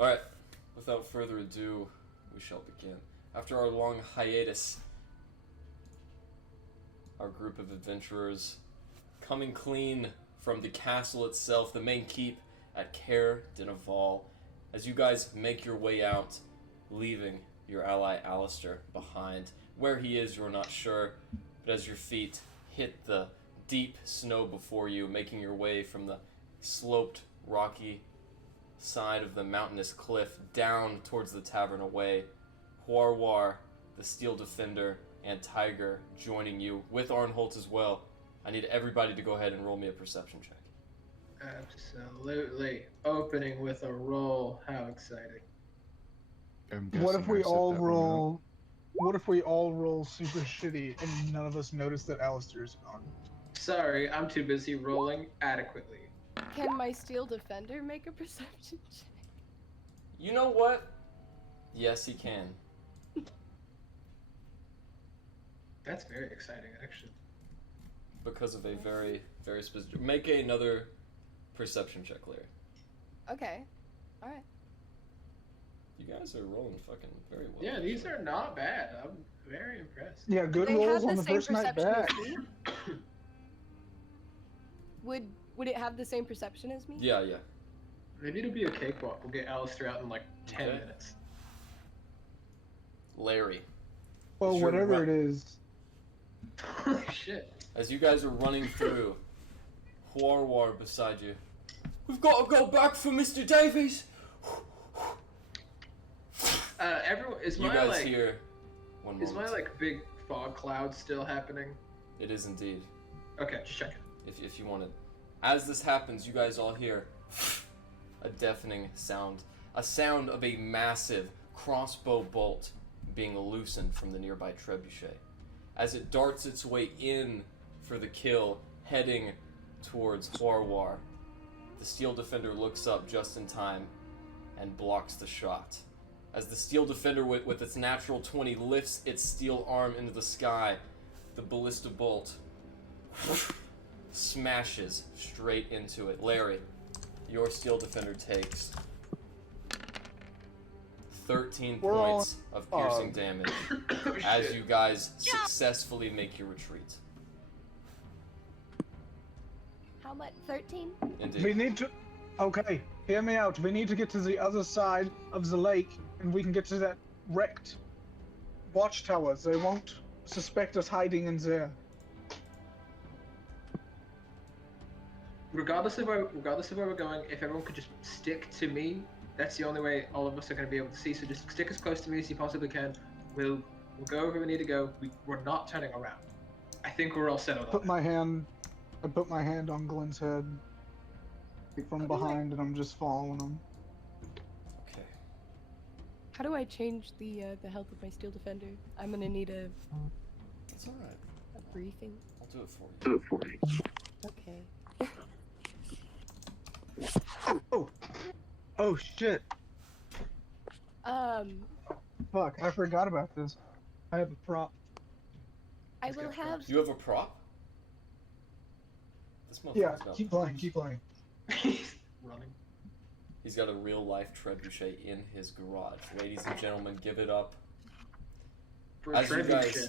Alright, without further ado, we shall begin. After our long hiatus, our group of adventurers coming clean from the castle itself, the main keep at Caer Dineval, as you guys make your way out, leaving your ally Alistar behind. Where he is, you're not sure, but as your feet hit the deep snow before you, making your way from the sloped, rocky side of the mountainous cliff down towards the tavern away, Huarwar, the Steel Defender, and Tiger joining you, with Arnholt as well. I need everybody to go ahead and roll me a perception check. Absolutely. Opening with a roll. How exciting. What if we all roll? What if we all roll super shitty and none of us notice that Alistair's gone? Sorry, I'm too busy rolling adequately. Can my Steel Defender make a perception check? You know what? Yes, he can. That's very exciting, actually. Because of a very, very specific... Make another perception check, Larry. Okay. Alright. You guys are rolling fucking very well. Yeah, these are not bad. I'm very impressed. Yeah, good They rolls have on the the same first night perception back. as me? Would it have the same perception as me? Yeah, yeah. Maybe it'll be a cakewalk. We'll get Alistar out in like 10 Okay. minutes. Larry. Well, Sure, whatever right. it is. Holy shit. As you guys are running through, Huarwar beside you. We've got to go back for Mr. Davies! Everyone, is You my guys like, hear... One is moment. my like big fog cloud still happening? It is indeed. Okay, just checking. If you wanted. As this happens, you guys all hear a deafening sound. A sound of a massive crossbow bolt being loosened from the nearby trebuchet. As it darts its way in for the kill, heading towards Huarwar, the Steel Defender looks up just in time and blocks the shot. As the Steel Defender, with its natural 20, lifts its steel arm into the sky, the ballista bolt smashes straight into it. Larry, your Steel Defender takes 13 We're all- points of piercing damage Oh, as shit. you guys successfully make your retreat. How much? 13? We Indeed. need to. Okay, hear me out. We need to get to the other side of the lake, and we can get to that wrecked watchtower. They won't suspect us hiding in there. Regardless of where we're going, if everyone could just stick to me, that's the only way all of us are going to be able to see. So just stick as close to me as you possibly can. We'll go where we need to go. We're not turning around. I think we're all settled on Put that. my hand. I put my hand on Glenn's head from behind, and I'm just following him. Okay. How do I change the health of my Steel Defender? I'm gonna need a It's alright. briefing. I'll do it for you. Okay. Oh shit! Fuck! I forgot about this. I have a prop. I will have. You have a prop? This motherfucker's Yeah, got- keep playing. Keep playing. He's running. He's got a real life trebuchet in his garage. Ladies and gentlemen, give it up. For As you trebuchet. guys-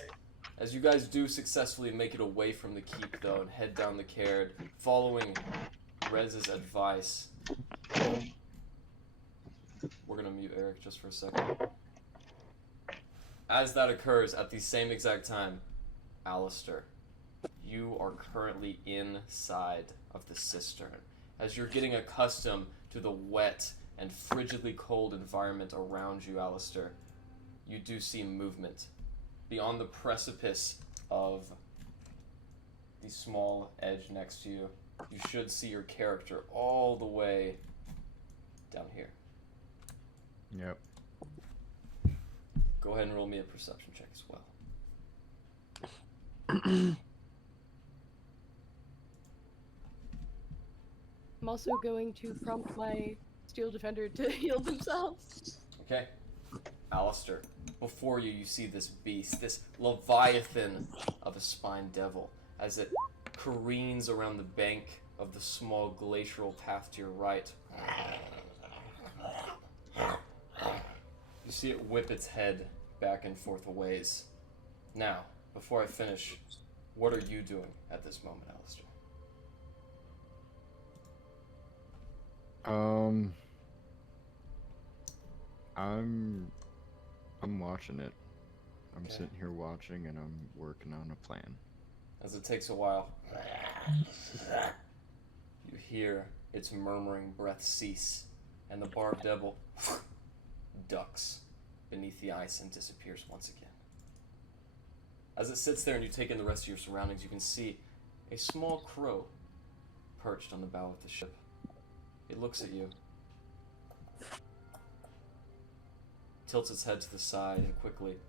As you guys do successfully make it away from the keep, though, and head down the Caird, following Rez's advice. We're gonna mute Eric just for a second. As that occurs, at the same exact time, Alistar, you are currently inside of the cistern. As you're getting accustomed to the wet and frigidly cold environment around you, Alistar, you do see movement. Beyond the precipice of the small edge next to you, you should see your character all the way down here. Yep. Go ahead and roll me a perception check as well. I'm also going to prompt my Steel Defender to heal themselves. Okay. Alistar, before you, you see this beast, this leviathan of a spine devil, as it careens around the bank of the small glacial path to your right. You see it whip its head back and forth a ways. Now, before I finish, what are you doing at this moment, Alistar? I'm watching it. I'm Okay. sitting here watching, and I'm working on a plan. As it takes a while, you hear its murmuring breath cease, and the barbed devil ducks beneath the ice and disappears once again. As it sits there and you take in the rest of your surroundings, you can see a small crow perched on the bow of the ship. It looks at you, tilts its head to the side, and quickly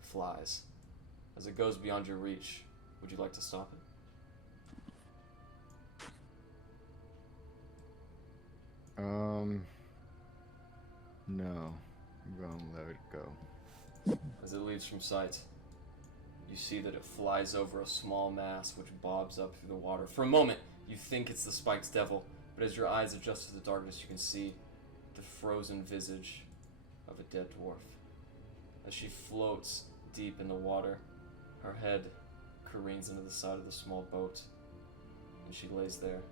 flies. As it goes beyond your reach, would you like to stop it? No. I'm gonna let it go. As it leaves from sight, you see that it flies over a small mass which bobs up through the water. For a moment, you think it's the spiked devil, but as your eyes adjust to the darkness, you can see the frozen visage of a dead dwarf. As she floats deep in the water, her head careens into the side of the small boat, and she lays there,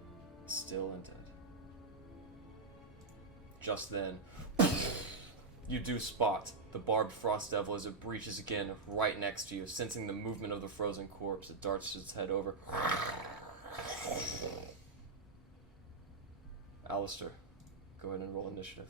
still and dead. Just then, you do spot the barbed frost devil as it breaches again right next to you. Sensing the movement of the frozen corpse, it darts its head over. Alistar, go ahead and roll initiative.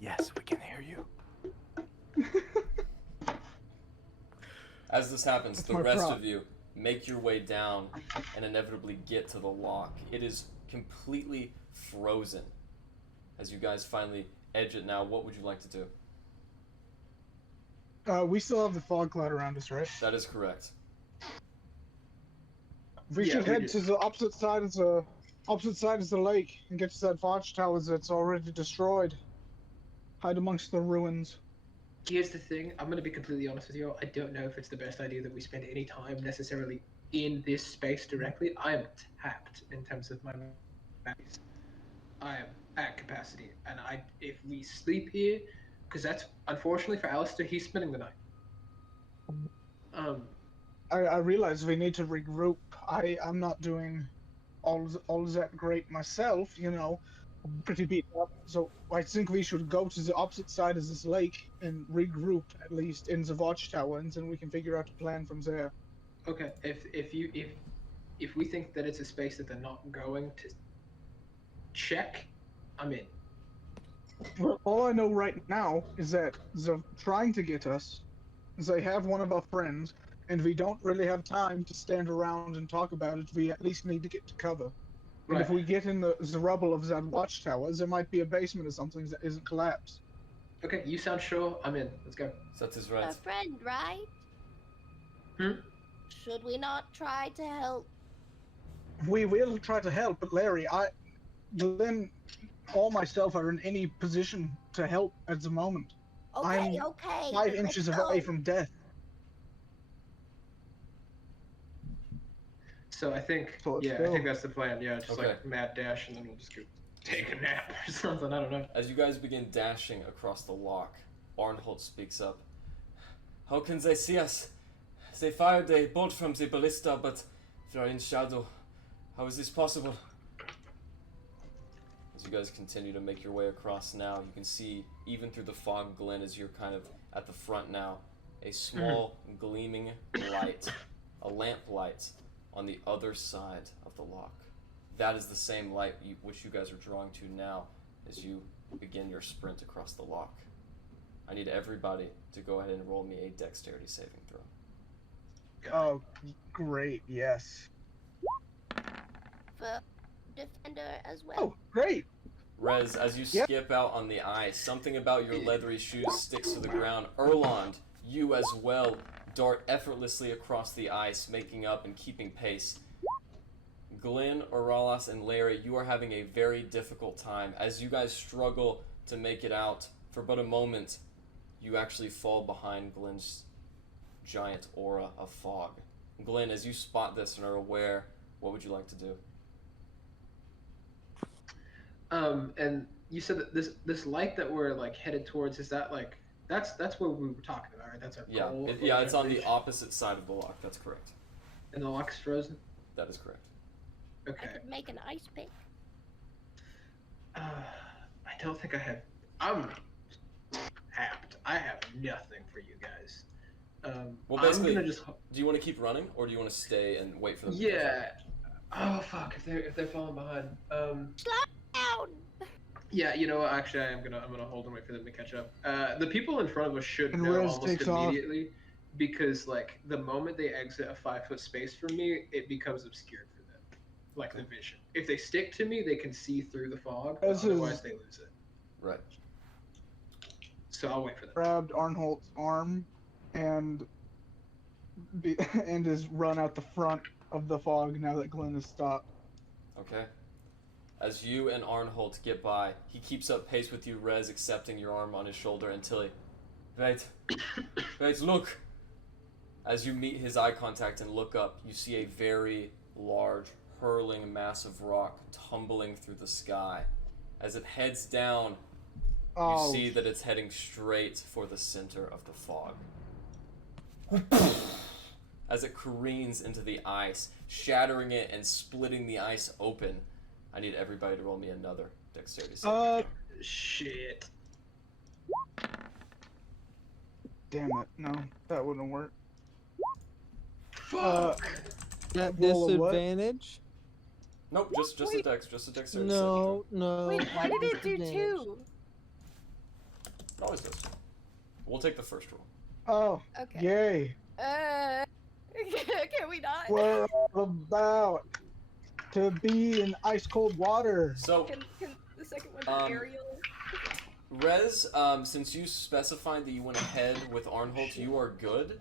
Yes, we can hear you. As this happens, That's the my rest prop. of you make your way down and inevitably get to the lock. It is completely frozen. As you guys finally edge it now, what would you like to do? We still have the fog cloud around us, right? That is correct. We Yeah, should we head do. to the opposite side of the lake and get to that watchtower that's already destroyed. Hide amongst the ruins. Here's the thing. I'm going to be completely honest with you. I don't know if it's the best idea that we spend any time necessarily in this space directly. I am tapped in terms of my space. I am at capacity, and if we sleep here, because that's unfortunately for Alistair, he's spending the night. I realize we need to regroup. I'm not doing all that great myself, you know, pretty beat up. So I think we should go to the opposite side of this lake and regroup at least in the watchtower, and then we can figure out a plan from there. Okay, if we think that it's a space that they're not going to check, I'm in. Well, all I know right now is that they're trying to get us. They have one of our friends, and we don't really have time to stand around and talk about it. We at least need to get to cover. And if Right. we get in the rubble of that watchtower, there might be a basement or something that isn't collapsed. Okay, you sound sure. I'm in. Let's go. That is A right. friend, right? Hmm? Should we not try to help? We will try to help, but Larry, Glenn, or myself are in any position to help at the moment. Okay, I'm okay. 5 then inches let's away go. from death. So I think, So let's I go. think that's the plan. Yeah, just Okay. like mad dash, and then we'll just go take a nap or something. I don't know. As you guys begin dashing across the lock, Arnholt speaks up. How can they see us? They fired a bolt from the ballista, but they are in shadow. How is this possible? As you guys continue to make your way across now, you can see, even through the fog, Glen, as you're kind of at the front now, a small gleaming light, a lamp light, on the other side of the lock. That is the same light which you guys are drawing to now as you begin your sprint across the lock. I need everybody to go ahead and roll me a dexterity saving throw. Oh, great, yes. For defender as well. Oh, great. Rez, as you Yep. skip out on the ice, something about your leathery shoes sticks to the ground. Erlond, you as well dart effortlessly across the ice, making up and keeping pace. Glenn, Oralas, and Larry, you are having a very difficult time. As you guys struggle to make it out, for but a moment, you actually fall behind Glenn's giant aura of fog. Glenn, as you spot this and are aware, what would you like to do? And you said that this light that we're like headed towards, is that like that's where we were talking about, right? That's our Yeah, goal. it's on the opposite side of the lock. That's correct. And the lock's frozen. That is correct. Okay. I could make an ice pick. I don't think I have. I'm apt. I have nothing for you guys. Well, basically, I'm gonna just. do you want to keep running, or do you want to stay and wait for them? Yeah. Oh fuck! If they're falling behind. Down. Yeah, you know what? Actually, I'm gonna hold and wait for them to catch up. The people in front of us should And know Rez almost takes off. immediately, because like the moment they exit a 5-foot space from me, it becomes obscured for them, like the vision. If they stick to me, they can see through the fog. Otherwise, they lose it. Right. So I'll wait for them. Grabbed Arnholt's arm and and is run out the front of the fog now that Glenn has stopped. Okay. As you and Arnholt get by, he keeps up pace with you, Rez, accepting your arm on his shoulder until he... Wait. Wait, look! As you meet his eye contact and look up, you see a very large, hurling mass of rock tumbling through the sky. As it heads down, you see that it's heading straight for the center of the fog. As it careens into the ice, shattering it and splitting the ice open. I need everybody to roll me another dexterity save. Shit. Damn it. No, that wouldn't work. Fuck. At roll a what? disadvantage? Nope, just a dexterity No, no. Wait, why did it do disadvantage. 2? It always does. We'll take the first roll. Oh, Okay. yay. Can we not? We're about to be in ice cold water. So, Can the second one be Ariel? Rez, since you specified that you went ahead with Arnholt, you are good.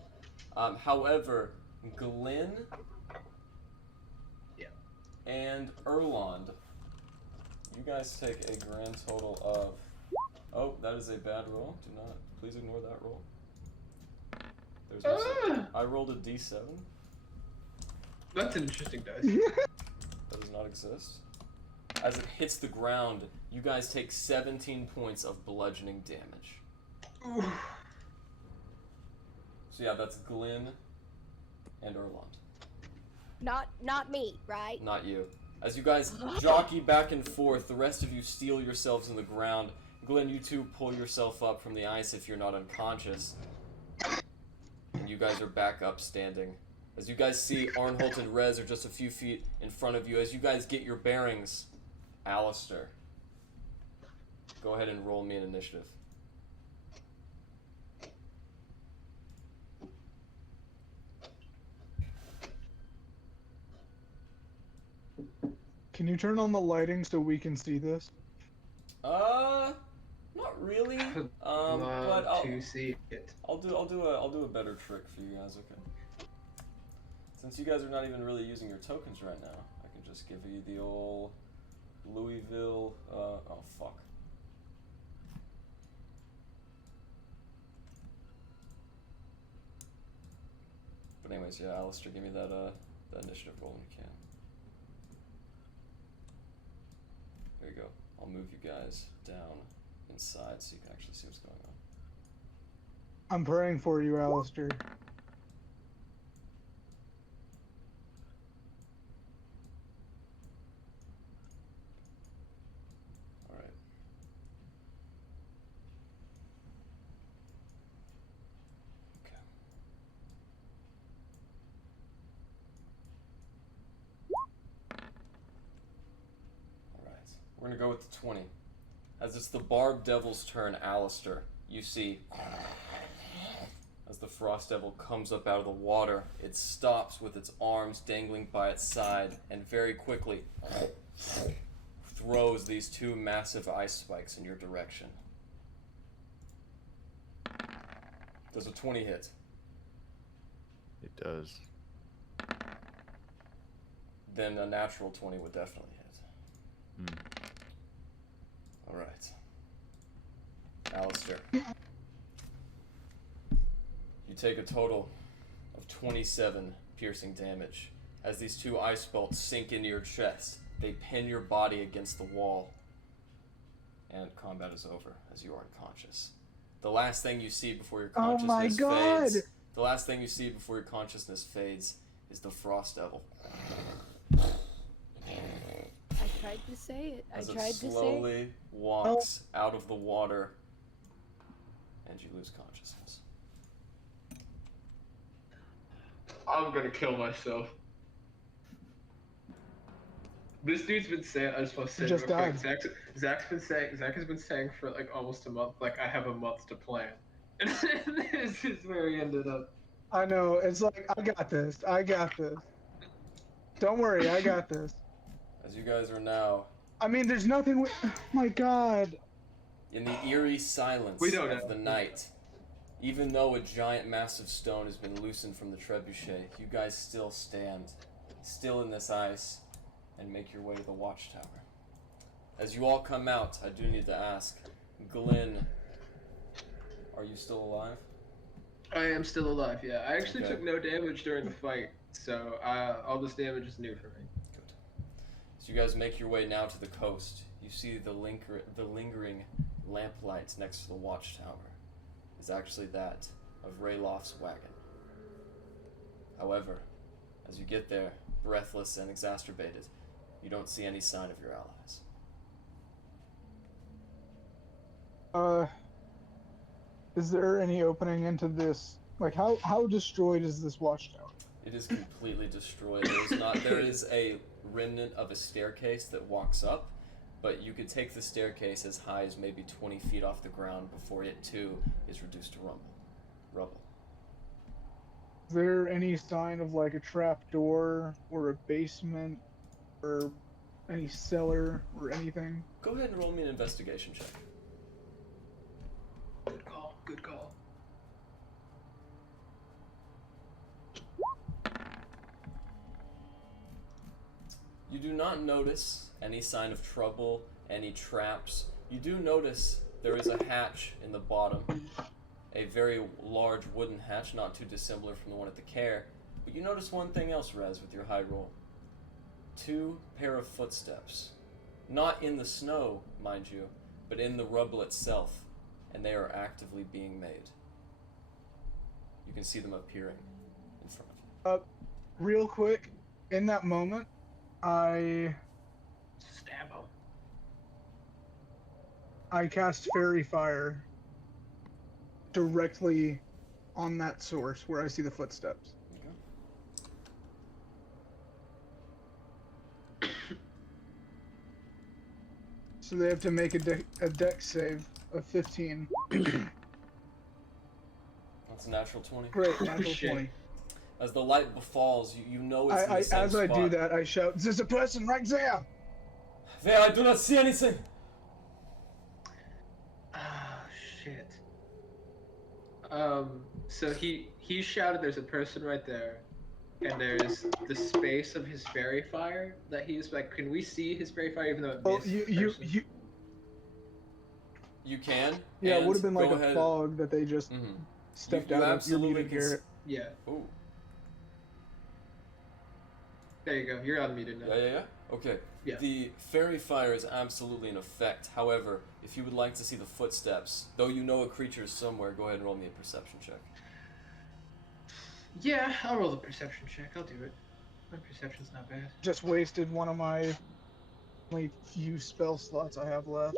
However, Glenn and Erland, you guys take a grand total of... Oh, that is a bad roll. Do not... Please ignore that roll. There's no... I rolled a d7. That's an interesting dice. That does not exist. As it hits the ground, you guys take 17 points of bludgeoning damage. Ooh. So yeah, that's Glenn and Erland. Not me, right? Not you. As you guys jockey back and forth, the rest of you steel yourselves in the ground. Glenn, you two pull yourself up from the ice if you're not unconscious. And you guys are back up standing. As you guys see, Arnholt and Rez are just a few feet in front of you. As you guys get your bearings, Alistar, go ahead and roll me an initiative. Can you turn on the lighting so we can see this? Not really. But to see it. I'll do a better trick for you guys, okay? Since you guys are not even really using your tokens right now, I can just give you the old Louisville, oh fuck. But anyways, yeah, Alistar, give me that initiative roll when you can. There you go. I'll move you guys down inside so you can actually see what's going on. I'm praying for you, Alistair. Alright. Okay. Alright. We're gonna go with the 20. As it's the Barb Devil's turn, Alistar, you see as the Frost Devil comes up out of the water, it stops with its arms dangling by its side and very quickly throws these two massive ice spikes in your direction. Does a 20 hit? It does. Then a natural 20 would definitely hit. Alright. Alistair. You take a total of 27 piercing damage as these two ice bolts sink into your chest. They pin your body against the wall. And combat is over as you are unconscious. The last thing you see before your consciousness my God. fades. The last thing you see before your consciousness fades is the Frost Devil. I tried to say it. As I it tried to say it. slowly walks out of the water, and you lose consciousness. I'm gonna kill myself. This dude's been saying, I just want to say Just real quick, died. Zach has been saying for like almost a month, like I have a month to plan. And this is where he ended up. I know. It's like, I got this. I got this. Don't worry, I got this. As you guys are now I mean, there's nothing. Oh my God. in the eerie silence We don't of know. the night, even though a giant massive stone has been loosened from the trebuchet, you guys still stand, still in this ice, and make your way to the watchtower. As you all come out, I do need to ask, Glenn, are you still alive? I am still alive, yeah. I actually Okay. took no damage during the fight, so all this damage is new for me. Good. So you guys make your way now to the coast. You see the lingering lamplight next to the watchtower is actually that of Rayloft's wagon. However, as you get there, breathless and exacerbated, you don't see any sign of your allies. Is there any opening into this? Like, how destroyed is this watchtower? It is completely destroyed. There is a remnant of a staircase that walks up, but you could take the staircase as high as maybe 20 feet off the ground before it too is reduced to rubble. Is there any sign of like a trap door or a basement or any cellar or anything? Go ahead and roll me an investigation check. Good call, good call. You do not notice any sign of trouble, any traps. You do notice there is a hatch in the bottom, a very large wooden hatch, not too dissimilar from the one at the care. But you notice one thing else, Rez, with your high roll. 2 pair of footsteps. Not in the snow, mind you, but in the rubble itself, and they are actively being made. You can see them appearing in front of you. Real quick, in that moment, I Stab him. cast Fairy Fire directly on that source where I see the footsteps. So they have to make a deck save of 15. That's a natural 20. Great, natural Shit. 20. As the light befalls, you know it's in the same As I spot. do that, I shout, "There's a person right there!" There, I do not see anything. Ah, shit. So he shouted, "There's a person right there," and there's the space of his fairy fire that he's like. Can we see his fairy fire even though it Oh, missed you, the you, person? you. You can. Yeah, it and would have been like go a ahead. fog that they just Mhm. stepped You out of. You're absolutely muted can here. s- Yeah. Ooh. There you go. You're unmuted now. Yeah. Okay. Yeah. The fairy fire is absolutely in effect. However, if you would like to see the footsteps, though you know a creature is somewhere, go ahead and roll me a perception check. Yeah, I'll roll the perception check. I'll do it. My perception's not bad. Just wasted one of my only few spell slots I have left.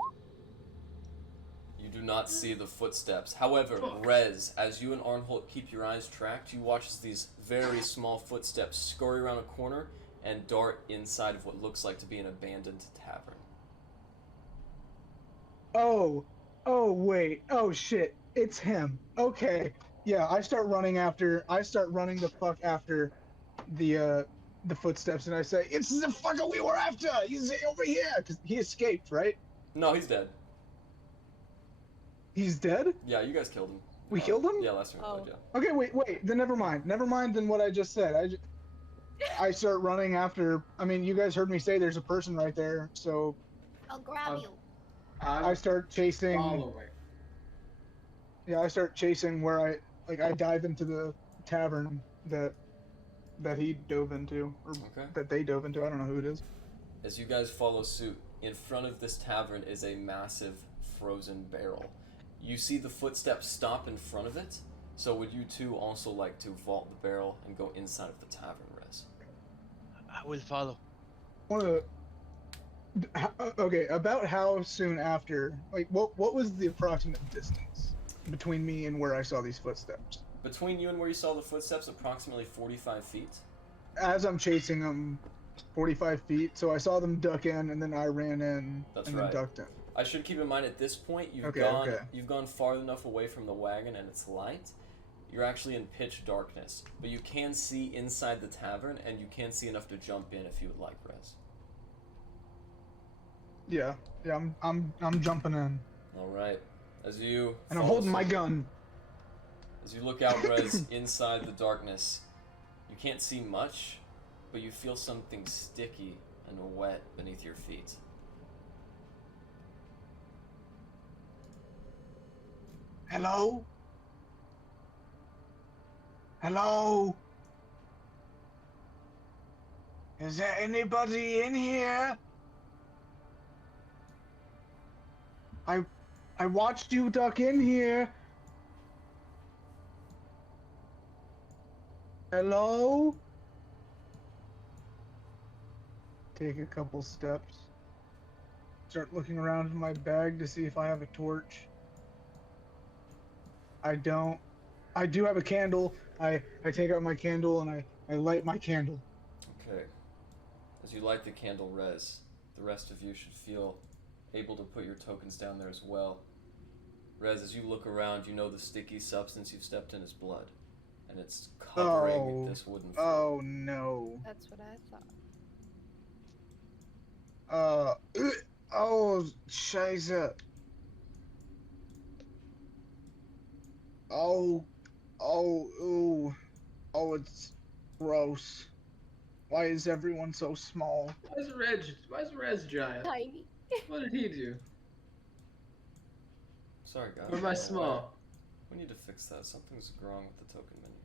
You do not see the footsteps. However, Fuck. Rez, as you and Arnholt keep your eyes tracked, you watch as these very small footsteps scurry around a corner and dart inside of what looks like to be an abandoned tavern. Oh, wait, oh shit, it's him. Okay, yeah, I start running the fuck after the footsteps, and I say, "It's the fucker we were after. He's over here," because he escaped, right? No, he's dead. He's dead. Yeah, you guys killed him. We killed him? Yeah, last time we played, yeah. Okay, wait. Then never mind. Never mind than what I just said. I start running after. I mean, you guys heard me say there's a person right there, so I'll grab you. I start chasing. Following. Yeah, I start chasing where I dive into the tavern that he dove into, or Okay. that they dove into. I don't know who it is. As you guys follow suit, in front of this tavern is a massive frozen barrel. You see the footsteps stop in front of it, so would you two also like to vault the barrel and go inside of the tavern, Rez? I will follow. Okay, about how soon after? Like, what was the approximate distance between me and where I saw these footsteps? Between you and where you saw the footsteps, approximately 45 feet. As I'm chasing them, 45 feet. So I saw them duck in, and then I ran in. That's and right. Then ducked in. I should keep in mind at this point you've gone far enough away from the wagon and its light. You're actually in pitch darkness, but you can see inside the tavern, and you can see enough to jump in if you would like, Rez. Yeah, I'm jumping in. All right. As you and I'm holding my gun. As you look out, Rez, inside the darkness, you can't see much, but you feel something sticky and wet beneath your feet. Hello? Hello? Is there anybody in here? I watched you duck in here. Hello? Take a couple steps. Start looking around in my bag to see if I have a torch. I don't. I do have a candle. I take out my candle and I light my candle. Okay. As you light the candle, Rez, the rest of you should feel able to put your tokens down there as well. Rez, as you look around, you know the sticky substance you've stepped in is blood. And it's covering this wooden floor. Oh no. That's what I thought. Oh, scheiße. Ooh. Oh, it's gross. Why is everyone so small? Why is Rez giant? Tiny. What did he do? Sorry, guys. Or am I small? We need to fix that. Something's wrong with the token menu.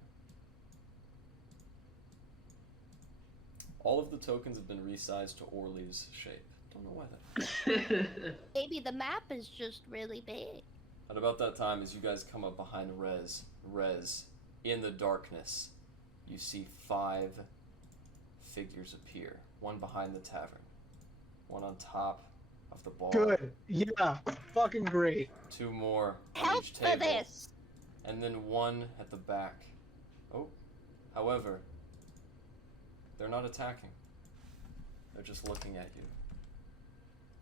All of the tokens have been resized to Orly's shape. Don't know why that. Maybe the map is just really big. At about that time, as you guys come up behind Rez, in the darkness, you see 5 figures appear. One behind the tavern. One on top of the bar. Good. Yeah. Fucking great. 2 more on Help each for table. this. And then 1 at the back. Oh, however, they're not attacking. They're just looking at you.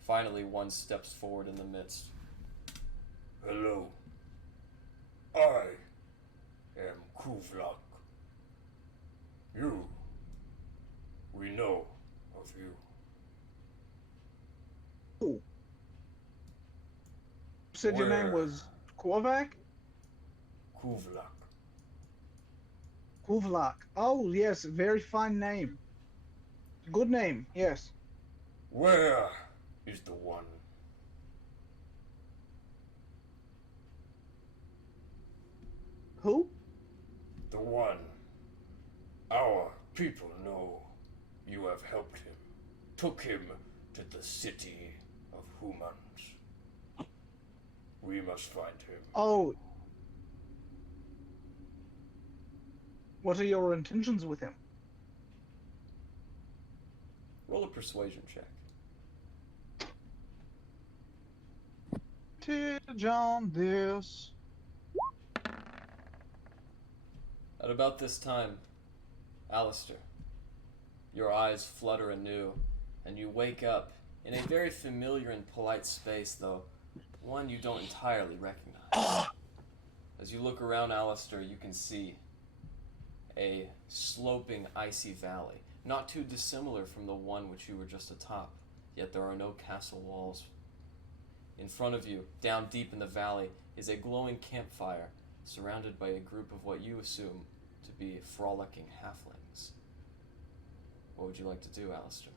Finally, 1 steps forward in the midst. Hello. I am Kuvlak. We know of you. Who? Said your name Where? was Korvac? Kuvlak. Kuvlak. Oh, yes. Very fine name. Good name. Yes. Where is the one? Who? The one. Our people know you have helped him. Took him to the city of humans. We must find him. Oh. What are your intentions with him? Roll a persuasion check. Tidge on this. At about this time, Alistar, your eyes flutter anew, and you wake up in a very familiar and polite space, though one you don't entirely recognize. As you look around, Alistar, you can see a sloping, icy valley, not too dissimilar from the one which you were just atop, yet there are no castle walls. In front of you, down deep in the valley, is a glowing campfire, surrounded by a group of what you assume to be frolicking halflings. What would you like to do, Alistair?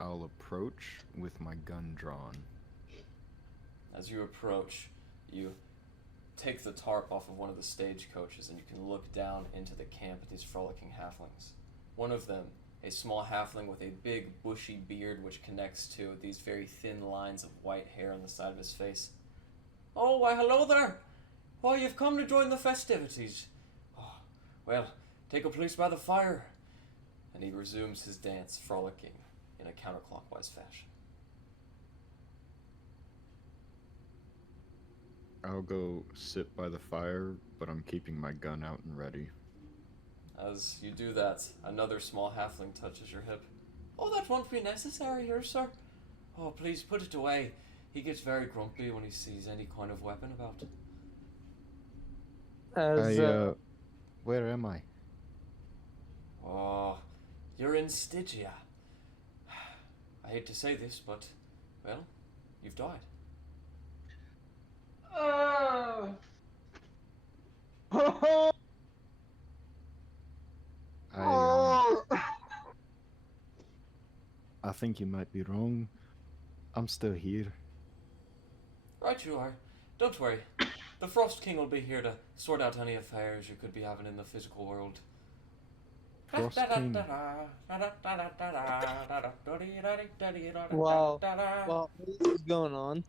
I'll approach with my gun drawn. As you approach, you take the tarp off of one of the stagecoaches and you can look down into the camp at these frolicking halflings. One of them, a small halfling with a big bushy beard which connects to these very thin lines of white hair on the side of his face. Oh, why hello there! Why, you've come to join the festivities. Oh, well, take a place by the fire. And he resumes his dance, frolicking in a counterclockwise fashion. I'll go sit by the fire, but I'm keeping my gun out and ready. As you do that, another small halfling touches your hip. Oh, that won't be necessary here, sir. Oh, please put it away. He gets very grumpy when he sees any kind of weapon about. Where am I? Oh, you're in Stygia. I hate to say this, but, well, you've died. I think you might be wrong. I'm still here. Right you are. Don't worry. The Frost King will be here to sort out any affairs you could be having in the physical world. Frost King. While this is going on,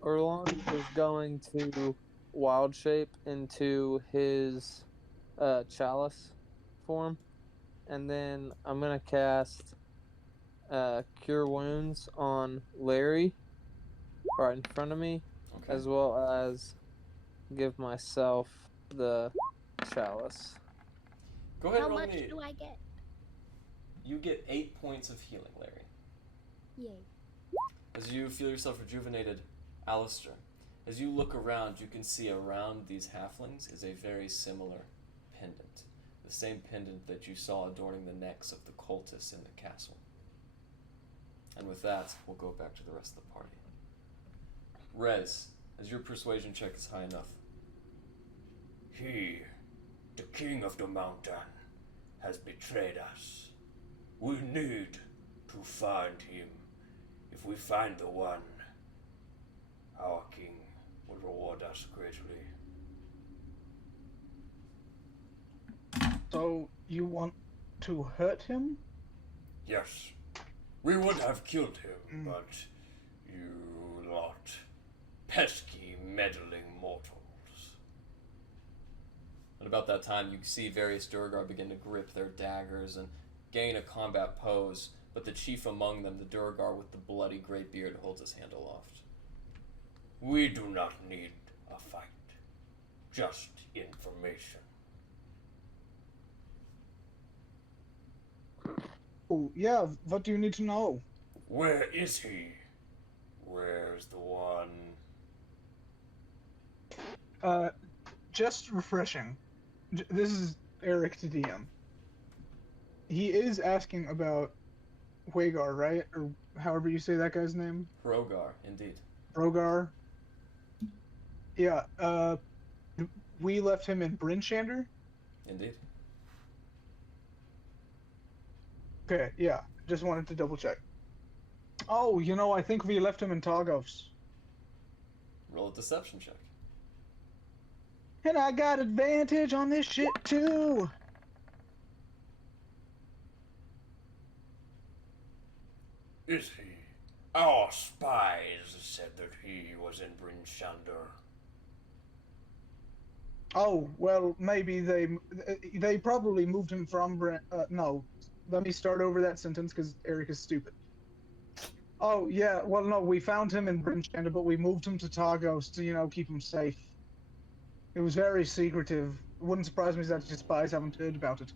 Orlon is going to wild shape into his chalice form, and then I'm gonna cast Cure Wounds on Larry right in front of me, Okay. as well as give myself the chalice. Go ahead How and roll much me. do I get? You get 8 points of healing, Larry. Yay. As you feel yourself rejuvenated, Alistair, as you look around, you can see around these halflings is a very similar pendant. The same pendant that you saw adorning the necks of the cultists in the castle. And with that, we'll go back to the rest of the party. Rez, as your persuasion check is high enough. He, the king of the mountain, has betrayed us. We need to find him. If we find the one, our king will reward us greatly. So you want to hurt him? Yes, we would have killed him, but you lot pesky, meddling mortals. At about that time, you see various Durgar begin to grip their daggers and gain a combat pose, but the chief among them, the Durgar with the bloody gray beard, holds his hand aloft. We do not need a fight, just information. Oh, yeah, what do you need to know? Where is he? Where's the one? Just refreshing. This is Eric to DM. He is asking about Hagar, right? Or however you say that guy's name? Rogar, indeed. Rogar. Yeah, we left him in Brinchander? Indeed. Okay, yeah, just wanted to double check. Oh, you know, I think we left him in Targos. Roll a deception check. And I got advantage on this shit, too! Is he? Our spies said that he was in Brinchander. Oh, well, maybe they probably moved him from no. Let me start over that sentence, because Eric is stupid. Oh, yeah, well, no, we found him in Brinchander, but we moved him to Targos to, you know, keep him safe. It was very secretive. It wouldn't surprise me that his spies haven't heard about it.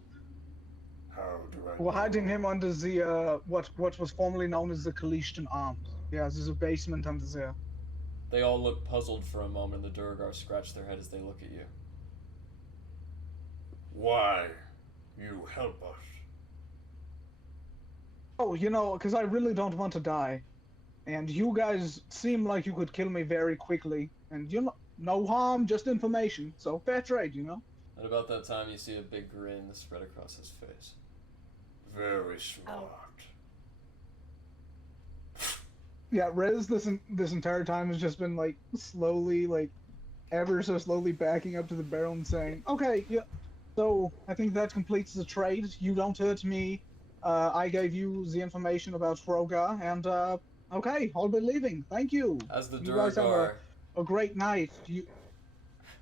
How do I We're know? hiding him under the, what was formerly known as the Kalishtan Arms. Yeah, there's a basement under there. They all look puzzled for a moment. The Durgar scratch their head as they look at you. Why you help us? Oh, you know, because I really don't want to die. and you guys seem like you could kill me very quickly. And you know, no harm, just information. So fair trade, you know. At about that time, you see a big grin spread across his face. Very smart. Yeah, Rez this entire time has just been like slowly, like ever so slowly backing up to the barrel and saying, "Okay, yeah. So I think that completes the trade. You don't hurt me. I gave you the information about Froga, and okay, I'll be leaving. Thank you. As the You guys have Durgar, a great night.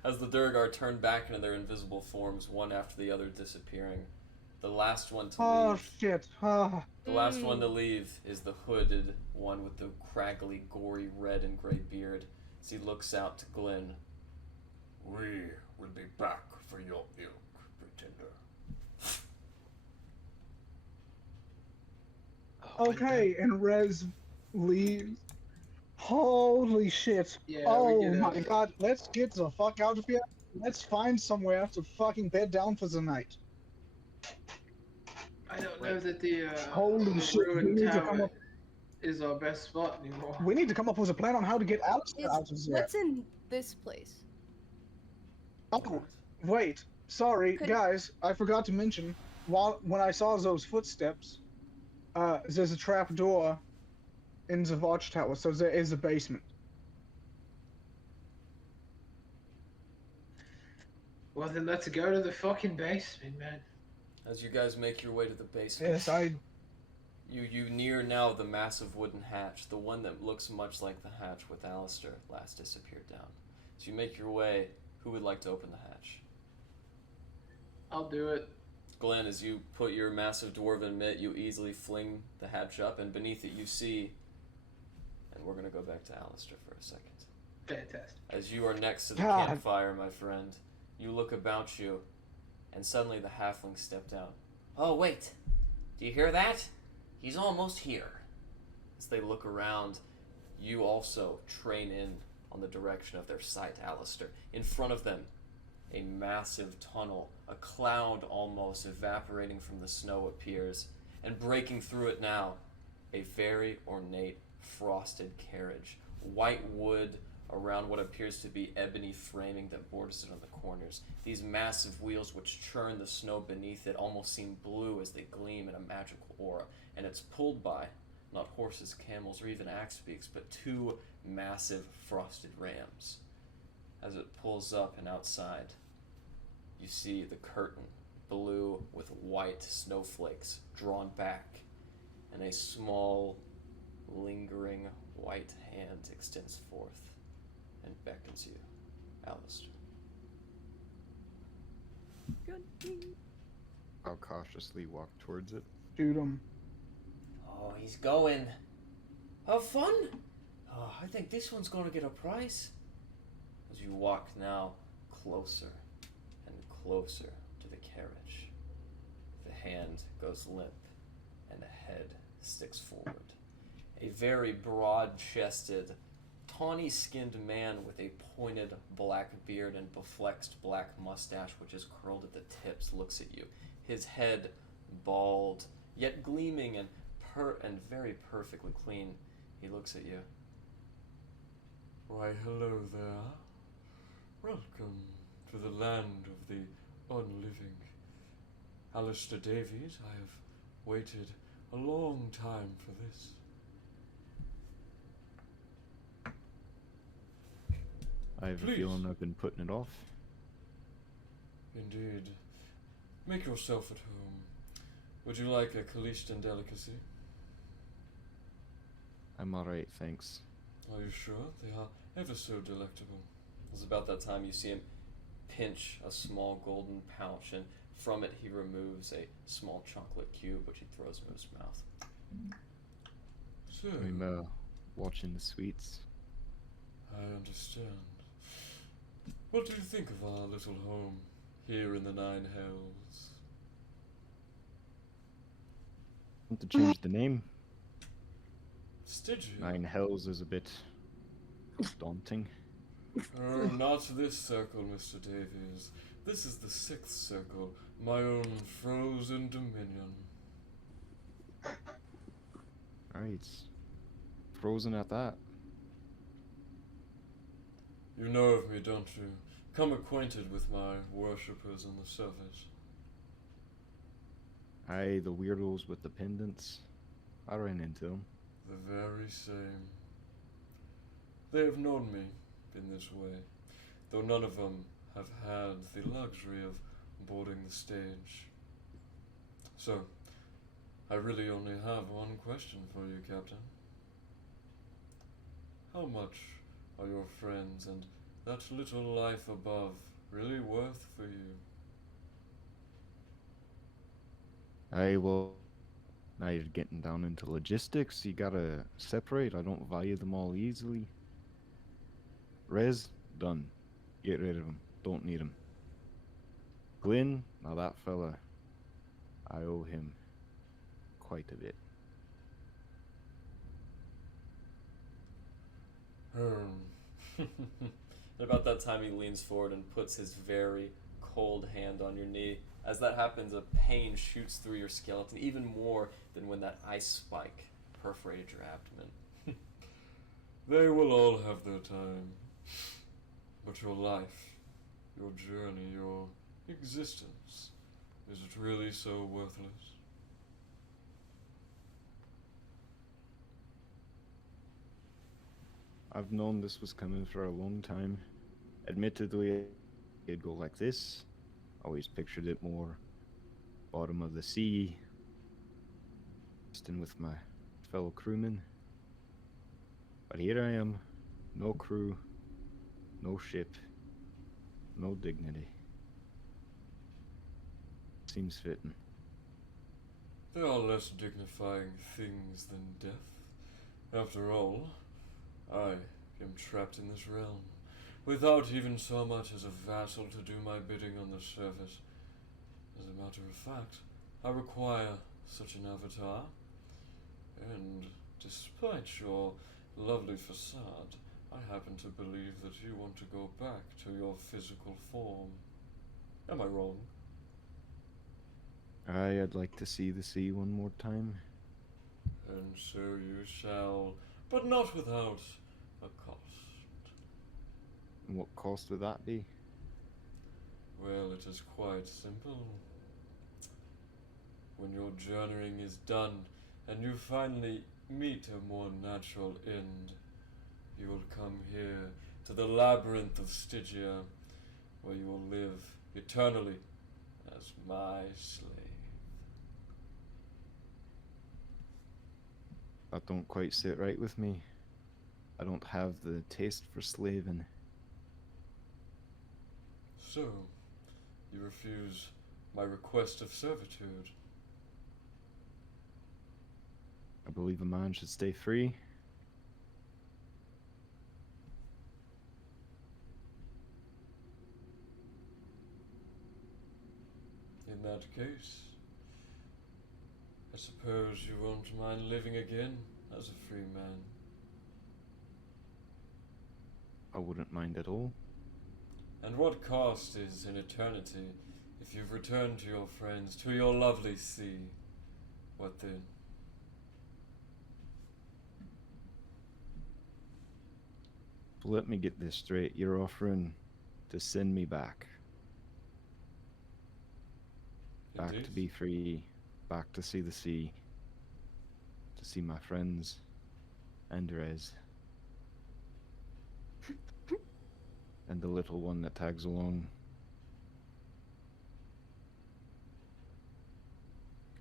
as the Durgar turn back into their invisible forms, one after the other disappearing, the last one to Oh leave. shit. The last one to leave is the hooded one with the craggly, gory red and gray beard. As he looks out to Glenn. We will be back for your ilk, pretender. Oh, Okay, and Rez leaves. Holy shit. Yeah, we Oh get my out. god, let's get the fuck out of here. Let's find somewhere to fucking bed down for the night. I don't know that the Holy shit, we ruined need to come tower up. is our best spot anymore. We need to come up with a plan on how to get Alistar out of there. What's in this place? Oh, wait. Sorry, Could- guys. I forgot to mention. When I saw those footsteps, there's a trap door in the watchtower, so there is a basement. Well, then let's go to the fucking basement, man. As you guys make your way to the basement, Yes, you near now the massive wooden hatch, the one that looks much like the hatch with Alistar last disappeared down. So you make your way. Who would like to open the hatch? I'll do it. Glenn, as you put your massive dwarven mitt, you easily fling the hatch up, and beneath it you see, and we're going to go back to Alistar for a second. Fantastic. As you are next to the God. campfire, my friend, you look about you, and suddenly the halflings step down. Oh, wait. Do you hear that? He's almost here. As they look around, you also train in on the direction of their sight, Alistar. In front of them, a massive tunnel, a cloud almost evaporating from the snow appears, and breaking through it now, a very ornate frosted carriage. White wood around what appears to be ebony framing that borders it on the corners. These massive wheels which churn the snow beneath it almost seem blue as they gleam in a magical aura, and it's pulled by not horses, camels, or even axe beaks, but two massive frosted rams. As it pulls up and outside, you see the curtain, blue with white snowflakes drawn back, and a small, lingering white hand extends forth and beckons you, Alistar. Good. I'll cautiously walk towards it. shoot him. Oh, he's going. Have fun? Oh, I think this one's gonna get a prize. As you walk now closer and closer to the carriage, the hand goes limp and a head sticks forward. A very broad-chested, tawny-skinned man with a pointed black beard and beflexed black mustache which is curled at the tips looks at you. His head bald, yet gleaming and very perfectly clean. He looks at you. Why, hello there. Welcome to the land of the unliving. Alistair Davies, I have waited a long time for this. I have a Please. feeling I've been putting it off. Indeed. Make yourself at home. Would you like a Callistan delicacy? I'm alright, thanks. Are you sure? They are ever so delectable. It's about that time you see him pinch a small golden pouch, and from it he removes a small chocolate cube which he throws in his mouth. So, I'm watching the sweets. I understand. What do you think of our little home here in the Nine Hells? Want to change the name? Stygia? Nine Hells is a bit daunting. Oh, not this circle, Mr. Davies. This is the sixth circle, my own frozen dominion. Right. frozen at that. You know of me, don't you? Come acquainted with my worshippers on the surface. Aye, the weirdos with the pendants. I ran into them. The very same. They have known me in this way, though none of them have had the luxury of boarding the stage. So, I really only have one question for you, Captain. How much are your friends and that little life above really worth for you? Aye, well, now you're getting down into logistics. You gotta separate. I don't value them all easily. Rez, done. Get rid of him. Don't need him. Glyn, now that fella, I owe him quite a bit. About that time, he leans forward and puts his very cold hand on your knee. As that happens, a pain shoots through your skeleton, even more than when that ice spike perforated your abdomen. They will all have their time. But your life, your journey, your existence, is it really so worthless? I've known this was coming for a long time. Admittedly, it'd go like this. Always pictured it more bottom of the sea, resting with my fellow crewmen. But here I am, no crew, no ship, no dignity. Seems fitting. There are less dignifying things than death. After all, I am trapped in this realm, without even so much as a vassal to do my bidding on the surface. As a matter of fact, I require such an avatar, and despite your lovely facade, I happen to believe that you want to go back to your physical form. Am I wrong? Aye, I'd like to see the sea one more time. And so you shall, but not without a cost. And what cost would that be? Well, it is quite simple. When your journeying is done, and you finally meet a more natural end, you will come here to the labyrinth of Stygia, where you will live eternally as my slave. That don't quite sit right with me. I don't have the taste for slaving. So, you refuse my request of servitude? I believe a man should stay free. In that case, I suppose you won't mind living again as a free man. I wouldn't mind at all. And what cost is in eternity if you've returned to your friends, to your lovely sea? What then? Let me get this straight. You're offering to send me back. Back to Indeed. be free. Back to see the sea. To see my friends. And Rez. And the little one that tags along.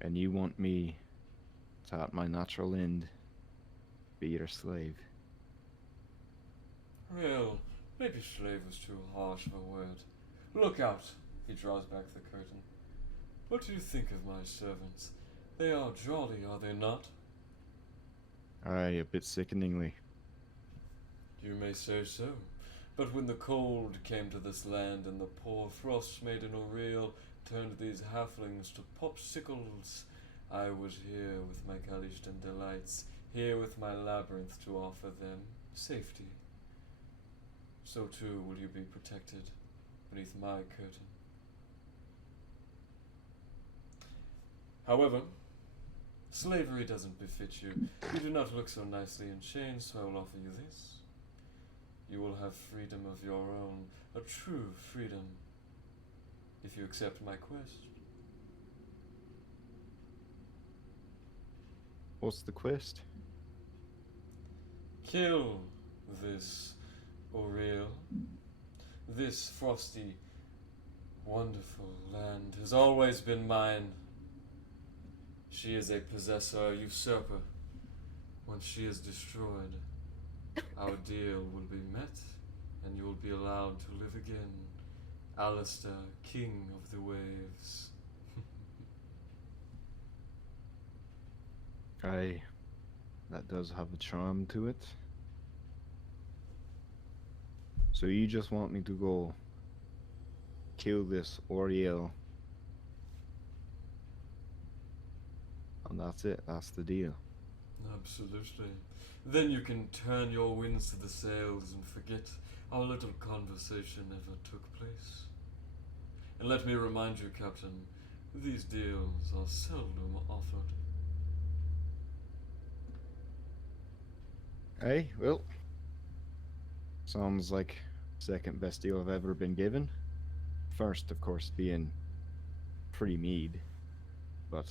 And you want me to, at my natural end, be your slave. Well, maybe slave was too harsh of a word. Look out! He draws back the curtain. What do you think of my servants? They are jolly, are they not? Aye, a bit sickeningly. You may say so. But when the cold came to this land and the poor frost maiden Aureel turned these halflings to popsicles, I was here with my Alistar delights, here with my labyrinth to offer them safety. So too will you be protected beneath my curtain. However, Slavery doesn't befit you. You do not look so nicely in chains, so I will offer you this. You will have freedom of your own, a true freedom, if you accept my quest. What's the quest? Kill this Oriel. This frosty, wonderful land has always been mine. She is a possessor, a usurper. Once she is destroyed, our deal will be met, and you will be allowed to live again. Alistar, king of the waves. Aye, that does have a charm to it. So you just want me to go kill this Oriel, and that's it, that's the deal. Absolutely. Then you can turn your winds to the sails and forget our little conversation ever took place. And let me remind you, Captain, these deals are seldom offered. Aye, well, sounds like second best deal I've ever been given. First, of course, being pretty mead, but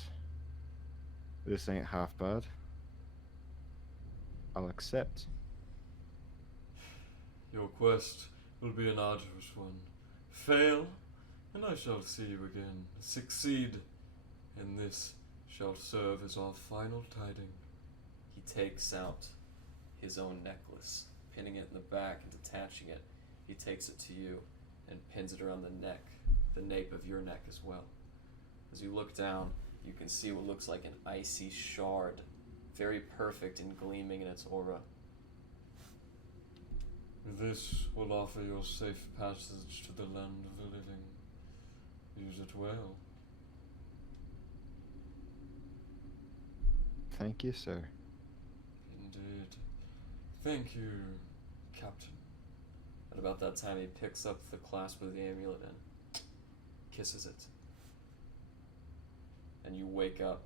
this ain't half bad. I'll accept. Your quest will be an arduous one. Fail, and I shall see you again. Succeed, and this shall serve as our final tiding. He takes out his own necklace, pinning it in the back and detaching it. He takes it to you and pins it around the neck, the nape of your neck as well. As you look down, you can see what looks like an icy shard, very perfect and gleaming in its aura. This will offer your safe passage to the land of the living. Use it well. Thank you, sir. Indeed. Thank you, Captain. At about that time, he picks up the clasp with the amulet and kisses it. And you wake up,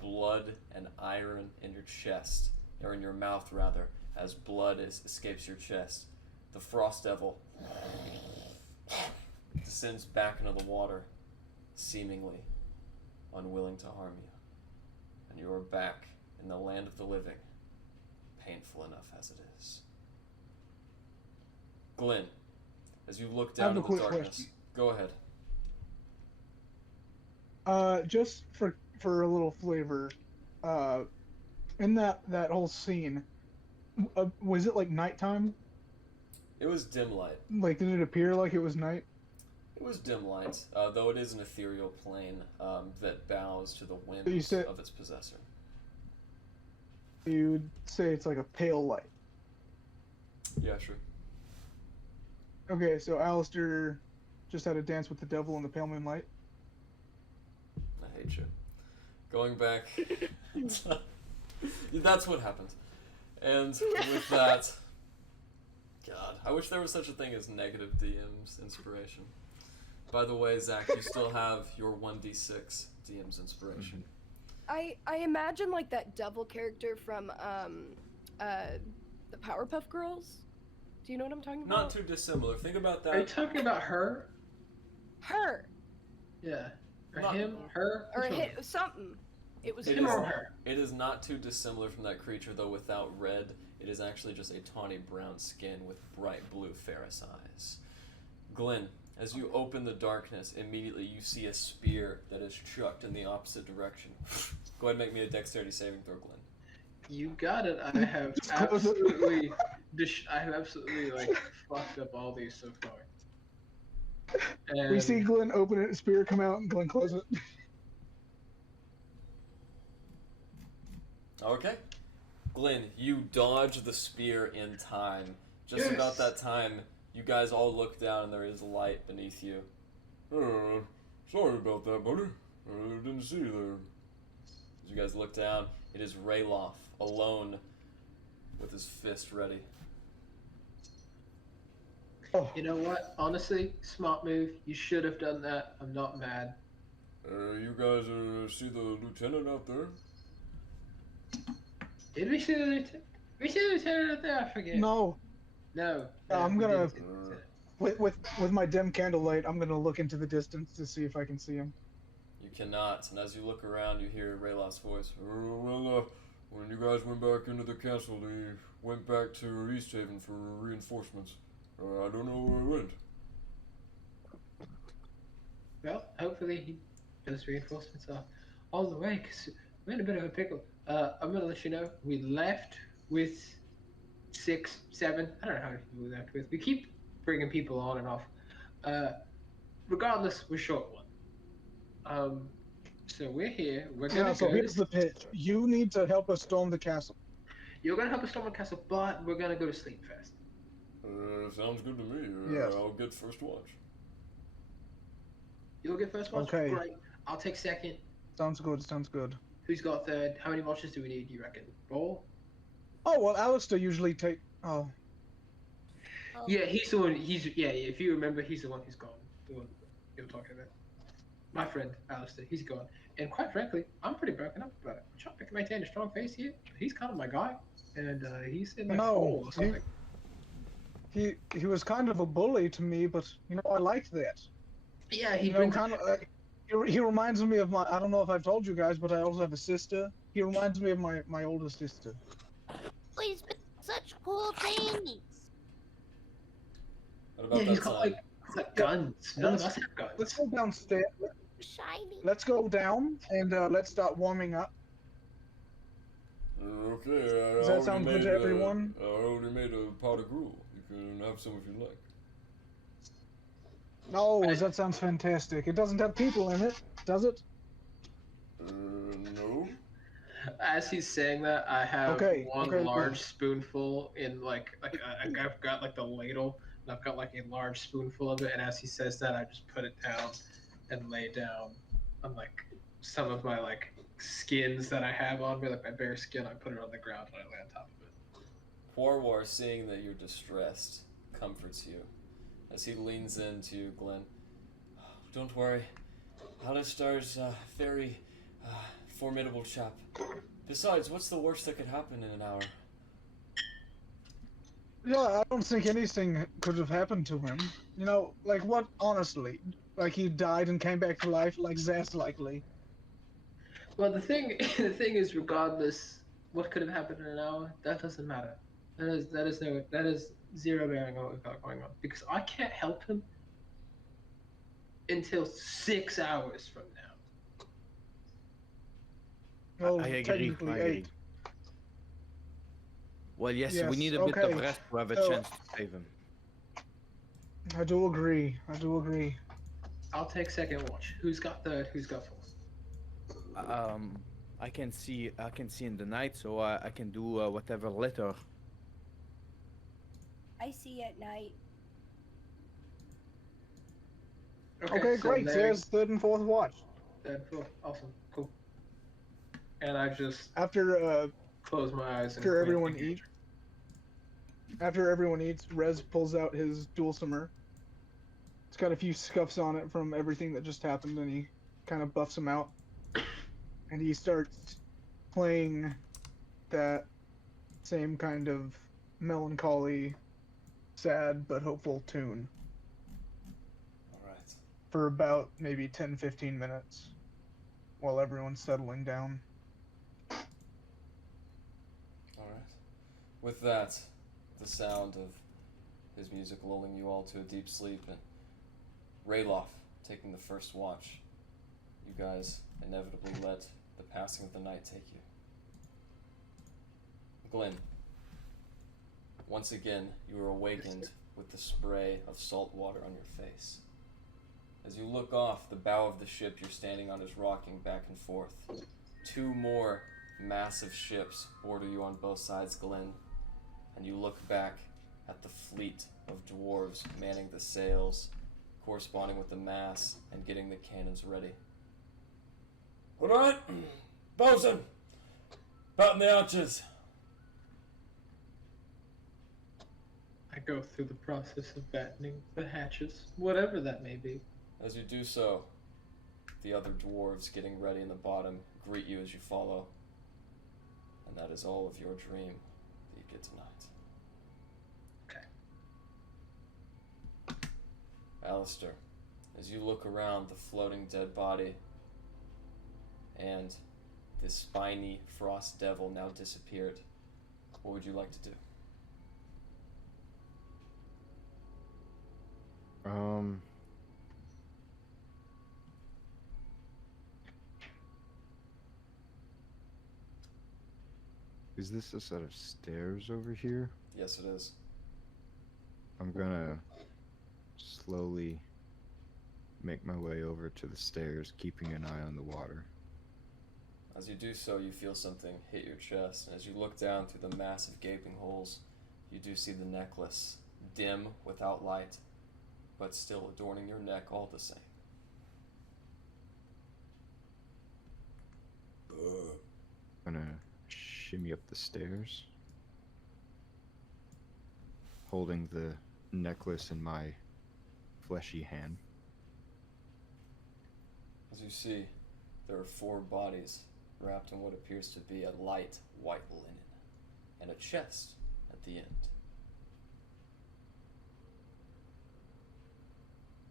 blood and iron in your chest, or in your mouth rather, as blood escapes your chest. The Frost Devil descends back into the water, seemingly unwilling to harm you. And you are back in the land of the living, painful enough as it is. Glenn, as you look down into the darkness, question. go ahead. Just for a little flavor, in that whole scene, was it like nighttime? It was dim light. Like, did it appear like it was night? It was dim light, though it is an ethereal plane that bows to the whims You said- of its possessor. You'd say it's like a pale light. Yeah, sure. Okay, so Alistair just had a dance with the devil in the pale moonlight. I hate you. Going back, that's what happened. And with that, God, I wish there was such a thing as negative DM's inspiration. By the way, Zach, you still have your 1d6 DM's inspiration. I imagine like that devil character from the Powerpuff Girls. Do you know what I'm talking about? Not too dissimilar. Think about Are you that. talking about her? Her Yeah. Or Not- him? Her? or Which one? something. It was It Him is- or her? It is not too dissimilar from that creature, though without red. It is actually just a tawny brown skin with bright blue ferrous eyes. Glenn, as you open the darkness, immediately you see a spear that is chucked in the opposite direction. Go ahead and make me a dexterity saving throw, Glenn. You got it. I have absolutely, like fucked up all these so far. And We see Glenn open it, spear come out, and Glenn close it. Okay. Glenn, you dodge the spear in time. Just Yes. about that time, you guys all look down and there is light beneath you. Sorry about that, buddy. I didn't see you there. As you guys look down, it is Rayloff, alone, with his fist ready. Oh, you know what? Honestly, smart move. You should have done that. I'm not mad. You guys see the lieutenant out there? Did we see the lieutenant? We see the lieutenant up there. I forget. No, No. I'm we gonna didn't see the lieutenant. with my dim candlelight. I'm gonna look into the distance to see if I can see him. You cannot, and as you look around, you hear Raylof's voice. Well, when you guys went back into the castle, they went back to East Haven for reinforcements. I don't know where it went. Well, hopefully he those reinforcements are all the way, because we're in a bit of a pickle. I'm gonna let you know, we left with 6, 7, I don't know how many people we left with. We keep bringing people on and off. Regardless, we're short one. So we're here, we're gonna Yeah. So go here's the pitch. You need to help us storm the castle. You're gonna help us storm the castle, but we're gonna go to sleep first. Sounds good to me. Yes. I'll get first watch. You'll get first watch? Okay. Great. I'll take second. Sounds good. Sounds good. Who's got third? How many watches do we need, you reckon? 4? Oh well, Alistar usually take. Oh. Oh, Yeah, he's the one. If you remember, he's the one who's gone. The one you were talking about. My friend Alistair, he's gone. And quite frankly, I'm pretty broken up about it. I'm trying to maintain a strong face here. He's kind of my guy, and he's in like No, hole or something. He was kind of a bully to me, but I liked that. Yeah, he You know, brings. kind of. He reminds me of my. I don't know if I've told you guys, but I also have a sister. He reminds me of my older sister. he's been such cool things. What about He's that got sign? like guns. None of us have Let's guns. go downstairs. Shiny. Let's go down and let's start warming up. Okay. Does that sound good to everyone? I already made a pot of gruel. You can have some if you like. No, that sounds fantastic. It doesn't have people in it, does it? No. As he's saying that, I have Okay, one okay, large cool. spoonful in I've got like the ladle, and I've got like a large spoonful of it. And as he says that, I just put it down and lay down on like some of my like skins that I have on me, like my bear skin. I put it on the ground and I lay on top of it. Warwar, seeing that you're distressed, comforts you as he leans into Glenn. Don't worry, Alistar's a very formidable chap. Besides, what's the worst that could happen in an hour? Yeah, I don't think anything could have happened to him. Like what? Honestly, like he died and came back to life. Like that's likely. Well, the thing is, regardless, what could have happened in an hour, that doesn't matter. That is zero bearing on what we've got going on, because I can't help him until 6 hours from now. Well, I agree. technically I agree. 8. Well, yes, we Yes, need a bit okay. of rest to have a So- chance to save him. I do agree. I do agree. I'll take second watch. Who's got third? Who's got fourth? I can see in the night, so I can do whatever later. I see at night. Okay, so great. there- There's third and fourth watch. Third, fourth. Awesome. Cool. And I just After close my eyes and After wait everyone to engage. eats. After everyone eats, Rez pulls out his dulcimer. It's got a few scuffs on it from everything that just happened, and he kind of buffs them out. And he starts playing that same kind of melancholy, sad but hopeful tune Alright. for about maybe 10-15 minutes while everyone's settling down. Alright. With that, the sound of his music lulling you all to a deep sleep, and Rayloff taking the first watch, you guys inevitably let the passing of the night take you. Glenn, once again, you are awakened with the spray of salt water on your face. As you look off, the bow of the ship you're standing on is rocking back and forth. 2 more massive ships border you on both sides, Glenn, and you look back at the fleet of dwarves manning the sails, corresponding with the mass, and getting the cannons ready. Alright, bosun, batten the archers. I go through the process of battening the hatches, whatever that may be. As you do so, the other dwarves getting ready in the bottom greet you as you follow. And that is all of your dream that you get tonight. Okay. Alistair, as you look around the floating dead body and the spiny frost devil now disappeared, what would you like to do? Is this a set of stairs over here? Yes, it is. I'm gonna slowly make my way over to the stairs, keeping an eye on the water. As you do so, you feel something hit your chest, and as you look down through the massive gaping holes, you do see the necklace, dim without light, but still adorning your neck all the same. Gonna shimmy up the stairs, holding the necklace in my fleshy hand. As you see, there are 4 bodies wrapped in what appears to be a light white linen, and a chest at the end.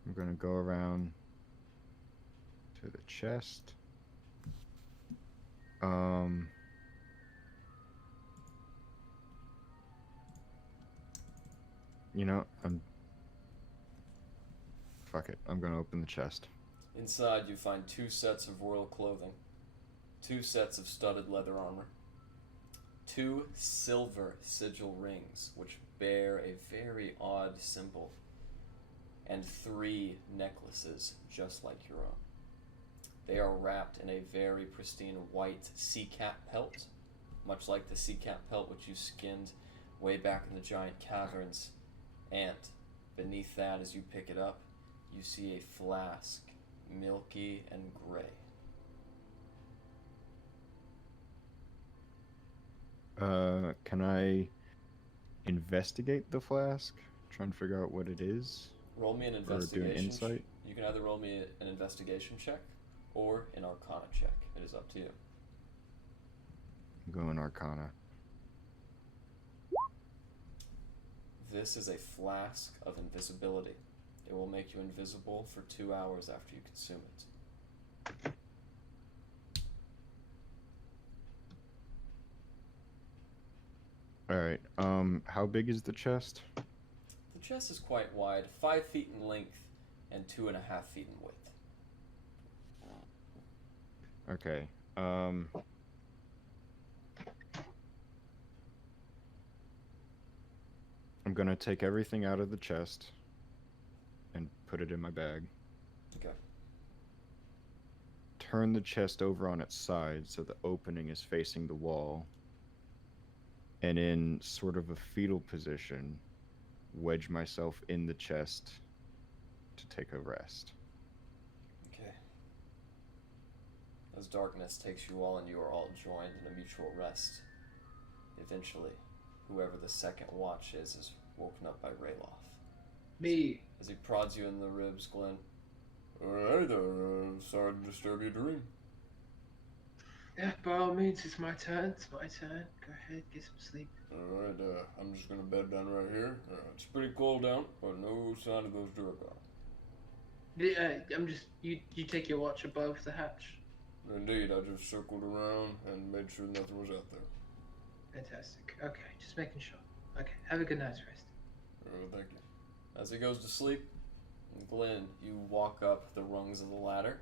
I'm gonna go around to the chest. You know, fuck it. I'm gonna open the chest. Inside, you find 2 sets of royal clothing, 2 sets of studded leather armor, 2 silver sigil rings, which bear a very odd symbol, and 3 necklaces just like your own. They are wrapped in a very pristine white sea cat pelt, much like the sea cat pelt which you skinned way back in the giant caverns. And beneath that, as you pick it up, you see a flask, milky and gray. Can I investigate the flask? Try and figure out what it is? Roll me an Or investigation. do an insight? You can either roll me an investigation check or an arcana check. It is up to you. I'm going Arcana. This is a flask of invisibility. It will make you invisible for 2 hours after you consume it. Alright, how big is the chest? The chest is quite wide, 5 feet in length and 2.5 feet in width. Okay, I'm gonna take everything out of the chest and put it in my bag. Okay. Turn the chest over on its side so the opening is facing the wall. And in sort of a fetal position, wedge myself in the chest to take a rest. Okay. As darkness takes you all and you are all joined in a mutual rest, eventually, whoever the second watch is woken up by Rayloff. Me. As he prods you in the ribs, Glenn. Hey there, sorry to disturb your dream. Yeah, by all means, it's my turn. It's my turn. Go ahead, get some sleep. Alright, I'm just gonna bed down right here. It's pretty cold down, but no sign of those Durgar. Yeah, I'm just you take your watch above the hatch. Indeed, I just circled around and made sure nothing was out there. Fantastic. Okay, just making sure. Okay, have a good night's rest. Thank you. As he goes to sleep, Glenn, you walk up the rungs of the ladder.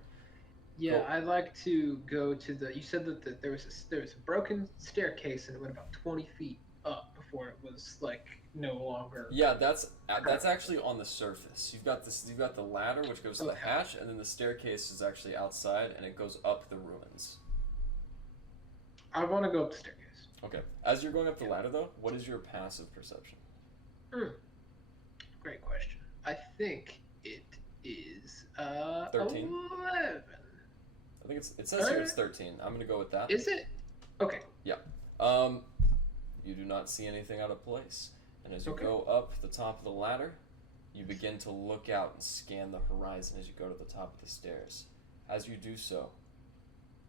Yeah, Cool. I'd like to go to the. You said that there was a broken staircase and it went about 20 feet up before it was like no longer. Yeah, that's actually on the surface. You've got the ladder which goes to the Okay. hatch, and then the staircase is actually outside and it goes up the ruins. I want to go up the staircase. Okay. As you're going up the ladder though, what is your passive perception? Great question. I think it is 13? 11. I think it says here it's 13. I'm gonna go with that. Is it? Okay. You do not see anything out of place. And as you Okay. go up the top of the ladder, you begin to look out and scan the horizon as you go to the top of the stairs. As you do so,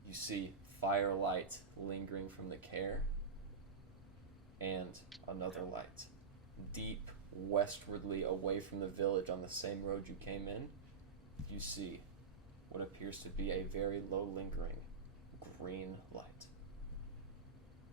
you see firelight lingering from the care and another light. Deep westwardly away from the village on the same road you came in, you see what appears to be a very low lingering green light.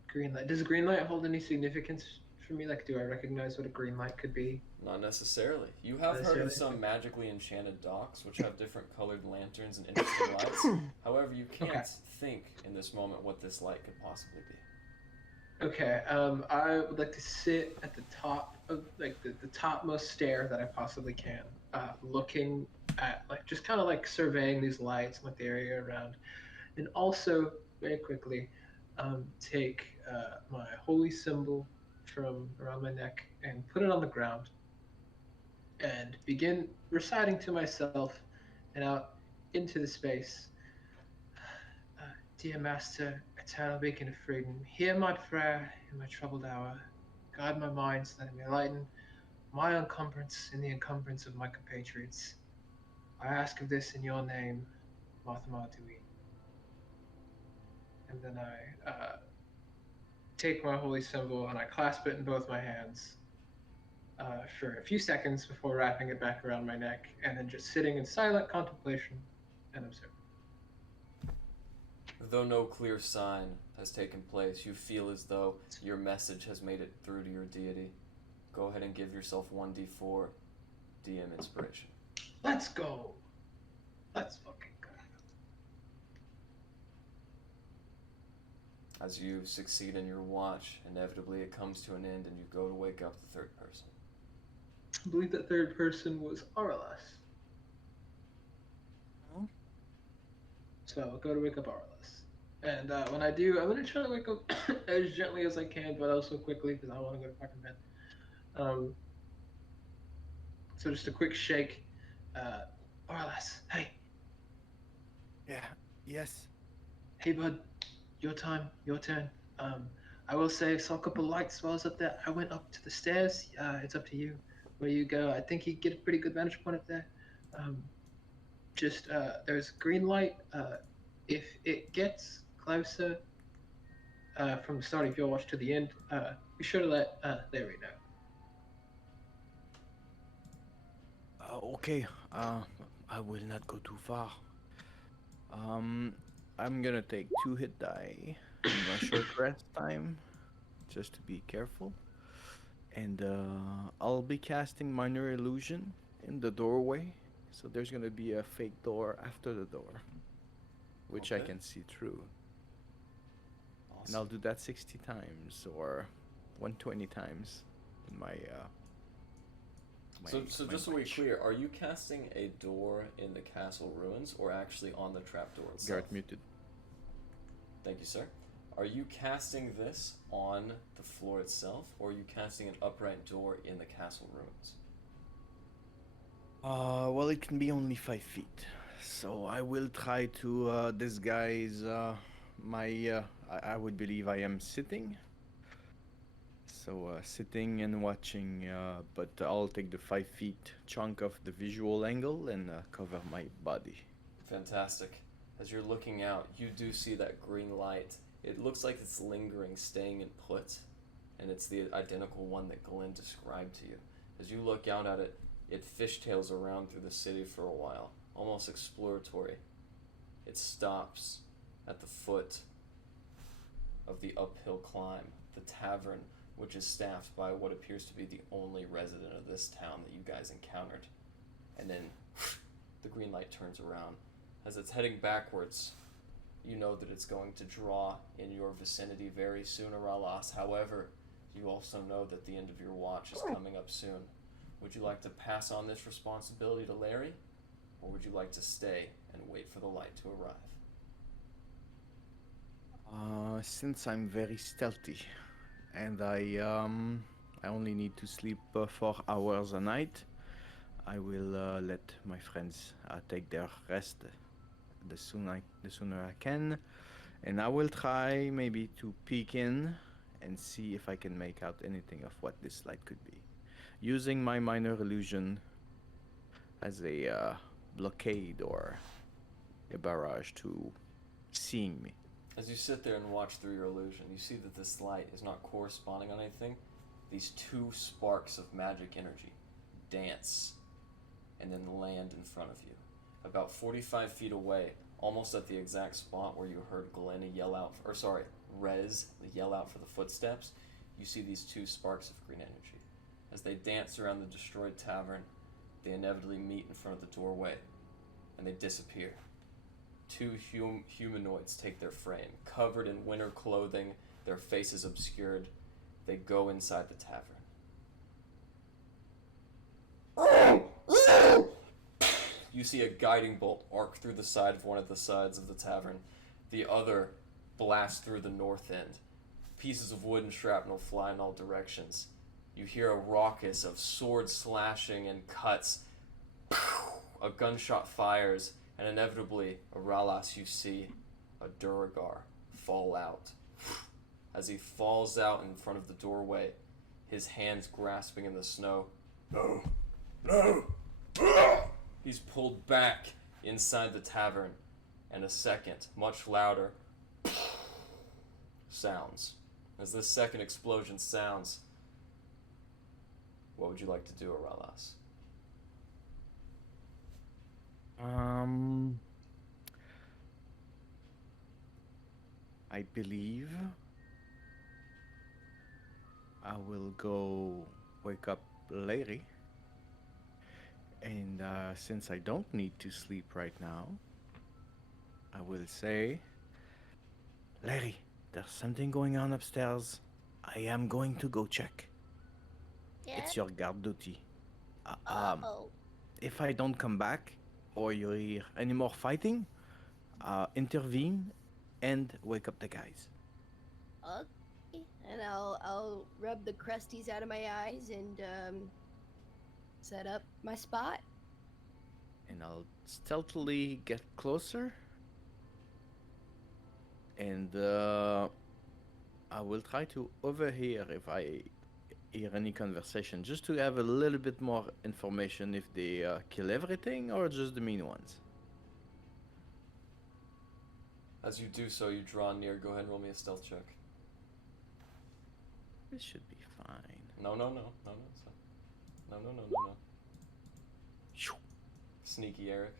Green light. Does green light hold any significance for me? Like, do I recognize what a green light could be? Not necessarily. You have Not heard of necessarily. some magically enchanted docks which have different colored lanterns and interesting lights. However, you can't Okay. think in this moment what this light could possibly be. Okay, I would like to sit at the top of like the topmost stair that I possibly can, looking at like just kind of like surveying these lights and like the area around, and also very quickly take my holy symbol from around my neck and put it on the ground and begin reciting to myself and out into the space. Dear Master, eternal beacon of freedom, hear my prayer in my troubled hour. Guide my mind so that it may lighten my encumbrance in the encumbrance of my compatriots. I ask of this in your name, Mahatma Tui. And then I take my holy symbol and I clasp it in both my hands for a few seconds before wrapping it back around my neck, and then just sitting in silent contemplation and observing. Though no clear sign has taken place, you feel as though your message has made it through to your deity. Go ahead and give yourself 1d4 DM inspiration. Let's go. Let's fucking go. As you succeed in your watch, inevitably it comes to an end and you go to wake up the third person. I believe that third person was Arlas. So I'll go to wake up Arlas. And when I do, I'm going to try to wake up as gently as I can, but also quickly because I want to go to fucking bed. So just a quick shake. Arlas, hey. Yeah. Yes. Hey, bud. Your time. Your turn. I will say, saw a couple lights while I was up there. I went up to the stairs. It's up to you where you go. I think you get a pretty good vantage point up there. There's green light. If it gets closer from the start of your watch to the end, be sure to let Larry know. Okay. I will not go too far. I'm gonna take 2 hit die in my short rest time, just to be careful. And I'll be casting minor illusion in the doorway, so there's gonna be a fake door after the door, which I Okay. can see through. And Awesome. I'll do that 60 times or 120 times in my. So just so we're clear, are you casting a door in the castle ruins or actually on the trapdoor itself? Garrett muted. Thank you, sir. Are you casting this on the floor itself, or are you casting an upright door in the castle ruins? Well, it can be only 5 feet, so I will try to disguise my. I would believe I am sitting. So sitting and watching, but I'll take the 5 feet chunk of the visual angle and cover my body. Fantastic. As you're looking out, you do see that green light. It looks like it's lingering, staying in put, and it's the identical one that Glenn described to you. As you look out at it, it fishtails around through the city for a while, almost exploratory. It stops at the foot of the uphill climb, the tavern, which is staffed by what appears to be the only resident of this town that you guys encountered. And then the green light turns around. As it's heading backwards, you know that it's going to draw in your vicinity very soon, Aralas. However, you also know that the end of your watch is coming up soon. Would you like to pass on this responsibility to Larry, or would you like to stay and wait for the light to arrive? Since I'm very stealthy, and I only need to sleep 4 hours a night, I will let my friends take their rest the sooner I can, and I will try maybe to peek in and see if I can make out anything of what this light could be, using my minor illusion as a blockade or a barrage to seeing me. As you sit there and watch through your illusion, you see that this light is not corresponding on anything. These two sparks of magic energy dance and then land in front of you. About 45 feet away, almost at the exact spot where you heard Glenn yell out, Rez yell out for the footsteps, you see these two sparks of green energy. As they dance around the destroyed tavern, they inevitably meet in front of the doorway, and they disappear. Two humanoids take their frame, covered in winter clothing, their faces obscured. They go inside the tavern. You see a guiding bolt arc through the side of one of the sides of the tavern. The other blasts through the north end. Pieces of wood and shrapnel fly in all directions. You hear a raucous of sword slashing and cuts. A gunshot fires, and inevitably, Aralas, you see a Duragar fall out. As he falls out in front of the doorway, his hands grasping in the snow. No! No! He's pulled back inside the tavern, and a second, much louder, sounds. As this second explosion sounds, what would you like to do, Aralas? I believe I will go wake up Larry. And since I don't need to sleep right now, I will say, Larry, there's something going on upstairs. I am going to go check. Yeah? It's your guard duty. Uh-oh. If I don't come back, or you hear any more fighting, intervene and wake up the guys. Okay. And I'll rub the crusties out of my eyes and set up my spot. And I'll stealthily get closer. And I will try to overhear if I hear any conversation, just to have a little bit more information if they kill everything or just the mean ones. As you do so, you draw near. Go ahead and roll me a stealth check. This should be fine. No, it's fine. No. Shoo. Sneaky Eric.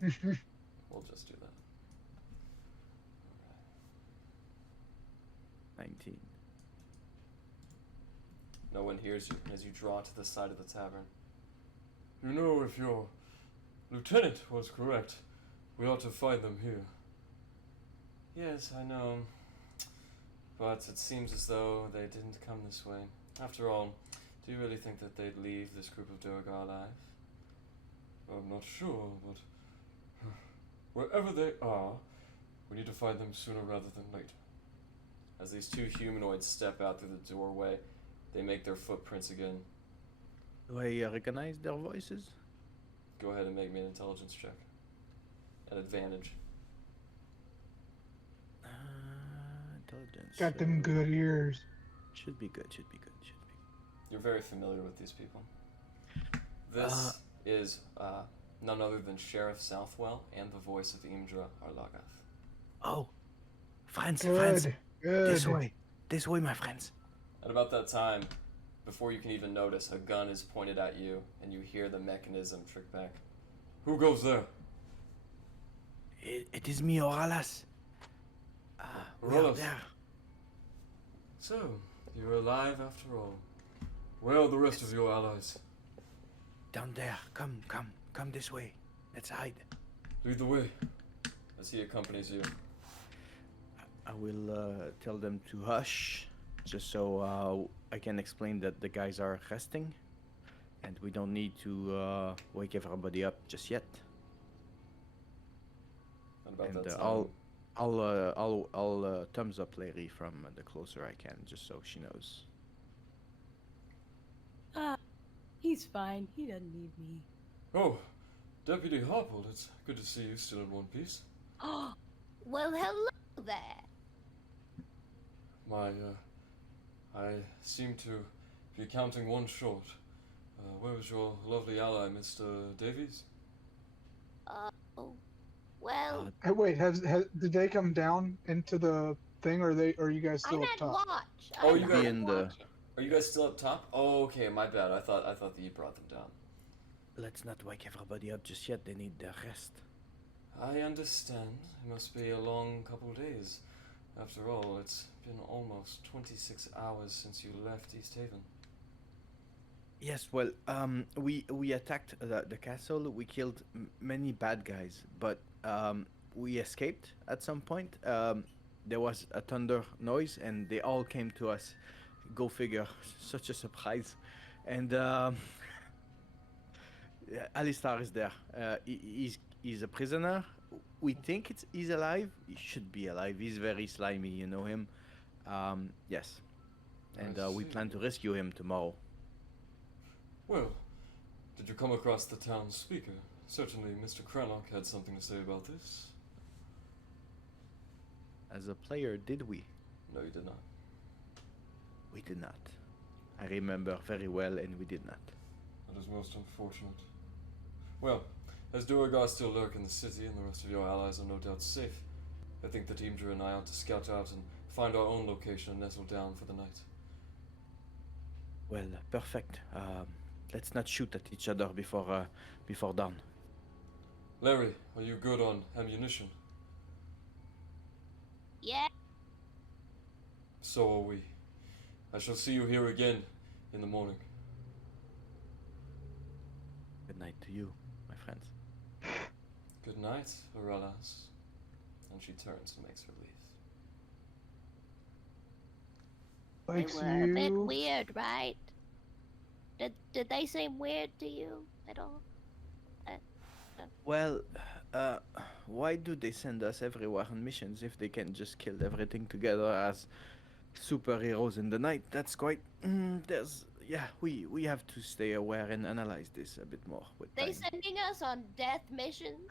We'll just do that. 19. No one hears you as you draw to the side of the tavern. You know, if your lieutenant was correct, we ought to find them here. Yes, I know. But it seems as though they didn't come this way. After all, do you really think that they'd leave this group of Duragar alive? I'm not sure, but wherever they are, we need to find them sooner rather than later. As these two humanoids step out through the doorway, they make their footprints again. Do I recognize their voices? Go ahead and make me an intelligence check. At advantage. Intelligence. Got them good ears. Should be good. You're very familiar with these people. This is none other than Sheriff Southwell and the voice of Imdra Arlagath. Oh, friends. Good. This way, my friends. At about that time, before you can even notice, a gun is pointed at you, and you hear the mechanism trick back. Who goes there? It is me, Oralas. We are Oralas. there. So, you're alive after all. Where are the rest of your allies? Down there. Come this way. Let's hide. Lead the way. As he accompanies you. I will tell them to hush, just so I can explain that the guys are resting, and we don't need to wake everybody up just yet. At about And that time, I'll thumbs up Larry from the closer I can, just so she knows. He's fine. He doesn't need me. Oh, Deputy Harple, it's good to see you still in one piece. Well, hello there. I seem to be counting one short. Where was your lovely ally, Mr. Davies? Oh, Well, Hey, wait, did they come down into the thing, or are you guys I'm still up at top? watch. Oh, I'm you Be guys- in the. Are you guys still up top? Oh, okay, my bad. I thought that you brought them down. Let's not wake everybody up just yet. They need their rest. I understand. It must be a long couple days. After all, it's been almost 26 hours since you left East Haven. Yes, well, we attacked the castle. We killed many bad guys, but we escaped at some point. There was a thunder noise, and they all came to us. Go figure. Such a surprise. And Alistar is there. He's a prisoner. We think he's alive. He should be alive. He's very slimy. You know him. Yes. And I we see. plan to rescue him tomorrow. Well, did you come across the town speaker? Certainly, Mr. Cranlock had something to say about this. As a player, did we? No, you did not. We did not. I remember very well, and we did not. That is most unfortunate. Well, as Duragar still lurk in the city and the rest of your allies are no doubt safe, I think that Imdra and I ought to scout out and find our own location and nestle down for the night. Well, perfect. Let's not shoot at each other before dawn. Larry, are you good on ammunition? Yeah. So are we. I shall see you here again in the morning. Good night to you, my friends. Good night, Aurelas. And she turns and makes her leave. They Thanks were a bit you. weird, right? Did they seem weird to you at all? Well, why do they send us everywhere on missions if they can just kill everything together as superheroes in the night? That's quite. We have to stay aware and analyze this a bit more with They time. sending us on death missions?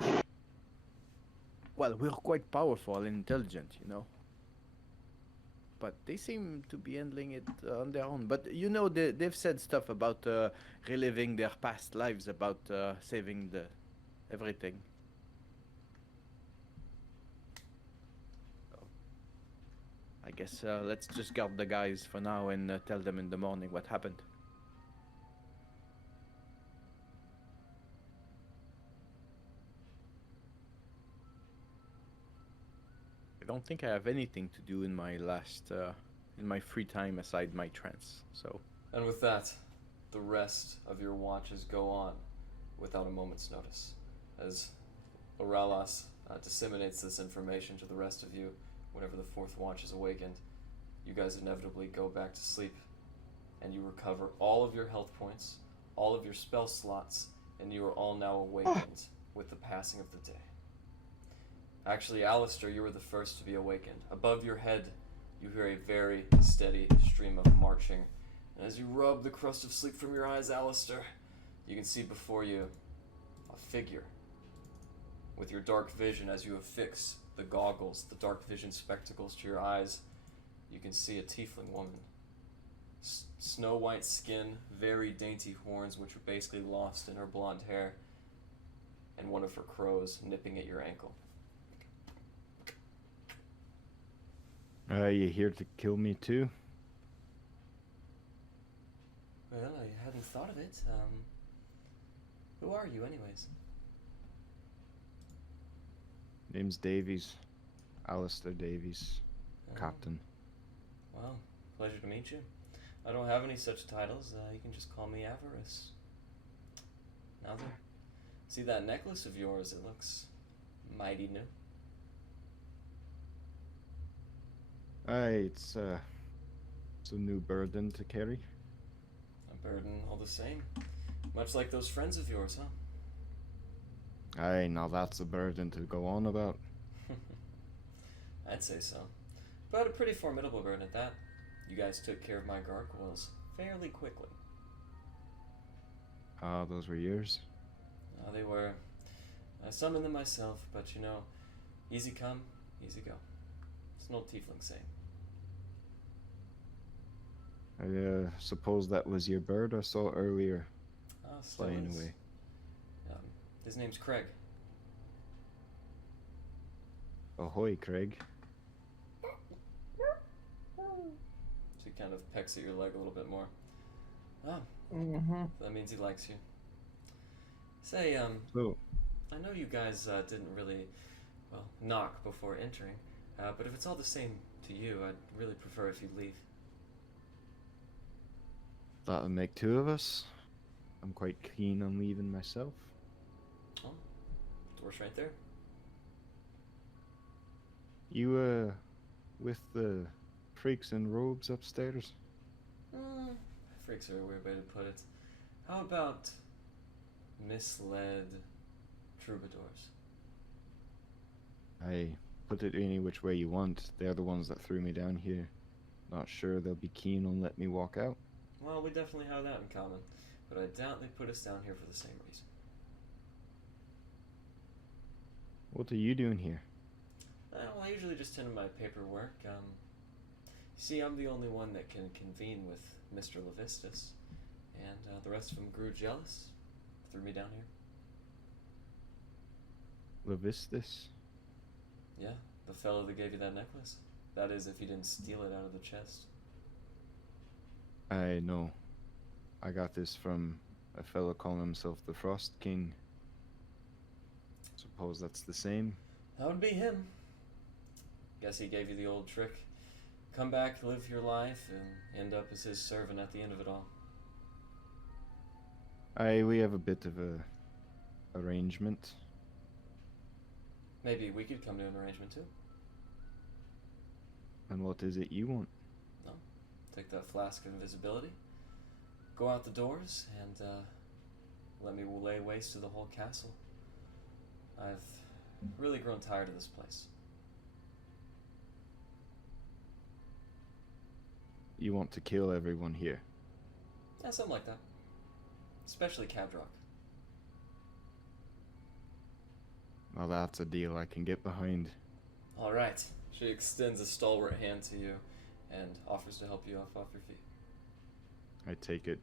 Well, we're quite powerful and intelligent, you know. But they seem to be handling it on their own. But you know, they've said stuff about reliving their past lives, about saving everything. So, I guess let's just guard the guys for now and tell them in the morning what happened. I don't think I have anything to do in my in my free time aside my trance. So And with that, the rest of your watches go on without a moment's notice. As Oralas disseminates this information to the rest of you, whenever the fourth watch is awakened, you guys inevitably go back to sleep, and you recover all of your health points, all of your spell slots, and you are all now awakened with the passing of the day. Actually, Alistar, you were the first to be awakened. Above your head, you hear a very steady stream of marching. And as you rub the crust of sleep from your eyes, Alistar, you can see before you a figure. With your dark vision, as you affix the goggles, the dark vision spectacles to your eyes, you can see a tiefling woman. Snow white skin, very dainty horns, which are basically lost in her blonde hair, and one of her crows nipping at your ankle. You here to kill me too? Well, I hadn't thought of it. Who are you, anyways? Name's Davies. Alistair Davies. Oh, Captain. Well, pleasure to meet you. I don't have any such titles. You can just call me Avarice. Now then, see that necklace of yours? It looks mighty new. It's a new burden to carry. A burden all the same. Much like those friends of yours, huh? Aye, now that's a burden to go on about. I'd say so. But a pretty formidable burden at that. You guys took care of my gargoyles fairly quickly. Ah, those were yours. They were. I summoned them myself, but you know, easy come, easy go. It's an old tiefling saying. I suppose that was your bird I saw earlier, Still flying is. away. His name's Craig. Ahoy, Craig. She kind of pecks at your leg a little bit more. Oh, Mm-hmm. that means he likes you. Say, So, I know you guys didn't really, well, knock before entering, but if it's all the same to you, I'd really prefer if you leave. that would make two of us. I'm quite keen on leaving myself. Oh, door's right there. You, with the freaks in robes upstairs? Freaks are a weird way to put it. How about misled troubadours? I put it any which way you want. They're the ones that threw me down here. Not sure they'll be keen on letting me walk out. Well, we definitely have that in common, but I doubt they put us down here for the same reason. What are you doing here? Well, I usually just tend to my paperwork. You see, I'm the only one that can convene with Mr. Levistus, and the rest of them grew jealous, threw me down here. Levistus? Yeah, the fellow that gave you that necklace. That is, if you didn't steal it out of the chest. I know. I got this from a fellow calling himself the Frost King. Suppose that's the same. That would be him. Guess he gave you the old trick. Come back, live your life, and end up as his servant at the end of it all. We have a bit of a arrangement. Maybe we could come to an arrangement too. And what is it you want? No. Take that flask of invisibility, go out the doors, and let me lay waste to the whole castle. I've really grown tired of this place. You want to kill everyone here? Yeah, something like that. Especially Cabdrock. Well, that's a deal I can get behind. All right. She extends a stalwart hand to you and offers to help you off your feet. I take it.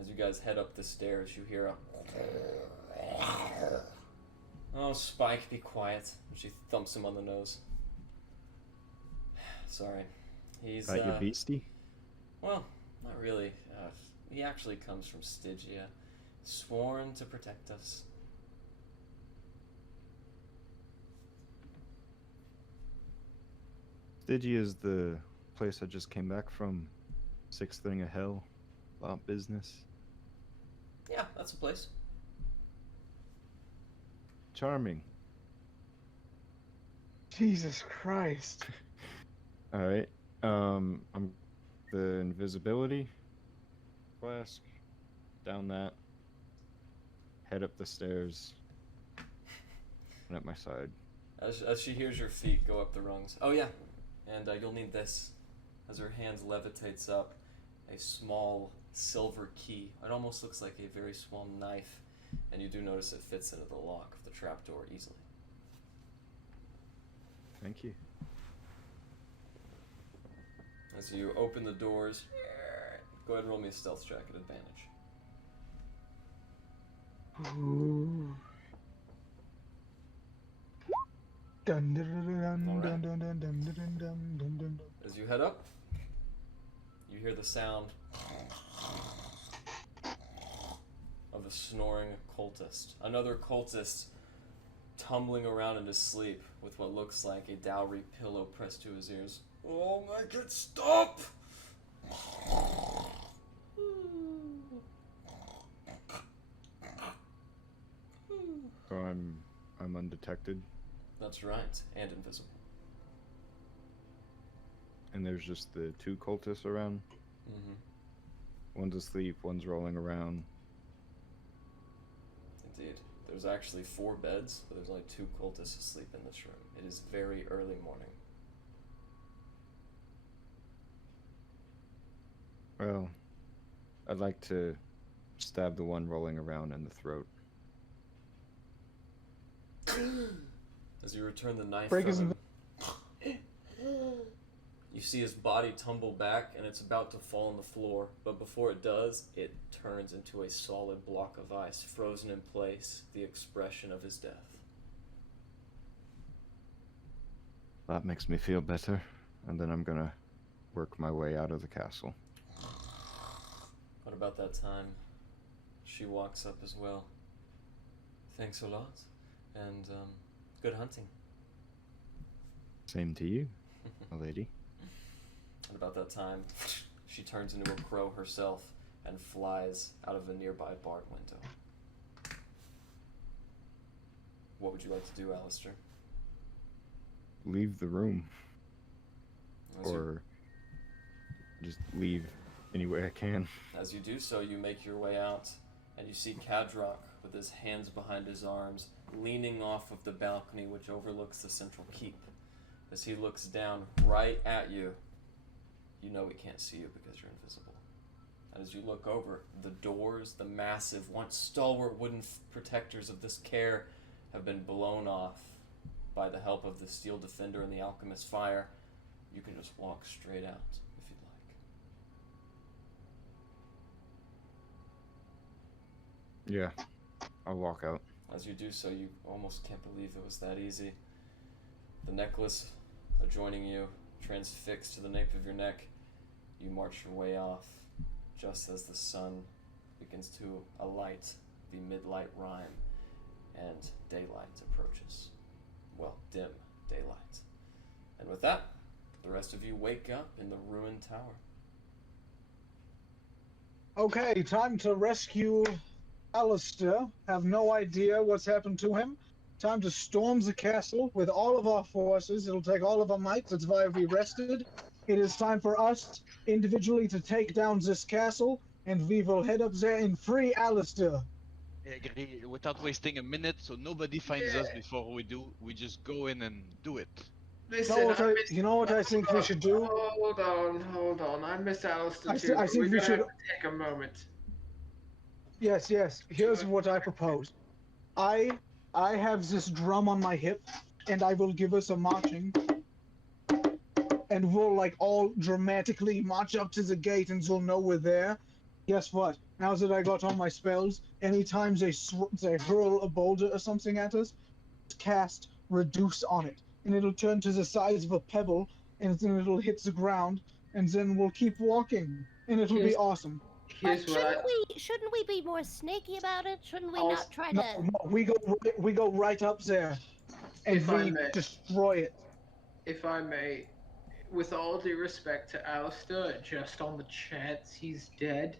As you guys head up the stairs, you hear a... Oh, Spike, be quiet. She thumps him on the nose. Sorry. He's, That your beastie? well, not really. He actually comes from Stygia, sworn to protect us. Stygia is the place I just came back from. Sixth ring of hell. Lot business. Yeah, that's a place. Charming. Jesus Christ. Alright. I'm the invisibility flask. Down that. Head up the stairs. And at my side. As she hears your feet go up the rungs. Oh yeah, and you'll need this. As her hands levitates up, a small silver key. It almost looks like a very small knife, and you do notice it fits into the lock of the trapdoor easily. Thank you. As you open the doors, go ahead and roll me a stealth check at advantage. Ooh. Dun, dun, dun, All dun, right. dun, dun, dun, dun, dun, dun, dun, dun. As you head up, you hear the sound of a snoring cultist. Another cultist tumbling around in his sleep with what looks like a dowry pillow pressed to his ears. Oh, make it stop! So I'm undetected. That's right, and invisible. And there's just the two cultists around. Mm-hmm. One's asleep, one's rolling around. Indeed. There's actually 4 beds, but there's only 2 cultists asleep in this room. It is very early morning. Well, I'd like to stab the one rolling around in the throat. As you return the knife Break from his him, you see his body tumble back, and it's about to fall on the floor. But before it does, it turns into a solid block of ice, frozen in place, the expression of his death. That makes me feel better. And then I'm gonna work my way out of the castle. What about that time? She walks up as well. Thanks a lot, and good hunting. Same to you, my lady. And about that time, she turns into a crow herself and flies out of a nearby barred window. What would you like to do, Alistair? Leave the room. As you- Or just leave any way I can. As you do so, you make your way out, and you see Kadrock with his hands behind his arms, leaning off of the balcony which overlooks the central keep. As he looks down right at you, you know he can't see you because you're invisible. And as you look over, the doors, the massive, once stalwart wooden protectors of this care, have been blown off by the help of the steel defender and the alchemist's fire. You can just walk straight out if you'd like. Yeah, I'll walk out. As you do so, you almost can't believe it was that easy. The necklace adjoining you, transfixed to the nape of your neck, you march your way off just as the sun begins to alight the midnight rime and daylight approaches. Well, dim daylight. And with that, the rest of you wake up in the ruined tower. Okay, time to rescue Alistar. Have no idea what's happened to him. Time to storm the castle with all of our forces. It'll take all of our might. That's why we rested. It is time for us individually to take down this castle, and we will head up there and free Alistar. I agree. Without wasting a minute, so nobody finds us before we do. We just go in and do it. Listen, You know what I think we should do? Hold on. I miss Alistair I too. think We're we gonna should. have to take a moment. Yes. Here's what I propose. I have this drum on my hip, and I will give us a marching, and we'll like all dramatically march up to the gate, and they'll know we're there. Guess what? Now that I got all my spells, anytime they hurl a boulder or something at us, cast reduce on it, and it'll turn to the size of a pebble, and then it'll hit the ground, and then we'll keep walking, and it'll be awesome. But shouldn't we be more sneaky about it? Shouldn't we not try No, to? we go right up there, and If I we may. destroy it. If I may, with all due respect to Alistair, just on the chance he's dead,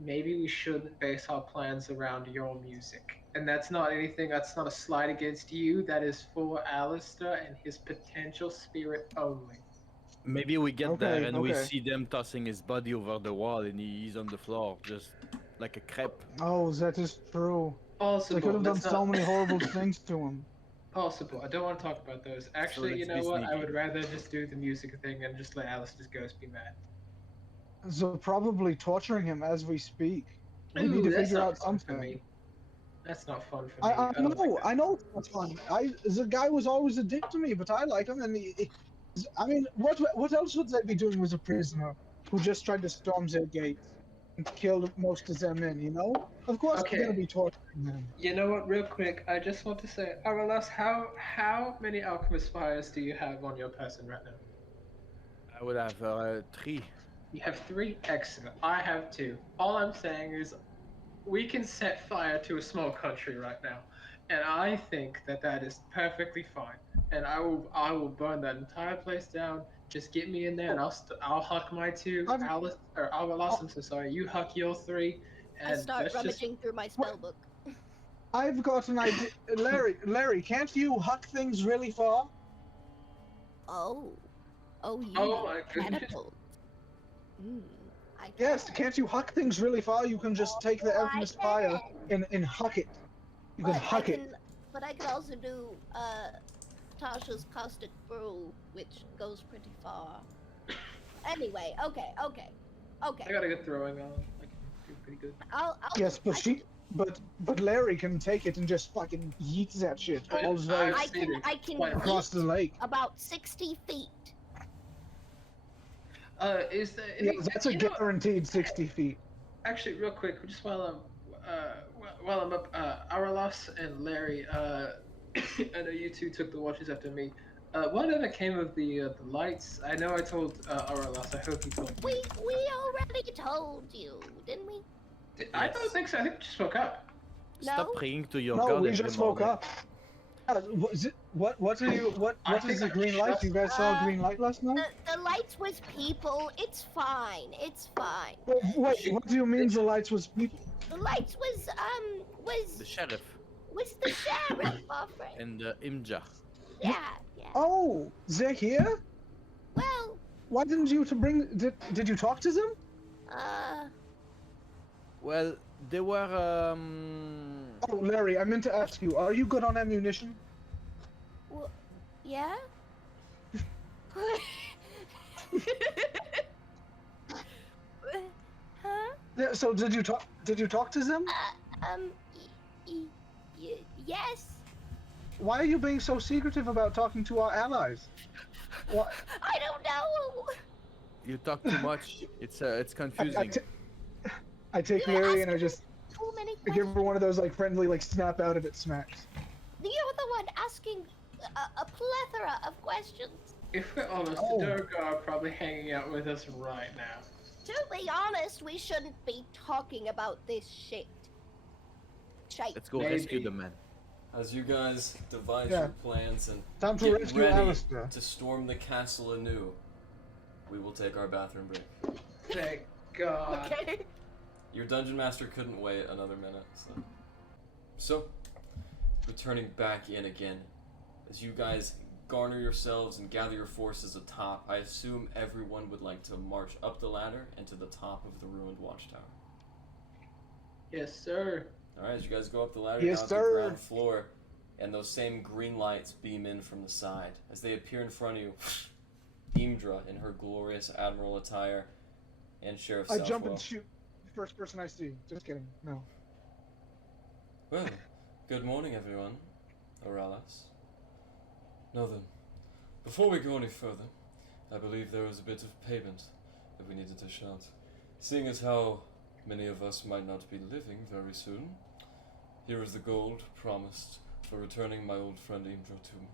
maybe we shouldn't base our plans around your music. And that's not a slight against you, that is for Alistair and his potential spirit only. Maybe we get there and we okay. see them tossing his body over the wall and he's on the floor, just like a crepe. Oh, that is true. Possible. They could have done let's so not- many horrible things to him. Possible. I don't want to talk about those. Actually, you let's know be what? I sneaky. would rather just do the music thing and just let Alistair's ghost be mad. So probably torturing him as we speak. We Ooh, need to that's figure not out fun for something. me. That's not fun for me. I don't like that. I know it's not fun. The guy was always a dick to me, but I like him, and I mean, what else would they be doing with a prisoner who just tried to storm their gates and killed most of their men? You know, of course Okay. they're gonna be torturing them. You know what? Real quick, I just want to say, Aralas, how many alchemist fires do you have on your person right now? I would have 3. You have 3? Excellent. I have 2. All I'm saying is we can set fire to a small country right now. And I think that is perfectly fine. And I will burn that entire place down. Just get me in there and I'll huck my 2. Aralas, I'm so sorry. You huck your 3. I And start let's just- rummaging through my spell book. I've got an idea, Larry. Can't you huck things really far? Oh, you Oh my goodness. catapult. I Yes. can. Can't you huck things really far? You can just take the I alchemist fire can. and huck it. You can But huck it. But I can also do Tasha's caustic brew, which goes pretty far. Anyway, okay. I got a good throwing on. I can do pretty good. I'll Yes, but I but Larry can take it and just fucking yeet that shit all the way I can Quite across the yeet lake. about 60 feet. Is there? Yeah, that's a guaranteed 60 feet. Actually, real quick, just while I'm up, Aralas and Larry, I know you two took the watches after me. Whatever came of the lights? I know I told Aurelas. I hope he told We you. already told you, didn't we? I don't think so. I think we just spoke up. Stop No? praying to your No, god we every just woke morning. up. What are you? What I is think the I green light? trust- You guys saw a Uh, green light last night? The lights was people. It's fine. It's fine. Wait, what do you mean the lights was people? The lights was The sheriff the sheriff, my friend. and Imja. Yeah. Oh, they're here? Well, Why didn't you to bring? Did you talk to them? Well, they were Oh, Larry, I meant to ask you. Are you good on ammunition? yeah. Huh? Yeah, so did you talk? Did you talk to them? Yes. Why are you being so secretive about talking to our allies? What? I don't know. you talk too much. It's confusing. I take You're Larry and I asking just too many I give her questions. one of those like friendly like snap out of it smacks. You're the one asking a plethora of questions. If we're honest, Oh. the Durgar are probably hanging out with us right now. To be honest, we shouldn't be talking about this shit. Let's go Maybe. rescue the man. As you guys devise Yeah. your plans and Time to get rescue ready Alistar. to storm the castle anew, we will take our bathroom break. Thank God. Okay. Your dungeon master couldn't wait another minute, so returning back in again, as you guys garner yourselves and gather your forces atop, I assume everyone would like to march up the ladder and to the top of the ruined watchtower. Yes, sir. Alright, as you guys go up the ladder Yes, down to sir. the ground floor, and those same green lights beam in from the side. As they appear in front of you, Imdra in her glorious admiral attire, and Sheriff I Southwell. jump and shoot the first person I see. Just kidding. No. Well, good morning, everyone. Oralas. Now then, before we go any further, I believe there was a bit of payment that we needed to dish out. Seeing as how many of us might not be living very soon, here is the gold promised for returning my old friend Imdra to me.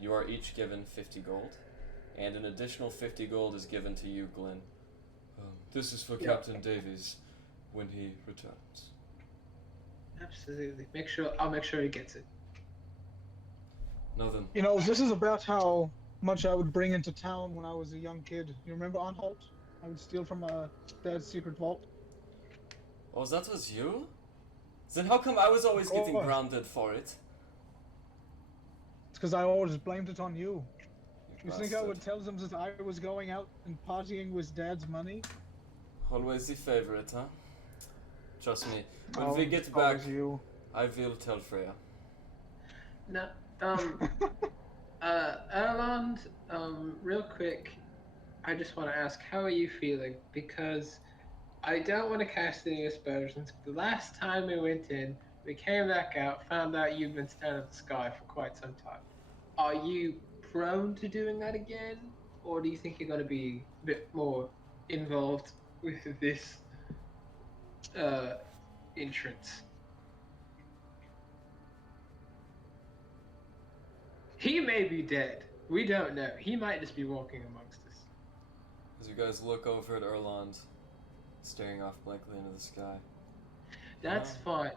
You are each given 50 gold, and an additional 50 gold is given to you, Glenn. This is for Captain Davies when he returns. Absolutely. I'll make sure he gets it. Now then, You know, this is about how much I would bring into town when I was a young kid. You remember on Holt? I would steal from my dad's secret vault. oh, that was you? Then how come I was always getting course. grounded for it? It's because I always blamed it on you. You think I bastard. would tell them that I was going out and partying with dad's money? Always the favorite, huh? Trust me, when Oh, we get always back, you. I will tell Freya. No, Erland, real quick, I just want to ask, how are you feeling? Because I don't want to cast any aspersions. The last time we went in, we came back out, found out you've been staring at the sky for quite some time. Are you prone to doing that again? Or do you think you're going to be a bit more involved with this entrance? He may be dead. We don't know. He might just be walking amongst us. As you guys look over at Erland, staring off blankly into the sky. That's fine.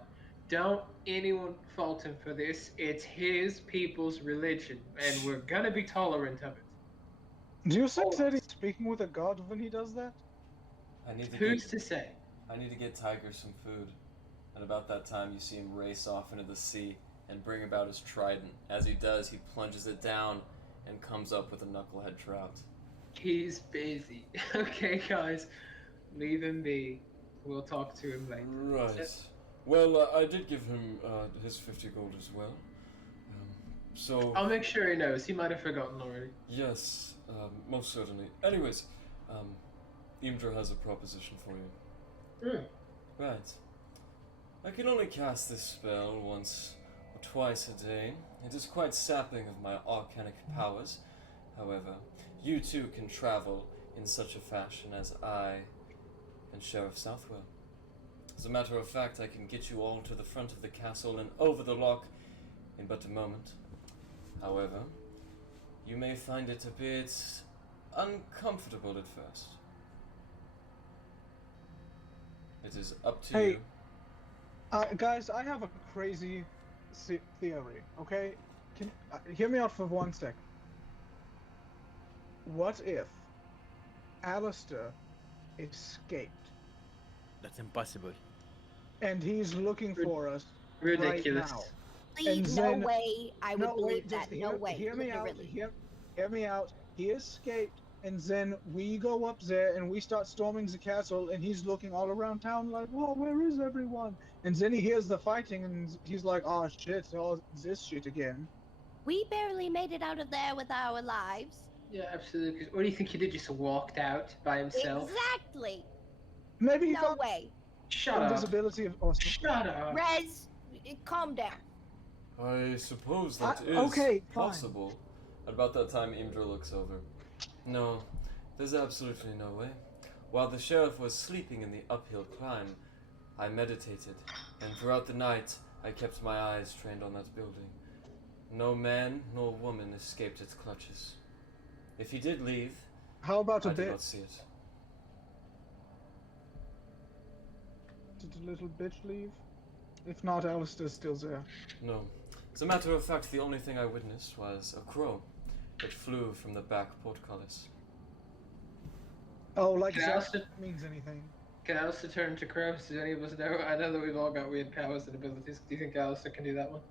Don't anyone fault him for this. It's his people's religion, and we're gonna be tolerant of it. Do you think that he's speaking with a god when he does that? I need to Who's get, to say? I need to get Tiger some food. And about that time, you see him race off into the sea and bring about his trident. As he does, he plunges it down and comes up with a knucklehead trout. He's busy. Okay, guys, leave him be. We'll talk to him later. Right. Well, I did give him his 50 gold as well. So. I'll make sure he knows. He might have forgotten already. Yes, most certainly. Anyways, Imdra has a proposition for you. Right. I can only cast this spell once or twice a day. It is quite sapping of my arcanic powers. However, you too can travel in such a fashion as I and Sheriff Southwell. As a matter of fact, I can get you all to the front of the castle and over the lock in but a moment. However, you may find it a bit uncomfortable at first. It is up to Hey. you. Guys, I have a crazy theory, okay? Hear me out for 1 second. What if Alistair escaped That's impossible. and he's looking for us Ridiculous. right now? Please, no then- way. I would No, believe wait, that. just No way. hear me out. Literally. Hear me out. He escaped, and then we go up there and we start storming the castle, and he's looking all around town like, "Whoa, where is everyone?" And then he hears the fighting, and he's like, "Oh shit, all this shit again." We barely made it out of there with our lives. Yeah, absolutely. What do you think he did? Just walked out by himself? Exactly. Maybe he No found way. Shut up. invisibility of or something. Shut up. Rez, calm down. I suppose that is okay, fine. possible. At about that time, Imdra looks over. No, there's absolutely no way. While the sheriff was sleeping in the uphill climb, I meditated, and throughout the night, I kept my eyes trained on that building. No man nor woman escaped its clutches. If he did leave, How about a I did bit? not see it. Did the little bitch leave? If not, Alistair's still there. No. As a matter of fact, the only thing I witnessed was a crow that flew from the back portcullis. Oh, like Can that Alistair- means anything. Can Alistair turn into crows? Does any of us know? I know that we've all got weird powers and abilities. Do you think Alistair can do that one?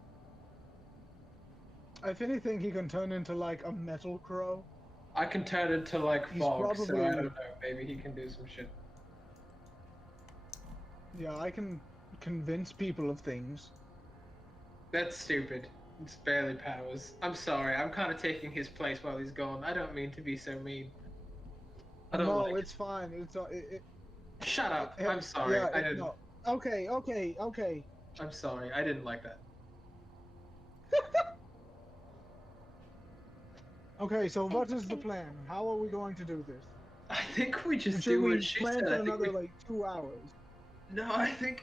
If anything, he can turn into like a metal crow. I can turn into like He's fog, so I probably- don't know. Maybe he can do some shit. Yeah, I can convince people of things. That's stupid. It's barely powers. I'm sorry. I'm kind of taking his place while he's gone. I don't mean to be so mean. I don't No, like it's fine. It's Shut up. it- I'm sorry. yeah, I didn't. no. Okay. I'm sorry. I didn't like that. Okay, so what is the plan? How are we going to do this? I think we just Should do we what she plan said. for I think another we... like 2 hours? No, I think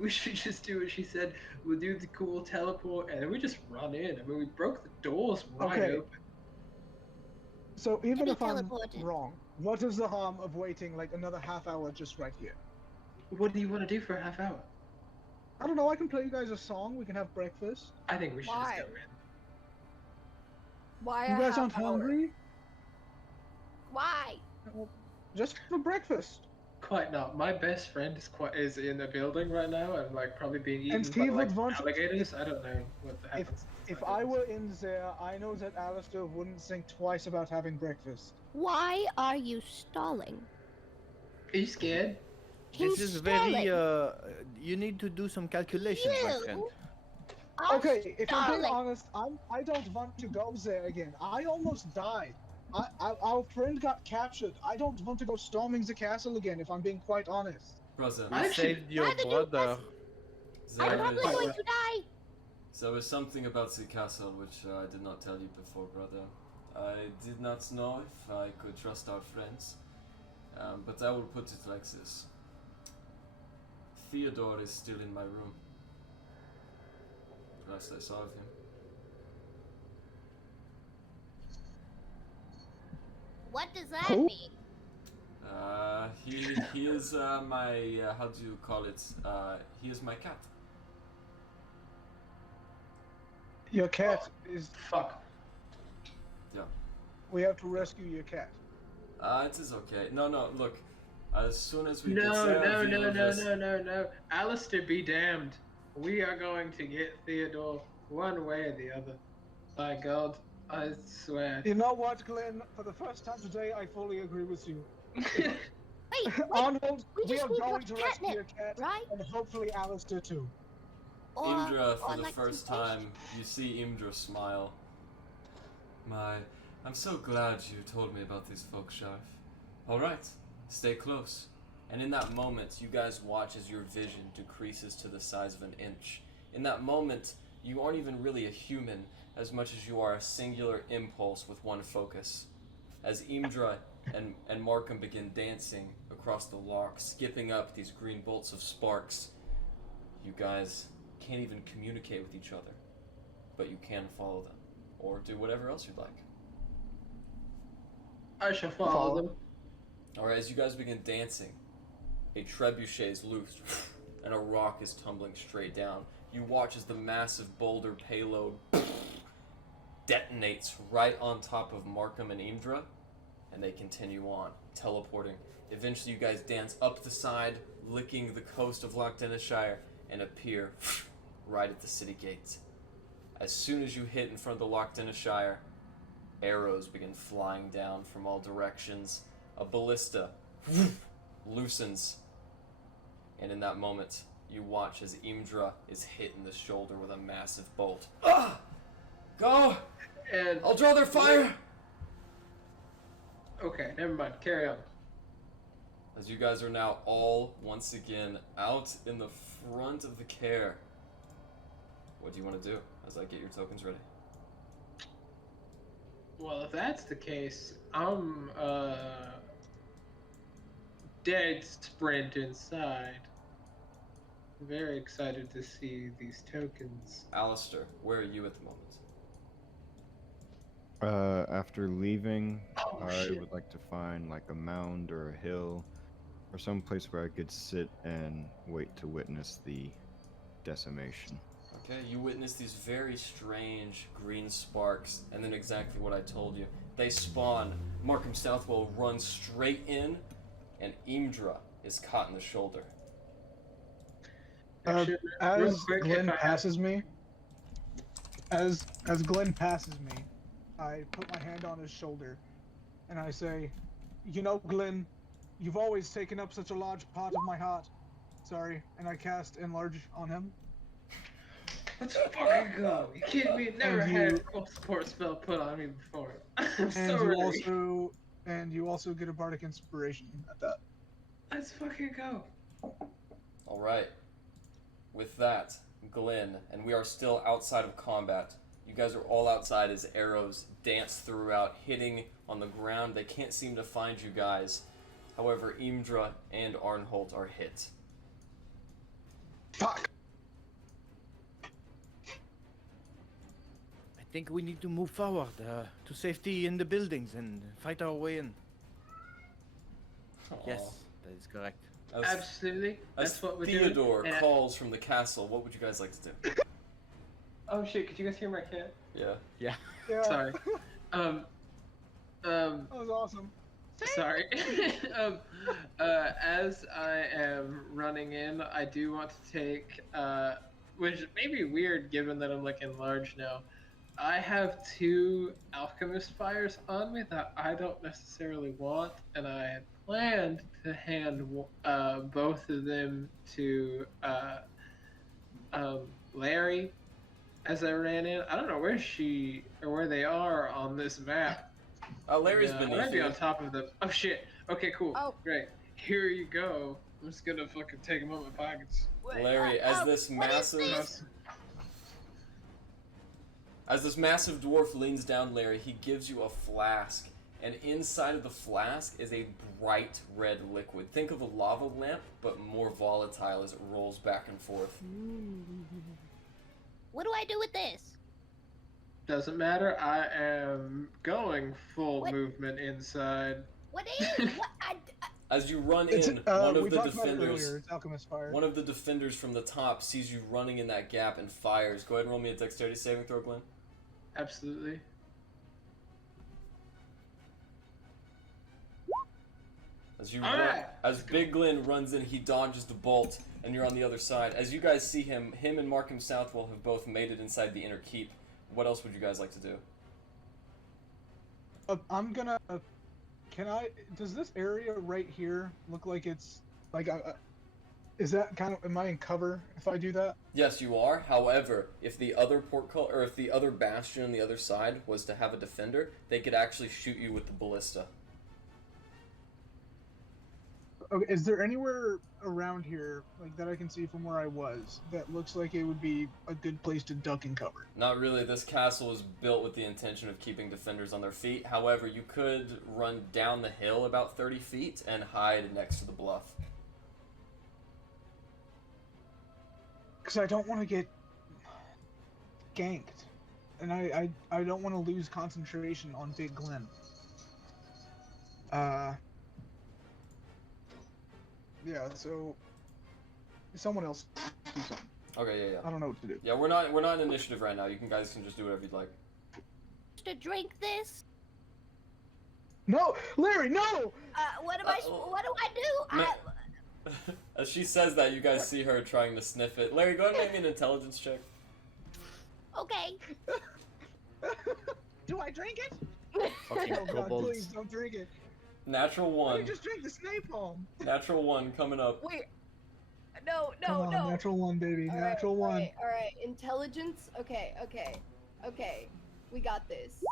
we should just do what she said. We'll do the cool teleport, and then we just run in. I mean, we broke the doors right Okay. open. So even be if I'm teleported. wrong, what is the harm of waiting like another half hour just right here? What do you want to do for a half hour? I don't know. I can play you guys a song. We can have breakfast. I think we should Why? just go in. Why You a guys half aren't hour? hungry? Why? Just for breakfast. Quite not. My best friend is in the building right now and like probably being eaten And by he like would want- alligators. I don't know what happens. If I were in there, I know that Alistair wouldn't think twice about having breakfast. Why are you stalling? Are you scared? He's This is stalling. very. You need to do some calculations, my You friend. are Okay, if I'm being stalling. honest, I don't want to go there again. I almost died. Our friend got captured. I don't want to go storming the castle again, if I'm being quite honest. Brother, I You actually- saved your Neither do brother. there I'm probably is, going to die. there is something about the castle which I did not tell you before, brother. I did not know if I could trust our friends, but I will put it like this. Theodore is still in my room. Last I saw of him. What does that Who? mean? He is my how do you call it? He is my cat. Your cat is. Fuck. We have to rescue your cat. It is okay. No, look. As soon as we No, get there, no, we no, will no, just- no. Alistair be damned. We are going to get Theodore one way or the other. By God, I swear. You know what, Glenn? For the first time today, I fully agree with you. Wait, Arnold, we we just are need going more to rescue your catnip, cat, right? and hopefully Alistair too. Or, Imdra, for or the like first some fish. time, you see Imdra smile. I'm so glad you told me about these folks, Sheriff. Alright, stay close. And in that moment, you guys watch as your vision decreases to the size of an inch. In that moment, you aren't even really a human as much as you are a singular impulse with one focus. As Imdra and Markham begin dancing across the lock, skipping up these green bolts of sparks, you guys can't even communicate with each other, but you can follow them. or do whatever else you'd like. I shall follow them. Alright, as you guys begin dancing, a trebuchet is loosed, and a rock is tumbling straight down. You watch as the massive boulder payload detonates right on top of Markham and Imdra, and they continue on, teleporting. Eventually you guys dance up the side, licking the coast of Lochdenishire, and appear right at the city gates. As soon as you hit in front of the Lochdenishire, arrows begin flying down from all directions. A ballista loosens, and in that moment, you watch as Imdra is hit in the shoulder with a massive bolt. Ah! Go! And I'll draw their fire! okay, never mind. Carry on. As you guys are now all, once again, out in the front of the care. What do you want to do as I get your tokens ready? Well, if that's the case, I'm dead sprint inside. Very excited to see these tokens. Alistar, where are you at the moment? After leaving, Oh, I shit. would like to find like a mound or a hill or some place where I could sit and wait to witness the decimation. Okay, you witness these very strange green sparks, and then exactly what I told you. They spawn. Markham Southwell runs straight in, and Imdra is caught in the shoulder. Actually, real As quick, Glenn if I- passes me, as Glenn passes me, I put my hand on his shoulder, and I say, "You know, Glenn, you've always taken up such a large part of my heart. Sorry," and I cast enlarge on him. Let's fucking go. You kidding me? Never And had you- a cold support spell put on me before. I'm And sorry. you also get a bardic inspiration at that. Let's fucking go. Alright. With that, Glenn, and we are still outside of combat. You guys are all outside as arrows dance throughout, hitting on the ground. They can't seem to find you guys. However, Imdra and Arnholt are hit. Fuck. I think we need to move forward to safety in the buildings and fight our way in. Yes, that is correct. As, Absolutely. That's as what we're Theodore doing. And calls from the castle, what would you guys like to do? oh shit! Could you guys hear my cat? Yeah. Yeah. Sorry. That was awesome. Sorry. As I am running in, I do want to take, which may be weird given that I'm like enlarged now. I have 2 alchemist fires on me that I don't necessarily want, and I had planned to hand both of them to Larry as I ran in. I don't know where she or where they are on this map. Larry's I beneath might be you. on top of them. Oh shit. Okay, cool. Oh. Great. Here you go. I'm just gonna fucking take them out of my pockets. Larry, as this massive dwarf leans down, Larry, he gives you a flask, and inside of the flask is a bright red liquid. Think of a lava lamp, but more volatile as it rolls back and forth. What do I do with this? Doesn't matter. I am going full What? movement inside. What is? What? As you run It's, in, one of we the talked about it defenders, earlier. It's alchemist fire. one of the defenders from the top sees you running in that gap and fires. Go ahead and roll me a dexterity saving throw, Glenn. Absolutely. As you Alright, as Big Glenn runs in, he dodges the bolt, and you're on the other side. As you guys see him and Markham Southwell have both made it inside the inner keep. What else would you guys like to do? I'm gonna. Can I? Does this area right here look like it's like? Is that kind of? Am I in cover if I do that? Yes, you are. However, if the other portcullis or if the other bastion on the other side was to have a defender, they could actually shoot you with the ballista. Okay. Is there anywhere around here like that I can see from where I was that looks like it would be a good place to duck and cover? Not really. This castle was built with the intention of keeping defenders on their feet. However, you could run down the hill about 30 feet and hide next to the bluff. Because I don't want to get ganked and I don't want to lose concentration on Big Glenn. Yeah, so someone else do something. Okay, yeah. I don't know what to do. Yeah, we're not in initiative right now. You guys can just do whatever you'd like. To drink this? No, Larry, no! What do I do? Ma- As she says that, you guys see her trying to sniff it. Larry, go ahead and make me an intelligence check. Okay. Do I drink it? Fucking Oh God, kobolds. please don't drink it. Natural Let one. me just drink this napalm. Natural one coming up. Wait. No, Come no, on, no. natural one, baby. All right, Natural one. All right. Intelligence. Okay. We got this.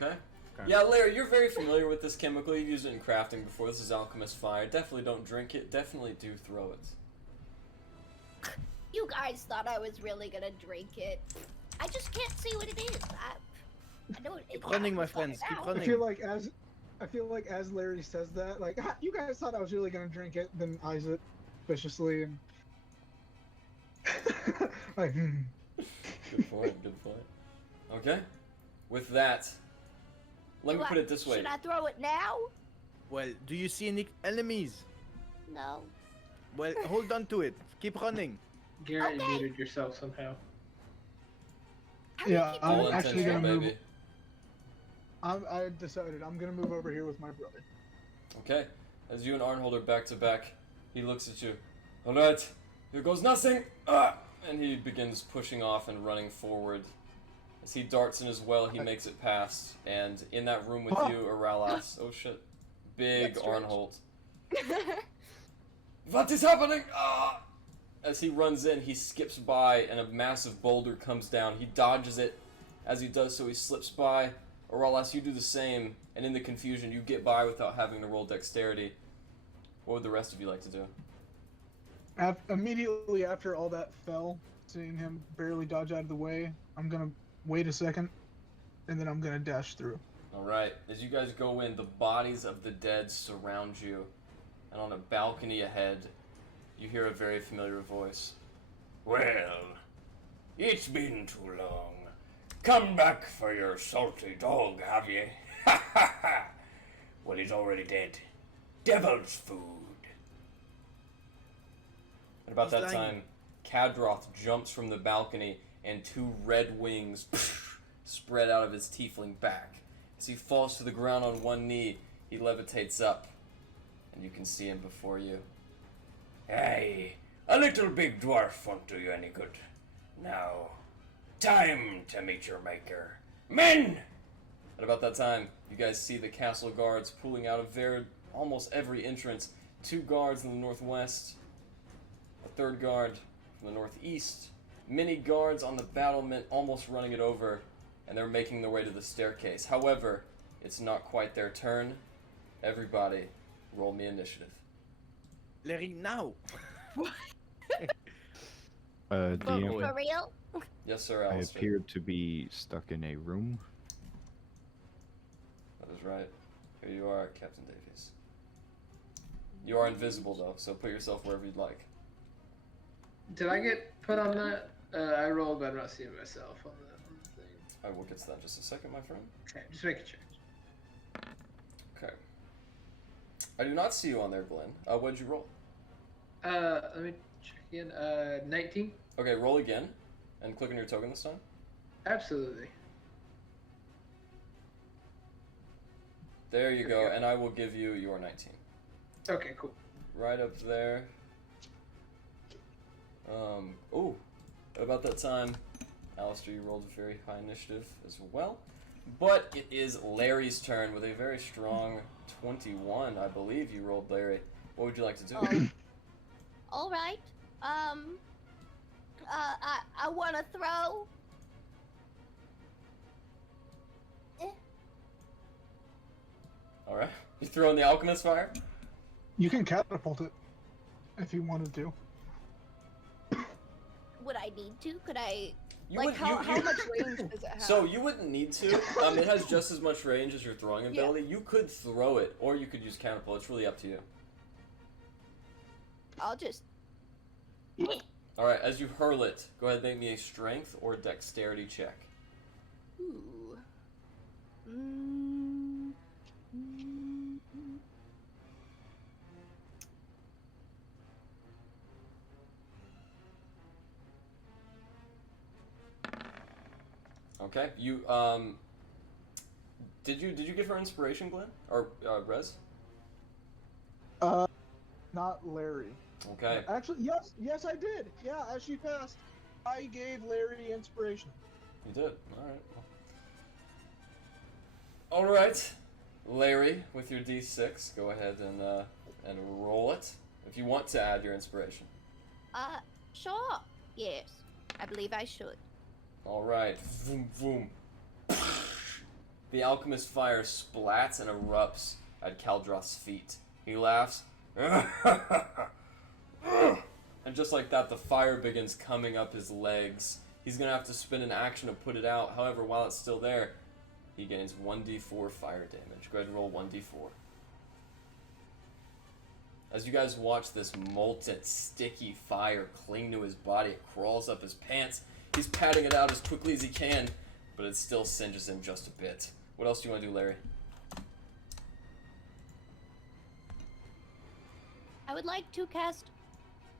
Okay. Yeah, Larry, you're very familiar with this chemical. You've used it in crafting before. This is alchemist fire. Definitely don't drink it. Definitely do throw it. You guys thought I was really gonna drink it. I just can't see what it is. I don't. Keep running, my friends. Keep running. I feel like as Larry says that, like, "Ah, you guys thought I was really gonna drink it," then eyes it viciously and like. Good point. Okay. With that, let me put it this way. Should I throw it now? Well, do you see any enemies? No. Well, hold on to it. Keep running. Garrett muted yourself somehow. Yeah, I'm All actually gonna intentional, move. baby. I decided I'm gonna move over here with my brother. Okay. As you and Arnhold are back to back, he looks at you. All right. Here goes nothing. And he begins pushing off and running forward. As he darts in as well, he makes it past. And in that room with you, Aralas. Oh shit. Big That's right. Arnhold. What is happening? As he runs in, he skips by and a massive boulder comes down. He dodges it. As he does so, he slips by. Aralas, you do the same. And in the confusion, you get by without having to roll dexterity. What would the rest of you like to do? Immediately after all that fell, seeing him barely dodge out of the way, I'm gonna wait a second, and then I'm gonna dash through. Alright, as you guys go in, the bodies of the dead surround you. And on a balcony ahead, you hear a very familiar voice. Well, it's been too long. Come back for your salty dog, have ye? Ha ha ha! Well, he's already dead. Devil's food. At about He's that lying. time, Kadroth jumps from the balcony and two red wings spread out of his tiefling back. As he falls to the ground on one knee, he levitates up, and you can see him before you. Aye, a little big dwarf won't do you any good. Now, time to meet your maker. Men! At about that time, you guys see the castle guards pulling out of almost every entrance. 2 guards in the northwest, a 3rd guard from the northeast, many guards on the battlement almost running it over, and they're making their way to the staircase. However, it's not quite their turn. Everybody, roll me initiative. Larry, now. DM, For real? Yes, sir, I Alistar. appear to be stuck in a room. That is right. Here you are, Captain Davies. You are invisible, though, so put yourself wherever you'd like. Did I get put on that? I rolled, but I'm not seeing myself on the thing. I will get to that in just a second, my friend. Okay, just making sure. Okay. I do not see you on there, Glenn. What did you roll? Let me check again. 19? Okay, roll again, and click on your token this time. Absolutely. There you go, and I will give you your 19. Okay, cool. Right up there. Oh, about that time, Alistar, you rolled a very high initiative as well. But it is Larry's turn with a very strong 21, I believe you rolled, Larry. What would you like to do? All right. I want to throw. Alright. You throw in the alchemist fire? You can catapult it if you wanted to. Would I need to? Could I? You Like, would- how you- much range does it have? So you wouldn't need to. It has just as much range as your throwing ability. You could throw it, or you could use catapult. It's really up to you. I'll just. Alright, as you hurl it, go ahead and make me a strength or dexterity check. Ooh. Okay, you did you give her inspiration, Glenn? Or Rez? Not Larry. Okay. Actually, yes, I did. Yeah, as she passed, I gave Larry inspiration. You did. Alright, Larry, with your D6, go ahead and roll it. If you want to add your inspiration. Sure. Yes, I believe I should. Alright, vroom vroom. The alchemist fire splats and erupts at Kaldroth's feet. He laughs. And just like that, the fire begins coming up his legs. He's gonna have to spend an action to put it out. However, while it's still there, he gains 1d4 fire damage. Go ahead and roll 1d4. As you guys watch this molten, sticky fire cling to his body, it crawls up his pants. He's patting it out as quickly as he can, but it still singes him just a bit. What else do you want to do, Larry? I would like to cast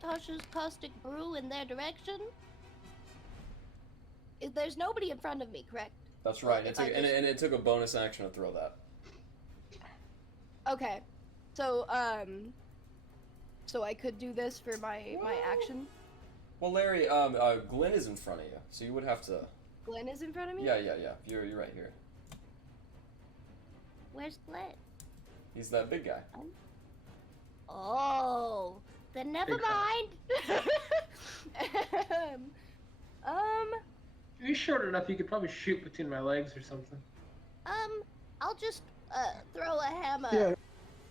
Tasha's Caustic Brew in their direction. There's nobody in front of me, correct? That's right. And it took a bonus action to throw that. Okay. So I could do this for my action. Well, Larry, Glenn is in front of you, so you would have to. Glenn is in front of me? Yeah. You're right here. Where's Glenn? He's that big guy. Oh, then never mind. If you're short enough, you could probably shoot between my legs or something. I'll just throw a hammer. Yeah.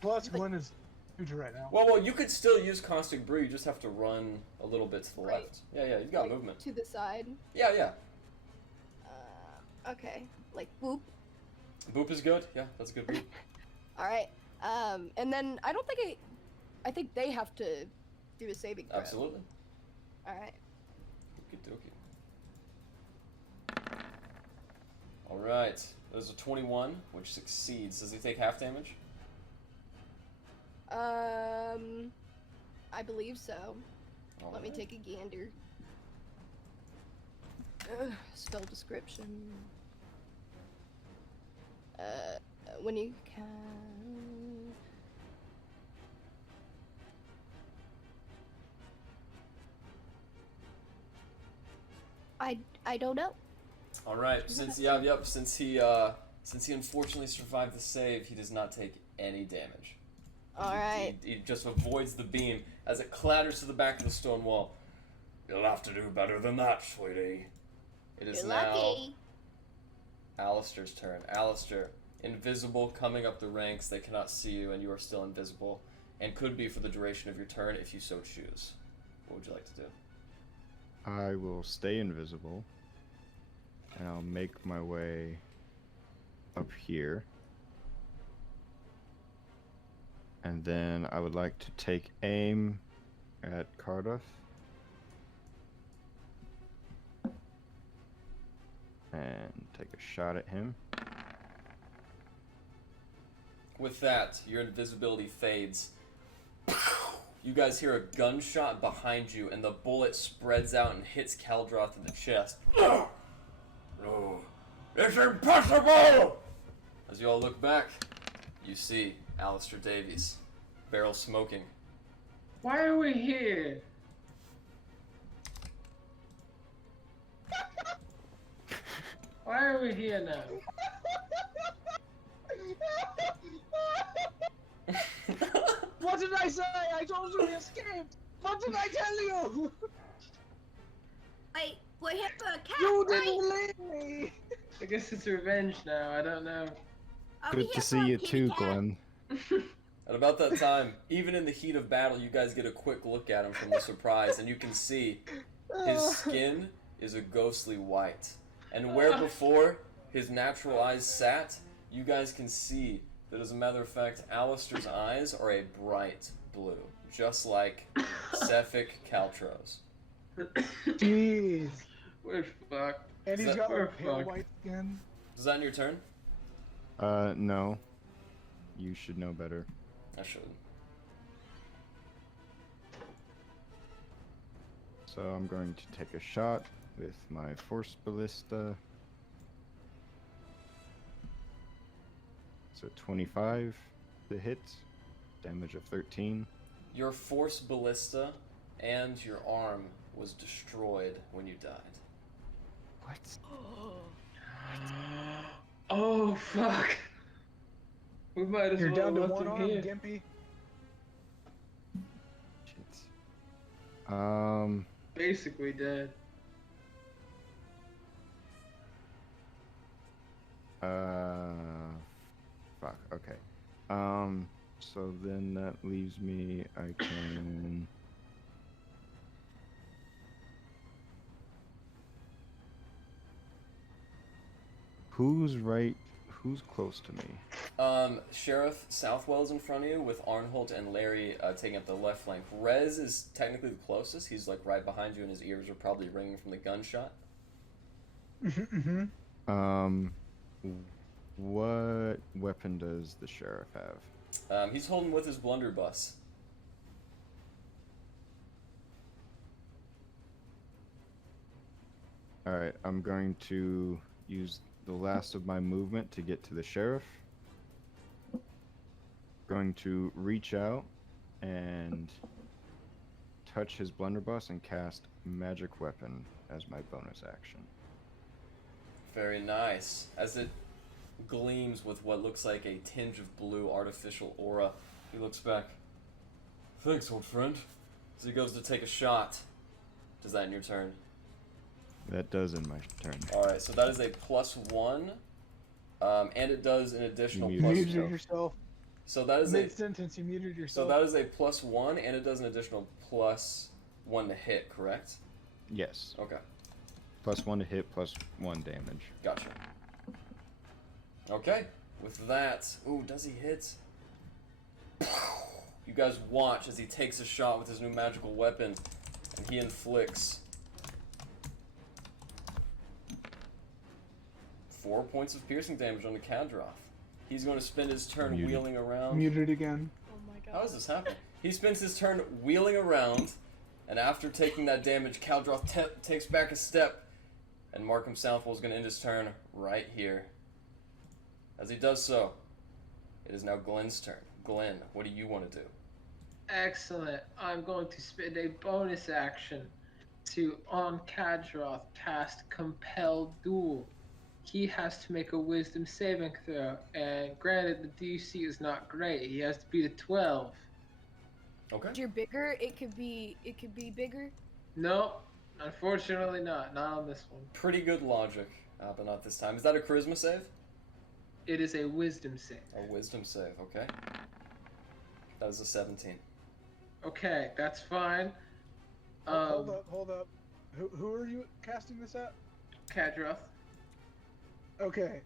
Plus, Glenn is huge right now. Well, you could still use Caustic Brew. You just have to run a little bit to the Right. left. Yeah, you've got Like, movement. To the side. Yeah. Okay. Like boop. Boop is good. Yeah, that's a good boop. All right. And then I don't think I think they have to do a saving throw. Absolutely. All right. Okie dokie. All right. There's a 21, which succeeds. Does he take half damage? I believe so. Let me take a gander. Spell description. When you can. I don't know. All right. Since he unfortunately survived the save, he does not take any damage. All right. He just avoids the beam as it clatters to the back of the stone wall. You'll have to do better than that, sweetie. It is You're now lucky. Alistair's turn. Alistair, invisible, coming up the ranks. They cannot see you, and you are still invisible, and could be for the duration of your turn if you so choose. What would you like to do? I will stay invisible, and I'll make my way up here. And then I would like to take aim at Cardiff. And take a shot at him. With that, your invisibility fades. You guys hear a gunshot behind you, and the bullet spreads out and hits Kaldroth in the chest. No, it's impossible! As you all look back, you see Alistair Davies, barrel smoking. Why are we here? Why are we here now? What did I say? I told you we escaped. What did I tell you? Wait, we're here for a cat, You right? didn't believe me. I guess it's revenge now. I don't know. Are we Good to here see for a you kitty too, cat? Glenn. At about that time, even in the heat of battle, you guys get a quick look at him from the surprise, and you can see his skin is a ghostly white. And where before his natural eyes sat, you guys can see that, as a matter of fact, Alistair's eyes are a bright blue, just like Cephalic Caltro's. Jeez. We're fucked. And he's Is got We're like pale fucked. white skin. Is that in your turn? No. You should know better. I should. So I'm going to take a shot with my force ballista. So 25 to hit, damage of 13. Your force ballista and your arm was destroyed when you died. What? Oh fuck. We might as You're well down to left one him arm, here. Gimpy. Shit. Basically dead. Fuck. Okay. So then that leaves me. I can. Who's close to me? Sheriff Southwell's in front of you with Arnholt and Larry taking up the left flank. Rez is technically the closest. He's like right behind you, and his ears are probably ringing from the gunshot. What weapon does the sheriff have? He's holding with his blunderbuss. Alright, I'm going to use the last of my movement to get to the sheriff. Going to reach out and touch his blunderbuss and cast magic weapon as my bonus action. Very nice. As it gleams with what looks like a tinge of blue artificial aura, he looks back. Thanks, old friend. As he goes to take a shot. Does that in your turn? That does in my turn. Alright, so that is a +1. And it does an additional You You plus. muted yourself. So that is a Mid-sentence, you muted so yourself. that is a +1, and it does an additional +1 to hit, correct? Yes. Okay, +1 to hit, +1 damage. gotcha. Okay, with that, ooh, does he hit? You guys watch as he takes a shot with his new magical weapon, and he inflicts 4 points of piercing damage on the Kadroth. He's going to spend his turn Muted. wheeling around. Muted again. Oh my god. How does this happen? He spends his turn wheeling around, and after taking that damage, Kadroth takes back a step, and Markham Southwell is going to end his turn right here. As he does so, it is now Glenn's turn. Glenn, what do you want to do? Excellent. I'm going to spend a bonus action to, on Kadroth, cast Compel Duel. He has to make a wisdom saving throw, and granted the DC is not great. He has to beat a 12. Okay. If you're bigger, it could be bigger. Nope, unfortunately not. Not on this one. Pretty good logic, but not this time. Is that a charisma save? It is a wisdom save. A wisdom save, okay. That is a 17. Okay, that's fine. Hold up. Who are you casting this at? Kadroth. Okay,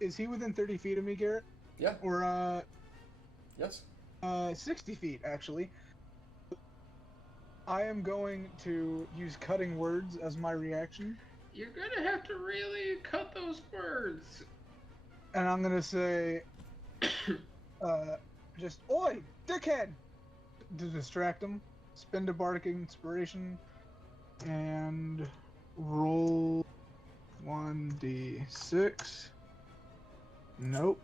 is he within 30 feet of me, Garrett? Yeah. Or Yes. 60 feet actually. I am going to use cutting words as my reaction, You're gonna have to really cut those words. and I'm gonna say, just "Oi, dickhead!" to distract him. Spend a bardic inspiration, and roll 1d6. Nope.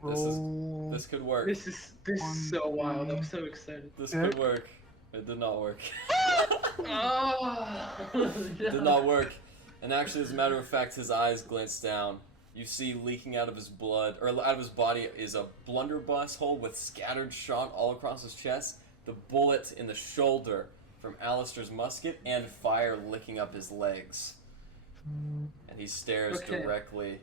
Roll. This could work. This is so wild. I'm so excited. This could work. It did not work. Oh, It did not work. And actually, as a matter of fact, his eyes glance down. You see leaking out of his blood, or out of his body, is a blunderbuss hole with scattered shot all across his chest, the bullet in the shoulder from Alistar's musket, and fire licking up his legs. And he stares Okay. directly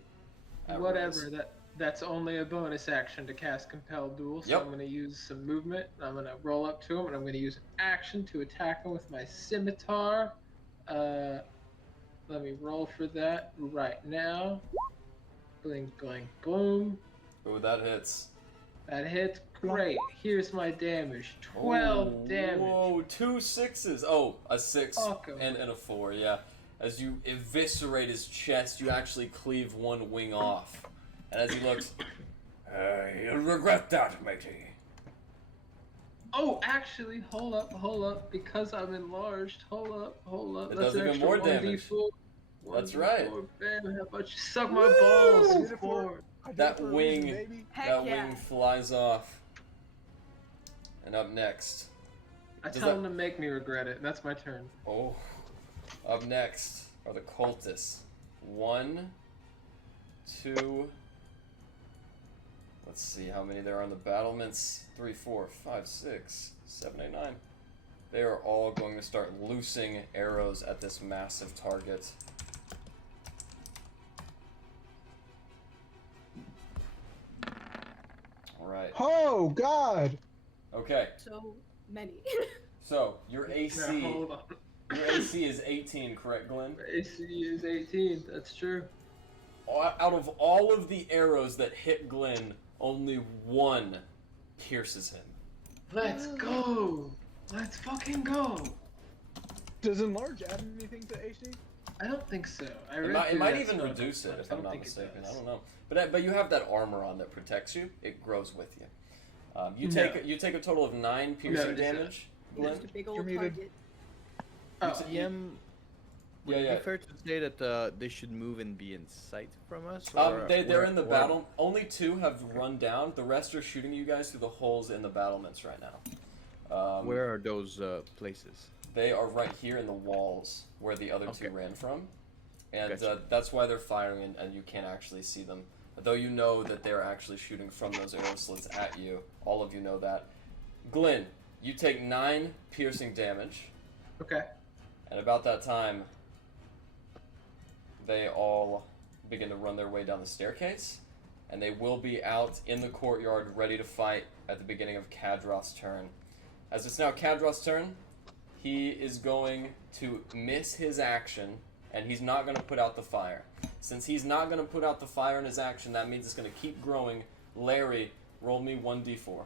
at Whatever. Rez. That's only a bonus action to cast Compel Duel. So Yep. I'm going to use some movement. I'm going to roll up to him, and I'm going to use an action to attack him with my scimitar. Let me roll for that right now. Bling, bling, boom. Ooh, that hits. That hits. Great. Here's my damage. 12 damage. Whoa, 2 6s. Oh, a 6 Fuck 'em. and a 4, yeah. As you eviscerate his chest, you actually cleave one wing off. And as he looks, You'll regret that, matey. Oh, actually, hold up. Because I'm enlarged, hold up. It That's does an even extra more 1d4. damage. That's right. 1d4. Bam, how about you suck my Woo! balls? Did it Four. for- I did it that for a wing, reason, baby. Heck that yeah. wing flies off. And up next, I Does tell that- him to make me regret it. That's my turn. oh, up next are the cultists. 1, 2. Let's see how many there are on the battlements. 3, 4, 5, 6, 7, 8, 9. They are all going to start loosing arrows at this massive target. Alright. Oh God! Okay, So many. so your Now, AC hold on. your AC is 18, correct, Glenn? AC is 18. That's true. Out of all of the arrows that hit Glenn, only one pierces him. Let's go. Let's fucking go. Does enlarge add anything to AC? I don't think so. It might even reduce it if I'm not mistaken. I don't know. But you have that armor on that protects you. It grows with you. You take a total of 9 piercing it does not. damage, Glenn. Just a big You're old muted. target. Oh, TM, would Yeah, it yeah. be fair to say that they should move and be in sight from us? They're or- in the or- battle. Only 2 have run down. The rest are shooting you guys through the holes in the battlements right now. Where are those places? They are right here in the walls where the other 2 Okay. ran from. And Gotcha. that's why they're firing and you can't actually see them. Though you know that they're actually shooting from those arrow slits at you. All of you know that. Glenn, you take 9 piercing damage. okay. And about that time, they all begin to run their way down the staircase. And they will be out in the courtyard ready to fight at the beginning of Kadroth's turn. As it's now Kadroth's turn, he is going to miss his action, and he's not going to put out the fire. Since he's not going to put out the fire in his action, that means it's going to keep growing. Larry, roll me 1d4.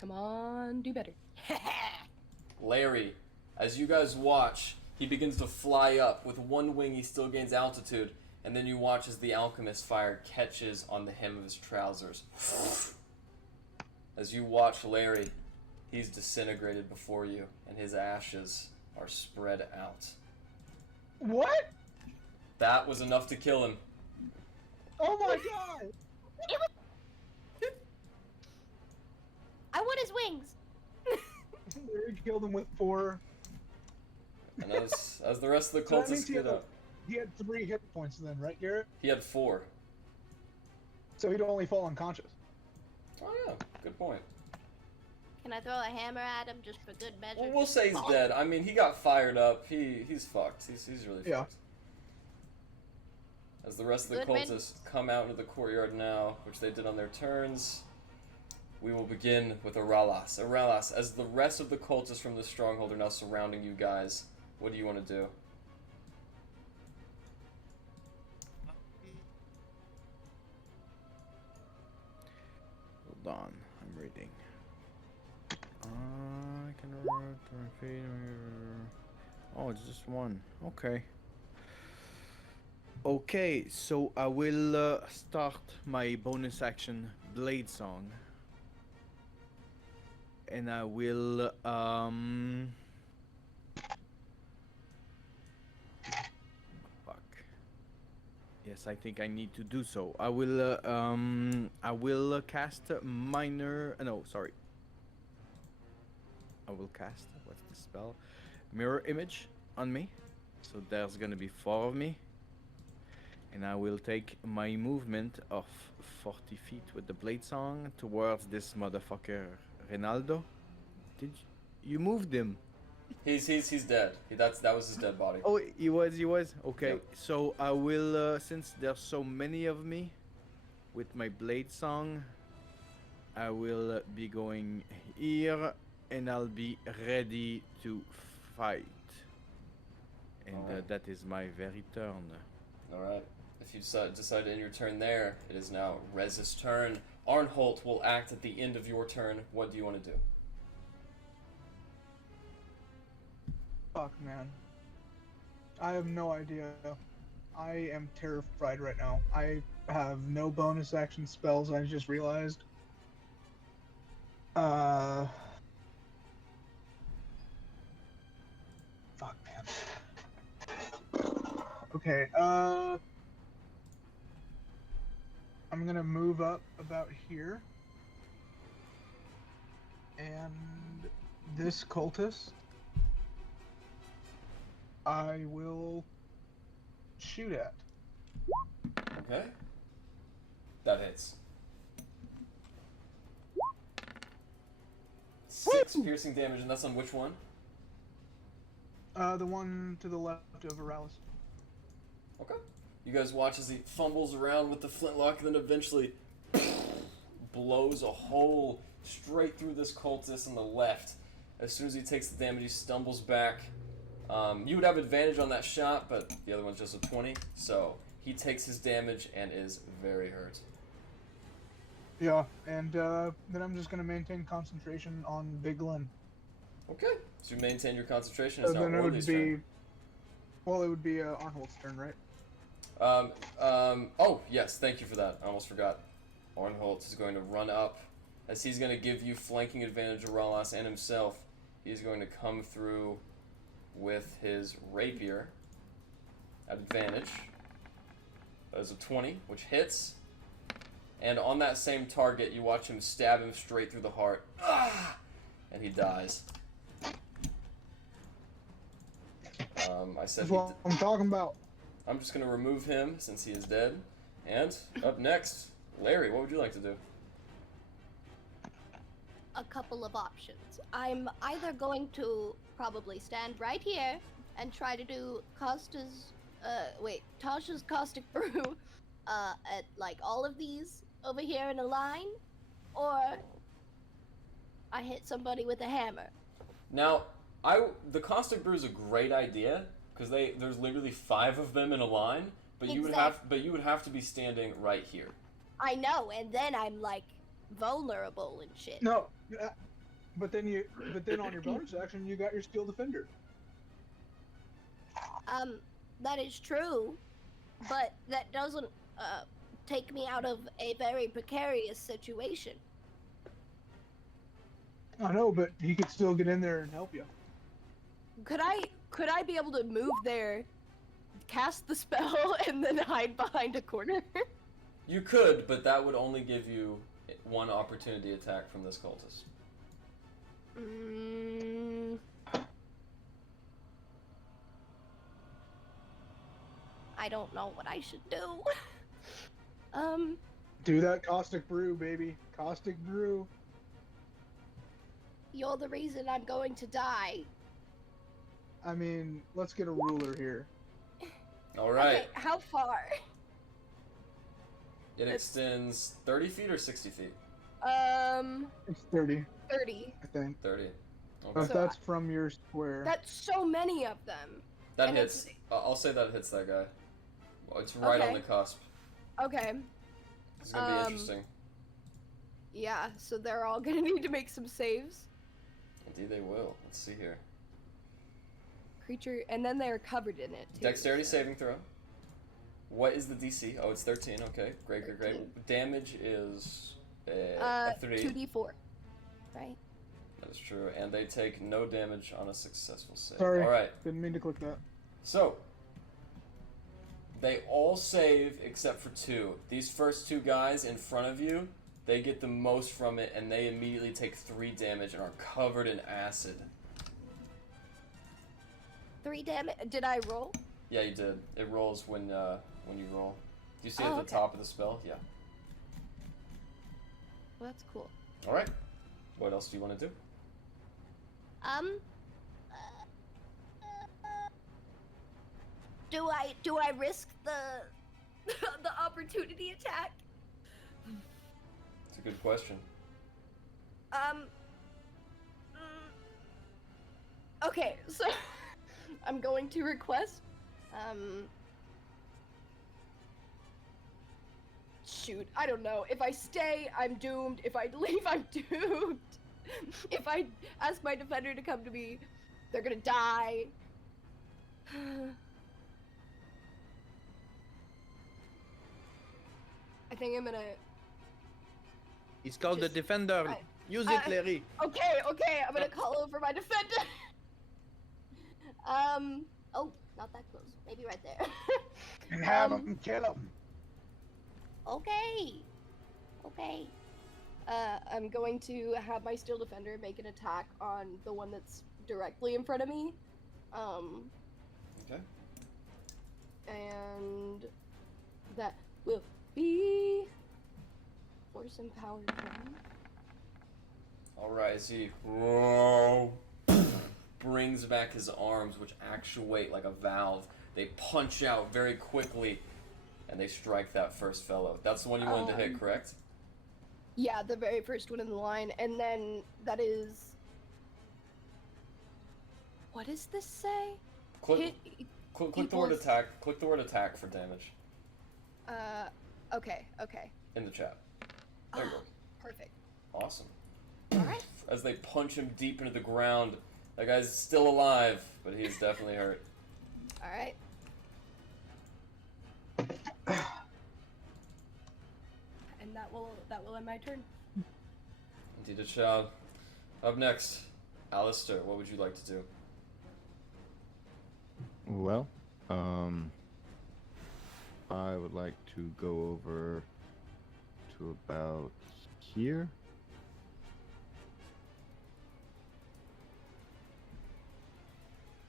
Come on, do better. Larry, as you guys watch, he begins to fly up. With one wing, he still gains altitude, and then you watch as the alchemist fire catches on the hem of his trousers. As you watch Larry, he's disintegrated before you, and his ashes are spread out. What? That was enough to kill him. Oh my God! I want his wings. Larry killed him with 4. And as the rest of the So that means cultists get up, he had 3 hit points then, right, Garrett? he had 4. So he'd only fall unconscious. Oh yeah, good point. Can I throw a hammer at him just for good measure? Well, we'll say he's dead. I mean, he got fired up. He's fucked. He's really Yeah. fucked. As the rest of the Good win. cultists come out into the courtyard now, which they did on their turns, we will begin with Aralas. Aralas, as the rest of the cultists from the stronghold are now surrounding you guys, what do you want to do? Hold on, I'm reading. I can run to my feet. Oh, it's just one. Okay. Okay, so I will start my bonus action blade song. And I will fuck. Yes, I think I need to do so. I will cast minor no, sorry. I will cast what's the spell? Mirror image on me. So there's gonna be 4 of me. And I will take my movement of 40 feet with the blade song towards this motherfucker Ronaldo. Did you moved him? He's dead. That was his dead body. Oh, he was. Okay, Yep. so I will since there's so many of me, with my blade song, I will be going here, and I'll be ready to fight. And Alright. that is my very turn. All right. if you decide to end your turn there, it is now Rez's turn. Arnholt will act at the end of your turn. What do you want to do? Fuck, man. I have no idea. I am terrified right now. I have no bonus action spells, I just realized. Fuck, man. Okay, I'm gonna move up about here. And this cultist, I will shoot at. Okay. That hits. 6 piercing damage, and that's on which one? The one to the left of Aralis. Okay. You guys watch as he fumbles around with the flintlock, and then eventually blows a hole straight through this cultist on the left. As soon as he takes the damage, he stumbles back. You would have advantage on that shot, but the other one's just a 20, so he takes his damage and is very hurt. Yeah, and then I'm just gonna maintain concentration on Big Lynn. Okay, so you maintain your concentration. So It's now then it would Orly's be, turn. well, it would be Arnholt's turn, right? Oh, yes, thank you for that. I almost forgot. Arnholt is going to run up, as he's going to give you flanking advantage, Aralas, and himself. He's going to come through with his rapier at advantage. That is a 20, which hits. And on that same target, you watch him stab him straight through the heart. Ah! And he dies. I said That's what I'm talking about. I'm just going to remove him since he is dead. And up next, Larry, what would you like to do? A couple of options. I'm either going to probably stand right here and try to do Tasha's caustic brew at like all of these over here in a line, or I hit somebody with a hammer. Now, the caustic brew is a great idea because there's literally 5 of them in a line, but you would have to be standing right here. I know, and then I'm like vulnerable and shit. No, but then on your bonus action, you got your skill defender. That is true, but that doesn't take me out of a very precarious situation. I know, but he could still get in there and help you. Could I be able to move there, cast the spell, and then hide behind a corner? You could, but that would only give you 1 opportunity attack from this cultist. I don't know what I should do. Do that caustic brew, baby. Caustic brew. You're the reason I'm going to die. I mean, let's get a ruler here. All right. Okay, how far? It extends 30 feet or 60 feet? It's 30. 30. I think. 30. If Okay. that's from your square. That's so many of them. That and hits. I'll say that hits that guy. Well, it's right on Okay. the cusp. Okay. It's going to be interesting. Yeah, so they're all gonna need to make some saves. Indeed they will. Let's see here. Creature, and then they're covered in it, too. Dexterity saving throw. What is the DC? Oh, it's 13. Okay, great. Damage is a 3. 2d4. Right? That is true, and they take no damage on a successful save. Sorry. All right. Didn't mean to click that. So they all save except for 2. These first 2 guys in front of you, they get the most from it, and they immediately take 3 damage and are covered in acid. 3 damage. Did I roll? Yeah, you did. It rolls when you roll. Do you see it at the okay. top of the spell? Yeah. Well, that's cool. All right. What else do you want to do? Do I risk the the opportunity attack? It's a good question. Okay, so I'm going to request shoot, I don't know. If I stay, I'm doomed. If I leave, I'm doomed. If I ask my defender to come to me, they're gonna die. I think I'm gonna. He's called the Just- defender. Use it, Larry. Okay, I'm gonna call over my defender. Oh, not that close. Maybe right there. And have him kill him. Okay. I'm going to have my steel defender make an attack on the one that's directly in front of me. Okay. And that will be force empowered. Alright, as he brings back his arms, which actuate like a valve. They punch out very quickly, and they strike that first fellow. That's the one you wanted to hit, correct? Yeah, the very first one in the line, and then that is. What does this say? Click the word equals- attack. Click the word attack for damage Okay. in the chat. There you go. Perfect. Awesome. Alright. As they punch him deep into the ground, that guy's still alive, but he is definitely hurt. Alright. And that will end my turn. Indeed, a child. Up next, Alistar, what would you like to do? Well, I would like to go over to about here.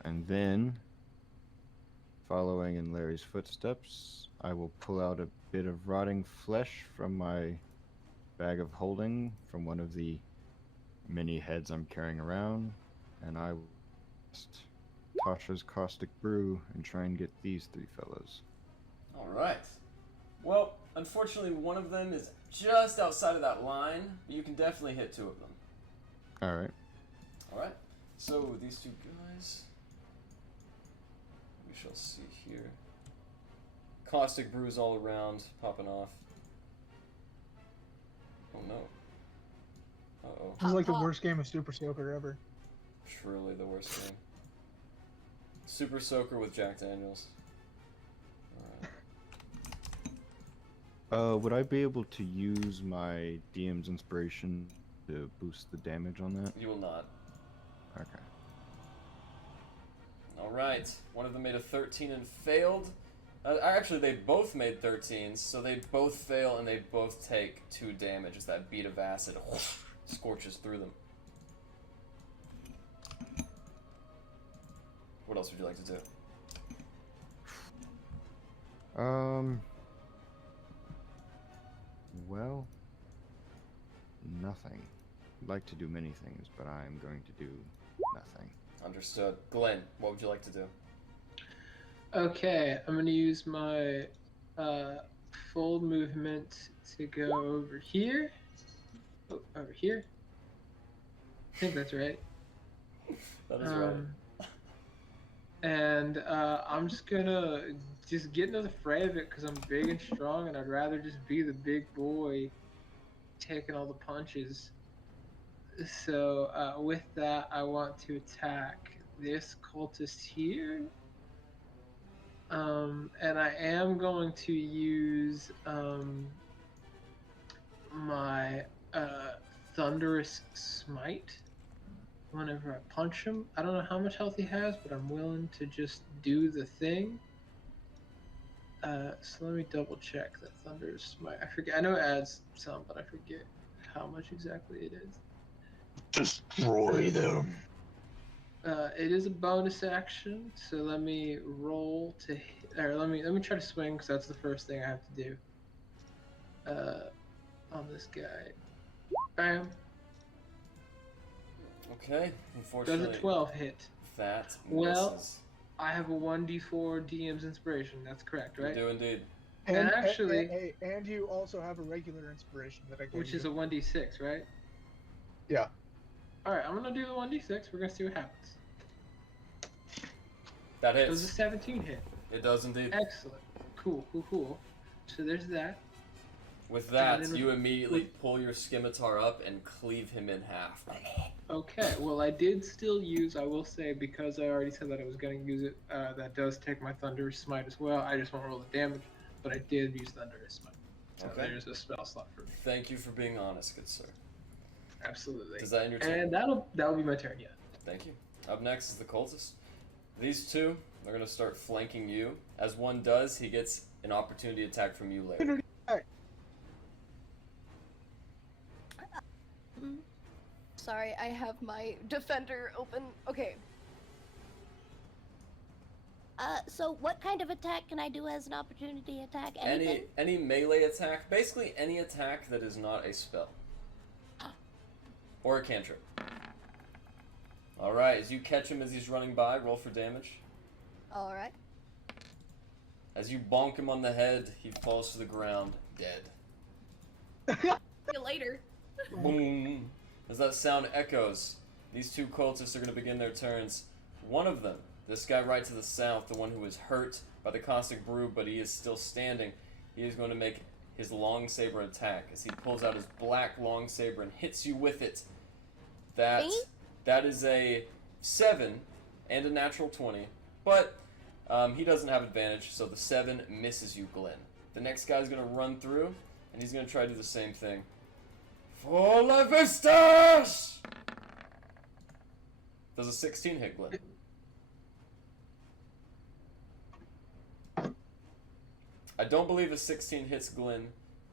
And then, following in Larry's footsteps, I will pull out a bit of rotting flesh from my bag of holding from one of the many heads I'm carrying around, and I will cast Tasha's Caustic Brew and try and get these three fellows. Alright. Well, unfortunately, one of them is just outside of that line, but you can definitely hit two of them. Alright. Alright. So, these two guys. We shall see here. Caustic brews all around, popping off. Oh no. Uh-oh. This is like the worst game of Super Soaker ever. Truly the worst game. Super Soaker with Jack Daniels. Alright. Would I be able to use my DM's inspiration to boost the damage on that? You will not. Okay. Alright. One of them made a 13 and failed. Actually, they both made 13s, so they both fail and they both take 2 damage as that bead of acid scorches through them. What else would you like to do? Well, nothing. I'd like to do many things, but I'm going to do nothing. Understood. Glenn, what would you like to do? Okay, I'm gonna use my full movement to go over here. Oh, over here. I think that's right. That is right. And I'm just gonna get into the fray of it because I'm big and strong, and I'd rather just be the big boy taking all the punches. So with that, I want to attack this cultist here. And I am going to use my Thunderous Smite whenever I punch him. I don't know how much health he has, but I'm willing to just do the thing. So let me double check that Thunderous Smite. I forget. I know it adds some, but I forget how much exactly it is. Destroy them. It is a bonus action, so let me roll to hit, or let me try to swing because that's the first thing I have to do. On this guy. Bam. Okay, unfortunately. Does a 12 hit? That Well, misses. I have a 1d4 DM's inspiration. That's correct, right? You do indeed. And actually- and you also have a regular inspiration that I gave Which you. is a 1d6, right? Yeah. Alright, I'm gonna do the 1d6. We're gonna see what happens. That It was a hits. 17 hit. It does indeed. Excellent. Cool. So there's that. With that, then you with- immediately with- pull your scimitar up and cleave him in half. Okay, well, I did still use, I will say, because I already said that I was going to use it, that does take my Thunder Smite as well. I just won't roll the damage, but I did use Thunder Smite. So Okay. there's a spell slot for me. Thank you for being honest, good sir. Absolutely. Does that end your turn? And that'll be my turn, yeah. Thank you. Up next is the cultist. These two are going to start flanking you. As one does, he gets an opportunity attack from you later. Sorry, I have my defender open. Okay. So what kind of attack can I do as an opportunity attack? Anything? Any melee attack, basically any attack that is not a spell. Or a cantrip. Alright, as you catch him as he's running by, roll for damage. Alright. As you bonk him on the head, he falls to the ground, dead. See you later. Boom! As that sound echoes, these two cultists are going to begin their turns. One of them, this guy right to the south, the one who was hurt by the caustic brew, but he is still standing, he is going to make his long saber attack as he pulls out his black long saber and hits you with it. That is a 7 and a natural 20, but he doesn't have advantage, so the 7 misses you, Glenn. The next guy's going to run through, and he's going to try to do the same thing. For la vistas! Does a 16 hit, Glenn? I don't believe a 16 hits Glenn.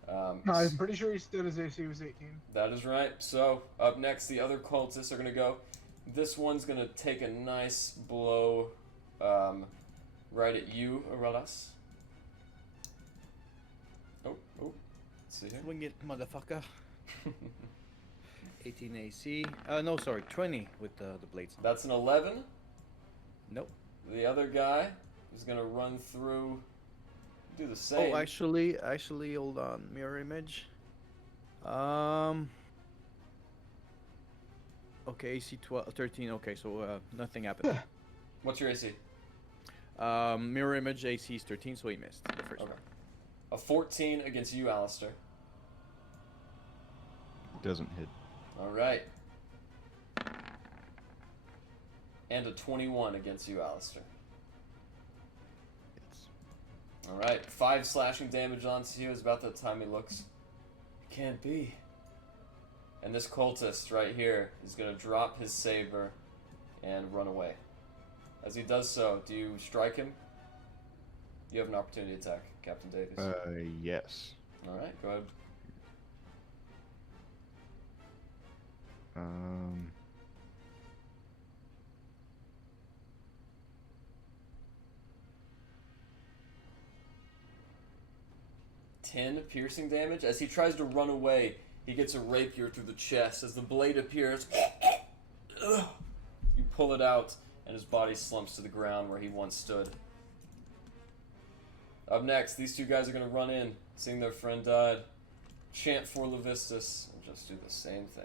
No, I'm pretty sure he stood his AC was 18. That is right. So, up next, the other cultists are going to go. This one's going to take a nice blow right at you, Arelas. Oh. Let's see here. Swing it, motherfucker. 18 AC. No, sorry, 20 with the blades. That's an 11. Nope. The other guy is going to run through, do the same. Oh, actually, hold on. Mirror image. Okay, AC 13. Okay, so nothing happened. What's your AC? Mirror image AC is 13, so he missed the first Okay. one. A 14 against you, Alistair. Doesn't hit. All right. And a 21 against you, Alistair. Hits. All right. 5 slashing damage onto you is about the time he looks. Can't be. And this cultist right here is going to drop his saber and run away. As he does so, do you strike him? You have an opportunity attack, Captain Davies. Yes. All right, go ahead. Um. Ten piercing damage. As he tries to run away, he gets a rapier through the chest. As the blade appears, you pull it out, and his body slumps to the ground where he once stood. Up next, these two guys are going to run in, seeing their friend died, chant for Levistus, and just do the same thing.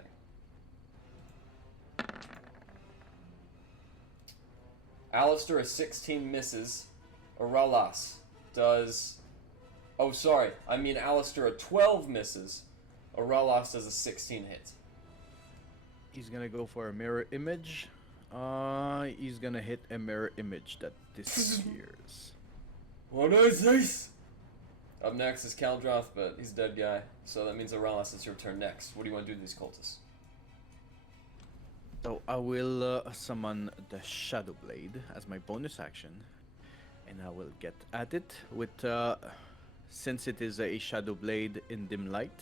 Alistair, a 16 misses. Arelas does... Oh, sorry. I mean Alistair, a 12 misses. Arelas does a 16 hit. He's gonna go for a mirror image. He's gonna hit a mirror image that disappears. What is this? Up next is Kaldroth, but he's a dead guy. So that means Arelas, it's your turn next. What do you want to do to these cultists? So I will summon the Shadow Blade as my bonus action, and I will get at it with, since it is a Shadow Blade in dim light,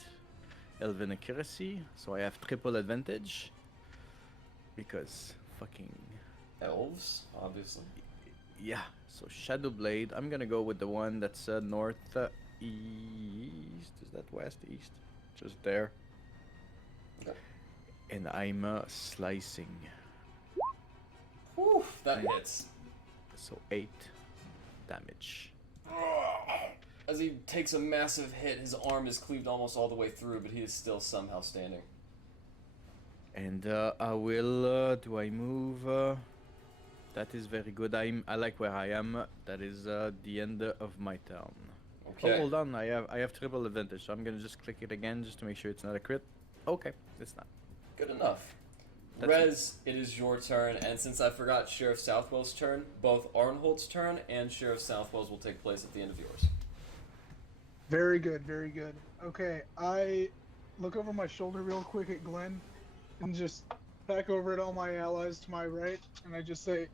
Elven accuracy, so I have triple advantage, because fucking... Elves, obviously. Yeah, so Shadow Blade, I'm gonna go with the one that's north, east, is that west, east? Just there. Okay. And I'm slicing. Whew, that hits. So 8 damage. As he takes a massive hit, his arm is cleaved almost all the way through, but he is still somehow standing. And I will. Do I move? That is very good. I like where I am. That is the end of my turn. Okay. hold on, I have triple advantage, so I'm gonna just click it again just to make sure it's not a crit. Okay, it's not. Good enough. That's Rez, it is your turn, and since I forgot Sheriff Southwell's turn, both Arnhold's turn and Sheriff Southwell's will take place at the end of yours. Very good, very good. Okay, I look over my shoulder real quick at Glenn and just back over at all my allies to my right, and I just say,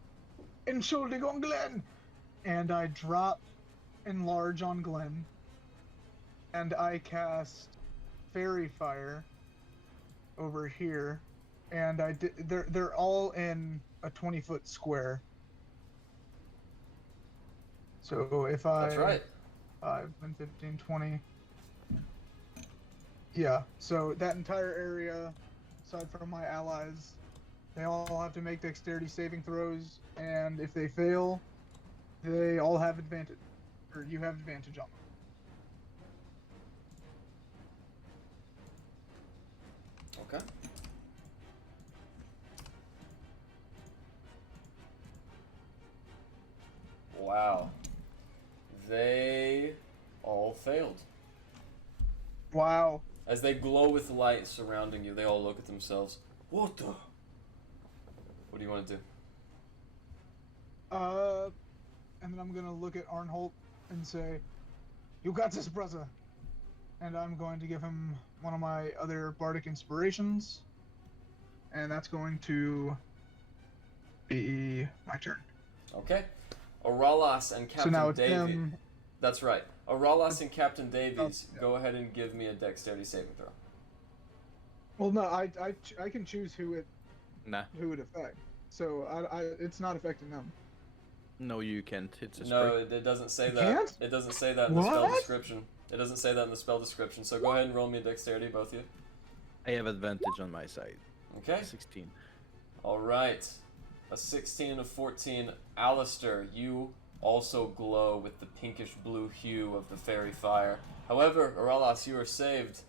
"Entschuldigung on Glenn!" And I drop Enlarge on Glenn, and I cast Fairy Fire over here, and they're all in a 20-foot square. So if I... That's right. 5, 10, 15, 20. Yeah, so that entire area, aside from my allies, they all have to make dexterity saving throws, and if they fail, they all have advantage, or you have advantage on them. Okay. Wow. They all failed. Wow. As they glow with light surrounding you, they all look at themselves. What the? What do you want to do? And then I'm gonna look at Arnholt and say, "You got this, brother." And I'm going to give him one of my other bardic inspirations, and that's going to be my turn. Okay. Aralas and Captain So now it's Davies. them. That's right. Aralas and Captain Davies, yeah. go ahead and give me a dexterity saving throw. Well, no, I can choose who it affect. So it's not affecting them. No, you can't. It's a No, it doesn't say that. can't? It doesn't say that in the spell What? description. It doesn't say that in the spell description. So go ahead and roll me a dexterity, both of you. I have advantage on my side. Okay. 16. All right. A 16 and a 14. Alistar, you also glow with the pinkish blue hue of the fairy fire. However, Aralas, you are saved,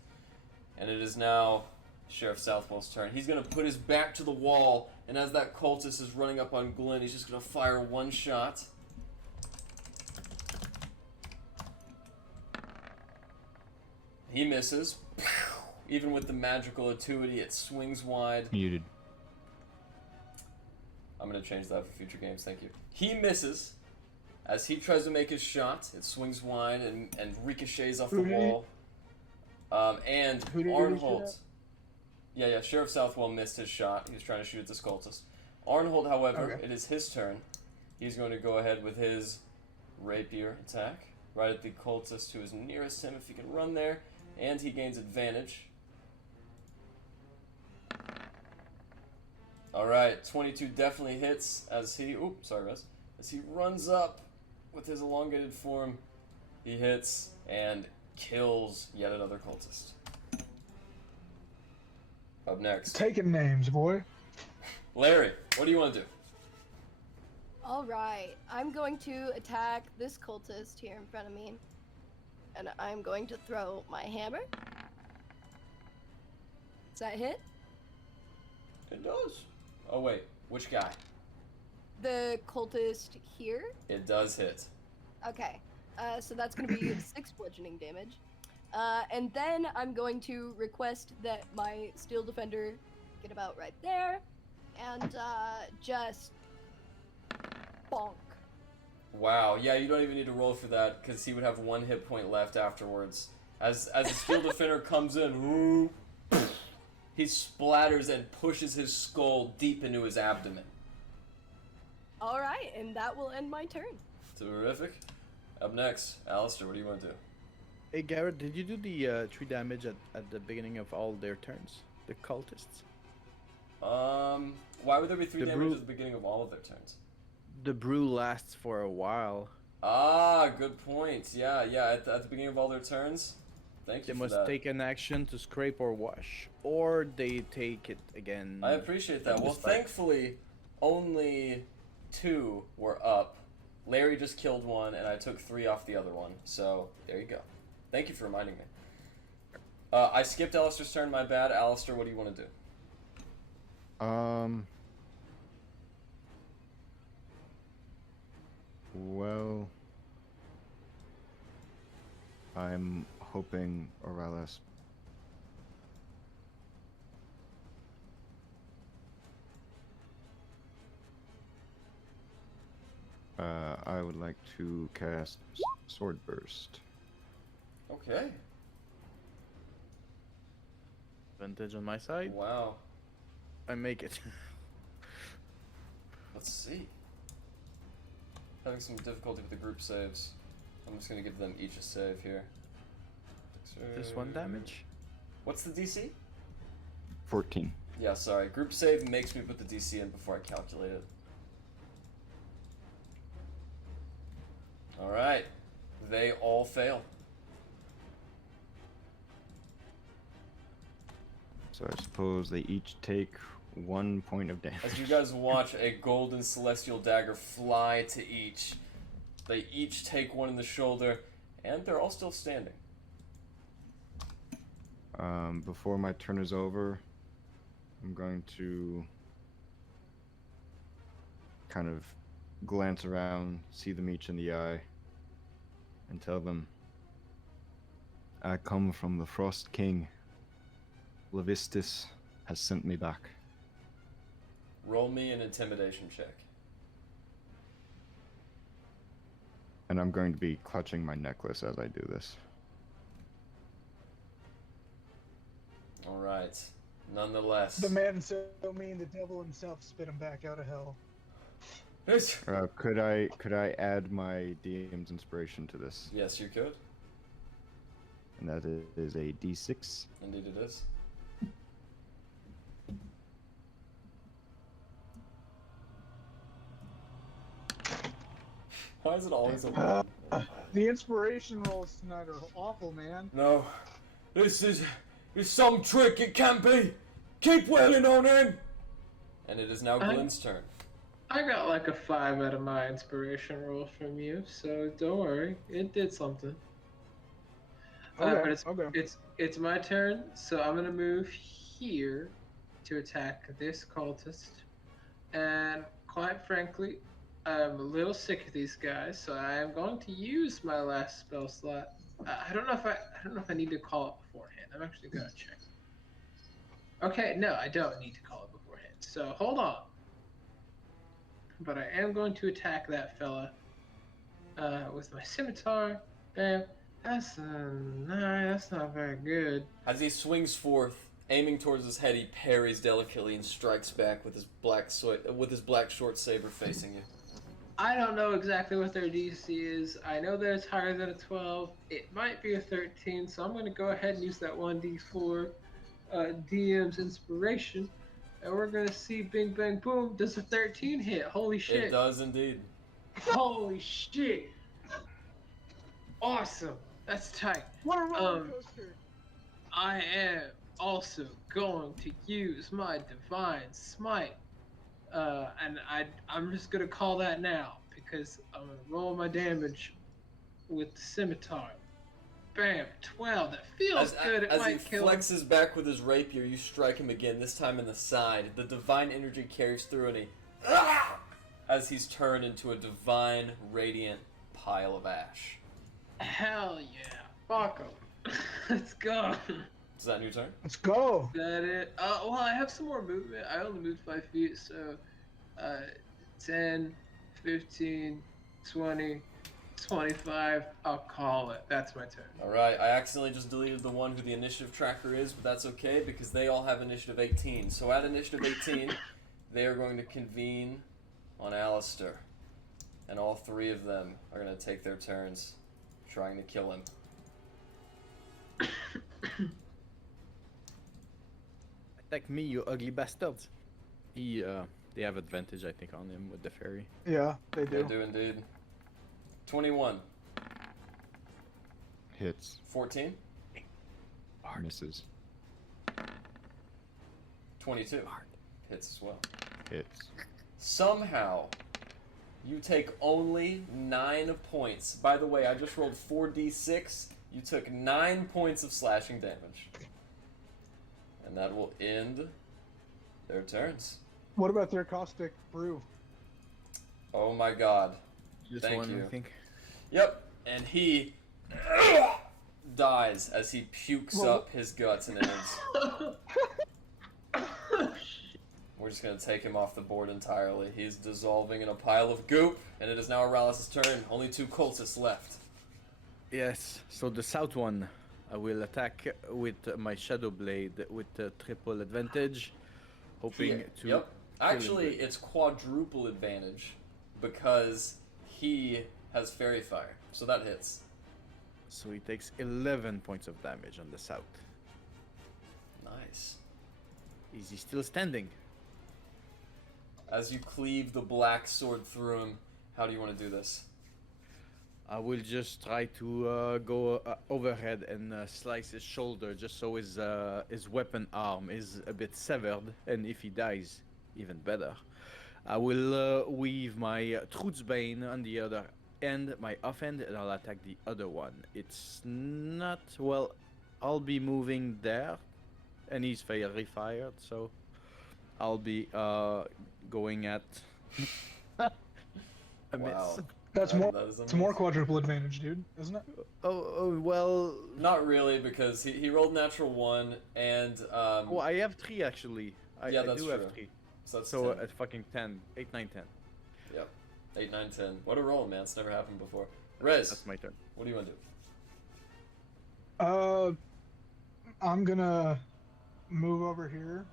and it is now Sheriff Southwell's turn. He's going to put his back to the wall, and as that cultist is running up on Glenn, he's just going to fire one shot. He misses. Even with the magical attitude, it swings wide. Muted. I'm going to change that for future games, thank you. He misses. As he tries to make his shot, it swings wide and ricochets off the wall. And Who did he shoot Arnholt... at? Yeah, Sheriff Southwell missed his shot. He was trying to shoot at this cultist. Arnholt, however, Okay. it is his turn. He's going to go ahead with his rapier attack. Right at the cultist who is nearest him, if he can run there. And he gains advantage. Alright, 22 definitely hits as he... Oops, sorry, Russ. As he runs up with his elongated form, he hits and kills yet another cultist. Up next, Taking names, boy. Larry, what do you want to do? Alright, I'm going to attack this cultist here in front of me. And I'm going to throw my hammer. Does that hit? It does. Oh wait, which guy? The cultist here? It does hit. Okay, so that's going to be 6 bludgeoning damage. And then I'm going to request that my steel defender get about right there. And just bonk. Wow, yeah, you don't even need to roll for that because he would have 1 hit point left afterwards. As the steel defender comes in, he splatters and pushes his skull deep into his abdomen. Alright, and that will end my turn. Terrific. Up next, Alistar, what do you want to do? Hey Garrett, did you do the 3 damage at the beginning of all their turns? The cultists? Why would there be 3 The damage brew- at the beginning of all of their turns? The brew lasts for a while. Ah, good point. Yeah, at the beginning of all their turns. Thank They you for must that. take an action to scrape or wash, or they take it again. I appreciate that. at Well, this fight. thankfully, only 2 were up. Larry just killed 1, and I took 3 off the other one. So, there you go. Thank you for reminding me. I skipped Alistar's turn, my bad. Alistar, what do you want to do? Well, I'm hoping Aurelius. I would like to cast Sword Burst. Okay. Advantage on my side. Wow. I make it. Let's see. Having some difficulty with the group saves. I'm just gonna give them each a save here. This one damage. What's the DC? 14. Yeah, sorry. Group save makes me put the DC in before I calculate it. Alright. They all fail. So I suppose they each take 1 point of damage. As you guys watch a golden celestial dagger fly to each, they each take one in the shoulder, and they're all still standing. Before my turn is over, I'm going to kind of glance around, see them each in the eye, and tell them, I come from the Frost King. Levistus has sent me back. Roll me an intimidation check. And I'm going to be clutching my necklace as I do this. Alright. Nonetheless. The man so mean the devil himself spit him back out of hell. Could I add my DM's inspiration to this? Yes, you could. And that is a D6. Indeed it is. Why is it always a one? The inspiration rolls tonight are awful, man. No. This is some trick, it can't be! Keep wailing on him! And it is now Glenn's turn. I got like a 5 out of my inspiration roll from you, so don't worry. It did something. Okay, But it's my turn, so I'm gonna move here to attack this cultist. And quite frankly, I'm a little sick of these guys, so I am going to use my last spell slot. I don't know if I need to call it beforehand. I'm actually gonna check. Okay, no, I don't need to call it beforehand. So hold on. But I am going to attack that fella with my scimitar. Bam. That's not very good. As he swings forth, aiming towards his head, he parries delicately and strikes back with his black short saber facing you. I don't know exactly what their DC is. I know that it's higher than a 12. It might be a 13, so I'm going to go ahead and use that 1d4 DM's inspiration. And we're going to see bing, bang, boom. Does a 13 hit? Holy shit. It does indeed. Holy shit. Awesome. That's tight. What a roller coaster! I am also going to use my Divine Smite. And I'm just going to call that now, because I'm going to roll my damage with the scimitar. Bam, 12. That feels good. It As might he kill him. flexes back with his rapier, you strike him again, this time in the side. The divine energy carries through and he... as he's turned into a divine, radiant pile of ash. Hell yeah. Fuck him. Let's go. Is that your turn? Let's go! Is that it? Well, I have some more movement. I only moved 5 feet, so 10, 15, 20, 25. I'll call it. That's my turn. Alright, I accidentally just deleted the one who the initiative tracker is, but that's okay because they all have initiative 18. So at initiative 18, they are going to convene on Alistar. And all 3 of them are going to take their turns trying to kill him. Attack me, you ugly bastards. They have advantage, I think, on him with the fairy. Yeah, they They do. do indeed. 21. Hits. 14. Misses. 22. Hits as well. Hits. Somehow, you take only 9 points. By the way, I just rolled 4d6. You took 9 points of slashing damage. And that will end their turns. What about their caustic brew? Oh my god. Just Thank one, you. I think. Yep. And he dies as he pukes Well- up his guts and innards. We're just gonna take him off the board entirely. He's dissolving in a pile of goop, and it is now Aralis' turn. Only 2 cultists left. Yes, so the south one, I will attack with my Shadow Blade with triple advantage, hoping to. Yep. Actually, good. it's quadruple advantage because he has Fairy Fire, so that hits. So he takes 11 points of damage on the south. Nice. Is he still standing? As you cleave the black sword through him, how do you want to do this? I will just try to go overhead and slice his shoulder, just so his weapon arm is a bit severed, and if he dies, even better. I will weave my Truthsbane on the other end, my offhand, and I'll attack the other one. It's not well. I'll be moving there, and he's fairy fired, so I'll be going at a Wow. miss. That's more. That is It's more amazing. quadruple advantage, dude, isn't it? Oh well. Not really, because he rolled natural 1, and Well, I have 3 actually. Yeah, I that's do true. have 3. so that's So 10. at fucking 10, 8, 9, 10. Yep. 8, 9, 10. What a roll, man. It's never happened before. Rez, That's my turn. what do you want to do? I'm gonna move over here,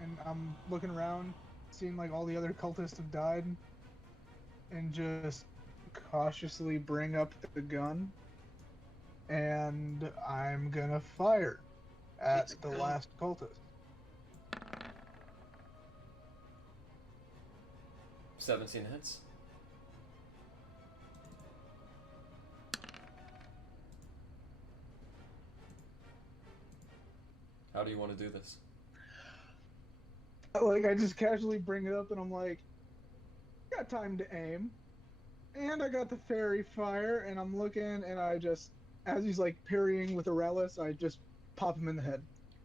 and I'm looking around, seeing like all the other cultists have died, and just cautiously bring up the gun, and I'm gonna fire at It's a the gun. last cultist. 17 hits. How do you want to do this? Like, I just casually bring it up, and I'm like, got time to aim, and I got the fairy fire, and I'm looking, and I just, as he's like parrying with Aurelius, I just pop him in the head.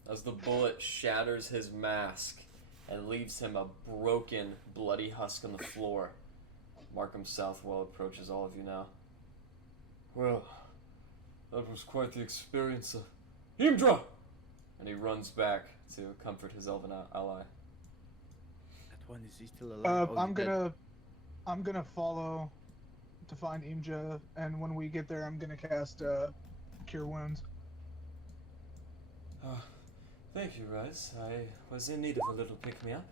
As the bullet shatters his mask and leaves him a broken, bloody husk on the floor, Markham Southwell approaches all of you now. Well, that was quite the experience. Imdra! And he runs back to comfort his elven ally. That one, is he still alive? Oh, I'm he's dead. gonna follow to find Imja, and when we get there, I'm gonna cast Cure Wounds. Thank you, Rice. I was in need of a little pick-me-up.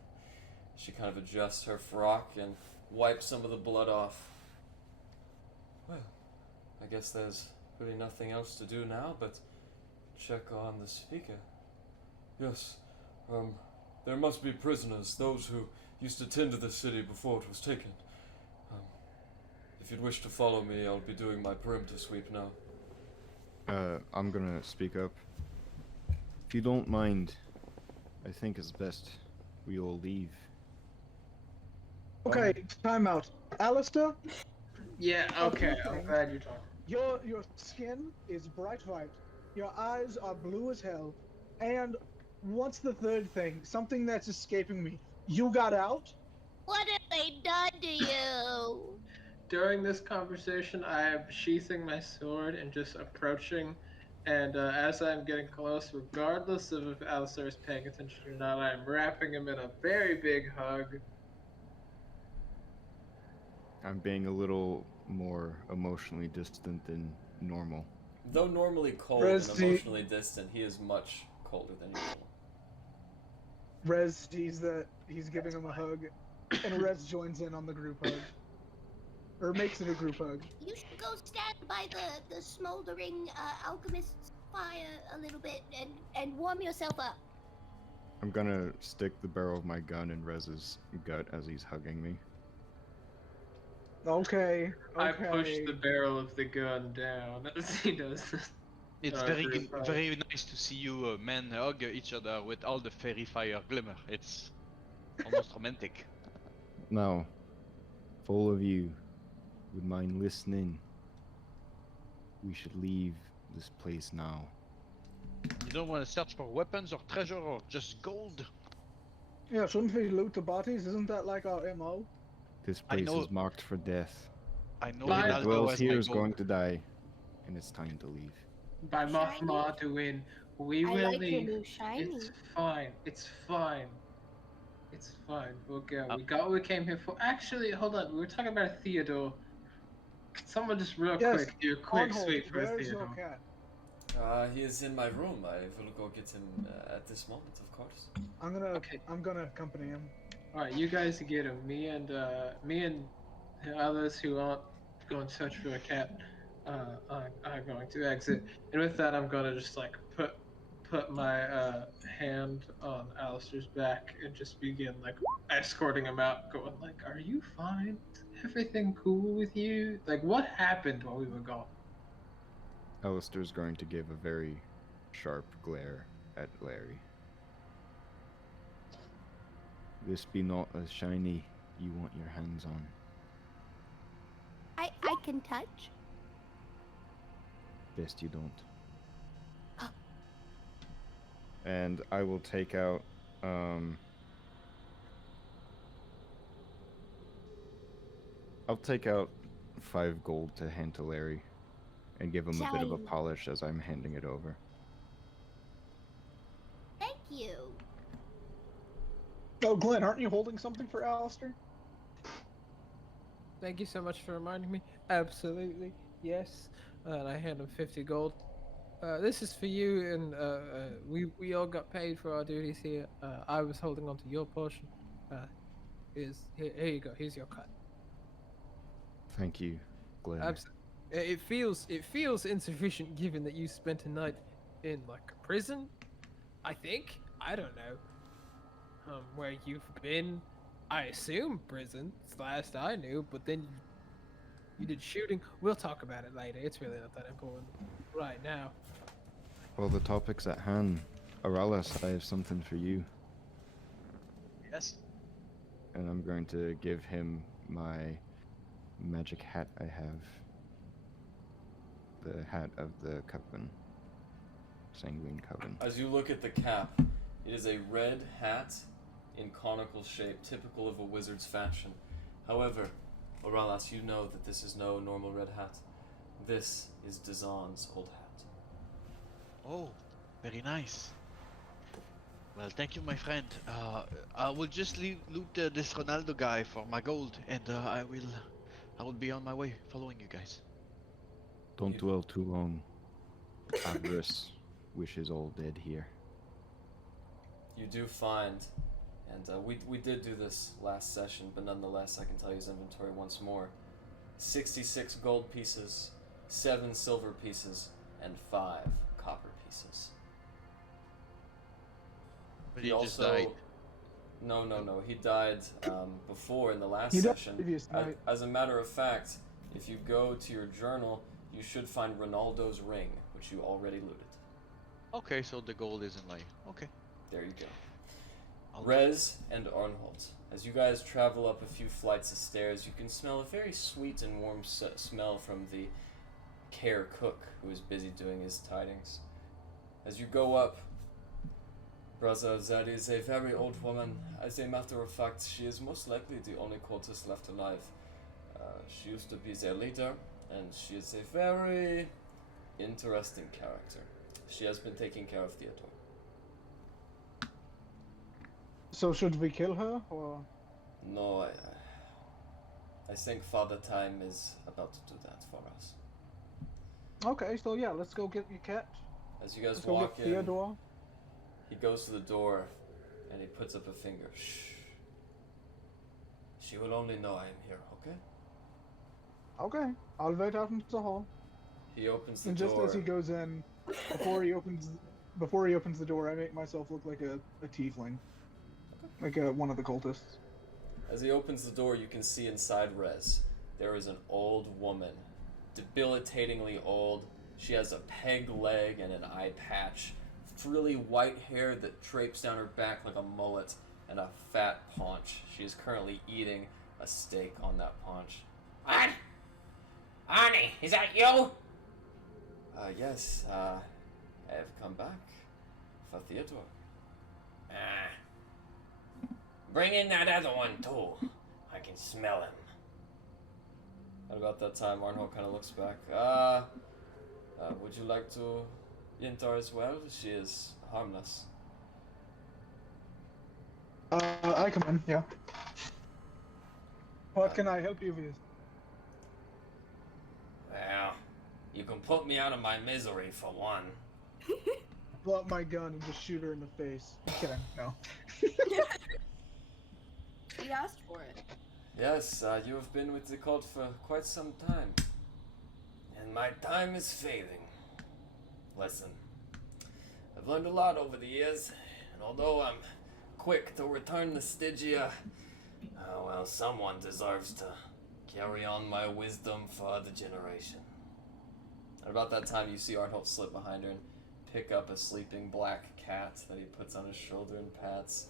She kind of adjusts her frock and wipes some of the blood off. Well, I guess there's really nothing else to do now but check on the speaker. Yes, there must be prisoners, those who used to tend to the city before it was taken. If you'd wish to follow me, I'll be doing my perimeter sweep now. I'm gonna speak up. If you don't mind, I think it's best we all leave. Okay, time out. Alistar, Yeah, okay, I'm glad you're talking. your skin is bright white, your eyes are blue as hell, and what's the third thing? Something that's escaping me. You got out? What have they done to you? During this conversation, I am sheathing my sword and just approaching. And as I'm getting close, regardless of if Alistar is paying attention or not, I'm wrapping him in a very big hug. I'm being a little more emotionally distant than normal. Though normally cold Rez, and do you- emotionally distant, he is much colder than usual. Rez sees that he's giving him a hug, and Rez joins in on the group hug. Or makes it a group hug. You should go stand by the smoldering alchemist's fire a little bit and warm yourself up. I'm gonna stick the barrel of my gun in Rez's gut as he's hugging me. Okay, I push okay. the barrel of the gun down as he does this. It's Oh, very group hug. very nice to see you men hug each other with all the fairy fire glimmer. It's almost romantic. Now, if all of you would mind listening, we should leave this place now. You don't want to search for weapons or treasure or just gold? Yeah, shouldn't we loot the bodies? Isn't that like our MO? This I place know- is marked for death. I know Mine- Whoever Hidalgo dwells has here my is gold. going to die, and it's time to leave. by Shiny? Mothma doing, we I will like your leave. new shiny. It's fine. It's fine. It's fine. We'll go. Uh, We got what we came here for. Actually, hold on. We were talking about a Theodore. Could someone just real Yes, quick do a quick Arnold, sweep for a where's your Theodore? cat? He is in my room. I will go get him at this moment, of course. I'm gonna accompany him. All right, you guys get him. Me and the others who aren't going to search for a cat are going to exit. And with that, I'm gonna just like put my hand on Alistair's back and just begin like escorting him out, going like, "Are you fine? Is everything cool with you? Like, what happened while we were gone?" Alistair's going to give a very sharp glare at Larry. This be not as shiny you want your hands on. I can touch. Best you don't. And I will take out I'll take out 5 gold to hand to Larry and give him a bit of a Shiny. polish as I'm handing it over. Thank you. Oh, Glenn, aren't you holding something for Alistair? Thank you so much for reminding me. Absolutely, yes. And I hand him 50 gold. This is for you, and we all got paid for our duties here. I was holding on to your portion. Here you go. Here's your cut. Thank you, Glenn. It feels insufficient given that you spent a night in like a prison. I think I don't know where you've been. I assume prison. It's the last I knew. But then you did shooting. We'll talk about it later. It's really not that important right now. Well, the topic's at hand. Aralas, I have something for you. Yes. And I'm going to give him my magic hat I have. The hat of the Coven. Sanguine Coven. As you look at the cap, it is a red hat in conical shape, typical of a wizard's fashion. However, Oralas, you know that this is no normal red hat. This is Dazan's old hat. Oh, very nice. Well, thank you, my friend. I will just loot this Ronaldo guy for my gold, and I will be on my way, following you guys. Don't dwell too long. Avarice wishes all dead here. You do find, and we did do this last session, but nonetheless, I can tell you his inventory once more. 66 gold pieces, 7 silver pieces, and 5 copper pieces. But he just died. No. He died before in the last He died session. previous night. As a matter of fact, if you go to your journal, you should find Ronaldo's ring, which you already looted. Okay, so the gold isn't like okay. There you go. I'll Rez and Arnholt, as you guys travel up a few flights of stairs, you can smell a very sweet and warm smell from the care cook who is busy doing his tidings. As you go up, brother, that is a very old woman. As a matter of fact, she is most likely the only cultist left alive. She used to be their leader, and she is a very interesting character. She has been taking care of Theodore. So should we kill her, or? No, I think Father Time is about to do that for us. Okay, so yeah, let's go get your cat. As you guys Let's go walk get in, Theodore. he goes to the door, and he puts up a finger. Shh. She will only know I am here, okay? Okay, I'll wait out into the hall. He opens the And just door. as he goes in, before he opens the door, I make myself look like a tiefling, like one of the cultists. As he opens the door, you can see inside Rez. There is an old woman, debilitatingly old. She has a peg leg and an eye patch, frilly white hair that drapes down her back like a mullet, and a fat paunch. She is currently eating a steak on that paunch. What? Arnie, is that you? Yes, I have come back for Theodore. Bring in that other one too. I can smell him. At about that time, Arnhold kind of looks back. Would you like to enter as well? She is harmless. I come in, yeah. What can I help you with? Well, you can put me out of my misery for one. Pull out my gun and just shoot her in the face. I'm kidding, no. He asked for it. Yes, you have been with the cult for quite some time. And my time is failing. Listen, I've learned a lot over the years, and although I'm quick to return the Stygia, well, someone deserves to carry on my wisdom for the generation. At about that time, you see Arnholt slip behind her and pick up a sleeping black cat that he puts on his shoulder and pats.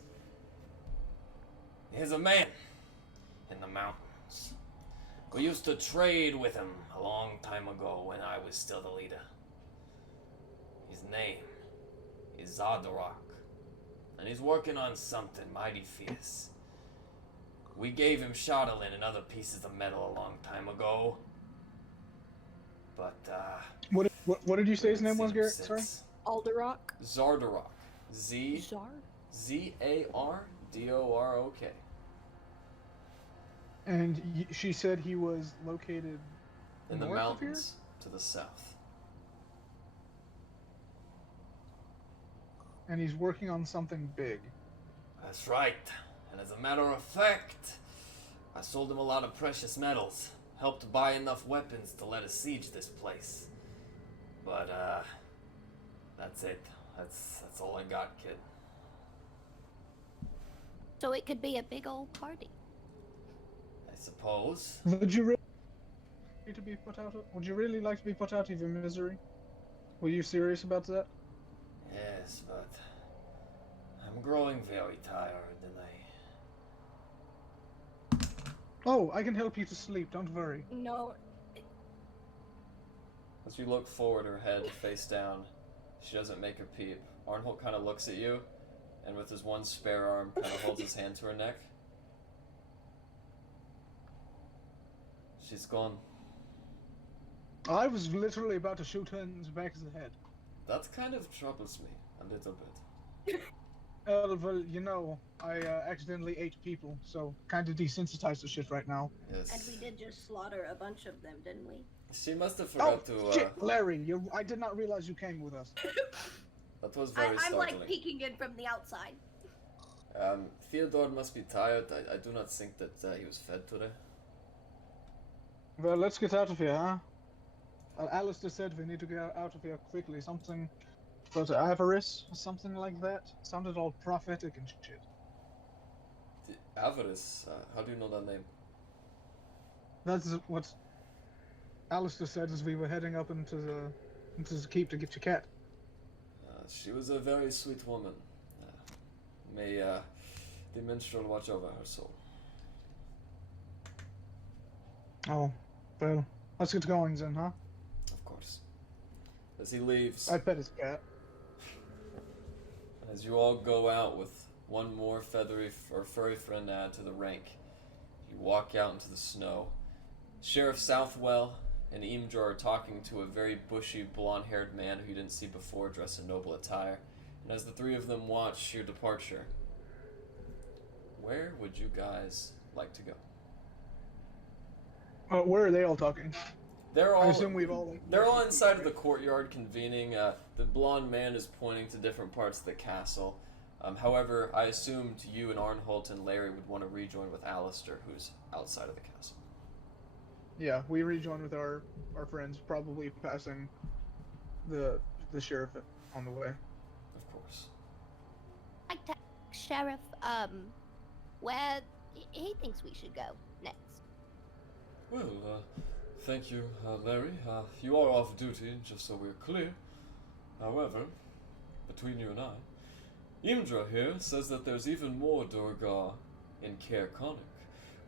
Here's a man in the mountains. We used to trade with him a long time ago when I was still the leader. His name is Zardarok, and he's working on something mighty fierce. We gave him Shardolin and other pieces of metal a long time ago, but What did you say his name was, Garrett? since- Sorry? Alderrock. Zardarok. Zar? Z-A-R-D-O-R-O-K. And she said he was located In the north of here? mountains to the south. And he's working on something big. That's right. And as a matter of fact, I sold him a lot of precious metals. Helped buy enough weapons to let us siege this place. But, that's it. That's all I got, kid. So it could be a big old party. I suppose. Would you really to be put out? Would you really like to be put out of your misery? Were you serious about that? Yes, but I'm growing very tired, and Oh, I can help you to sleep. Don't worry. No. As you look forward, her head face down, she doesn't make a peep. Arnholt kind of looks at you, and with his one spare arm, kind of holds his hand to her neck. She's gone. I was literally about to shoot her in the back of the head. That kind of troubles me a little bit. Well, you know, I accidentally ate people, so kind of desensitized to shit right now. Yes. And we did just slaughter a bunch of them, didn't we? She must have Oh, forgot to. shit, Larry! I did not realize you came with us. That was very I'm startling. like peeking in from the outside. Theodore must be tired. I do not think that he was fed today. Well, let's get out of here, huh? Alistair said we need to get out of here quickly. Something about avarice or something like that. Sounded all prophetic and shit. Avarice? How do you know that name? That's what Alistair said as we were heading up into the keep to get your cat. She was a very sweet woman. May the minstrel watch over her soul. Oh, well, let's get going then, huh? Of course. As he leaves, I pet his cat. as you all go out with one more feathery or furry friend add to the rank, you walk out into the snow. Sheriff Southwell and Imdra are talking to a very bushy, blonde-haired man who you didn't see before, dressed in noble attire. And as the three of them watch your departure, where would you guys like to go? Where are they all talking? They're all. I assume we've all. They're all inside of the courtyard convening. The blonde man is pointing to different parts of the castle. However, I assumed you and Arnholt and Larry would want to rejoin with Alistar, who's outside of the castle. Yeah, we rejoin with our friends, probably passing the sheriff on the way. Of course. Like to Sheriff, where he thinks we should go next. Well, thank you, Larry. You are off duty, just so we're clear. However, between you and I, Imdra here says that there's even more Durgar in Caer Conic.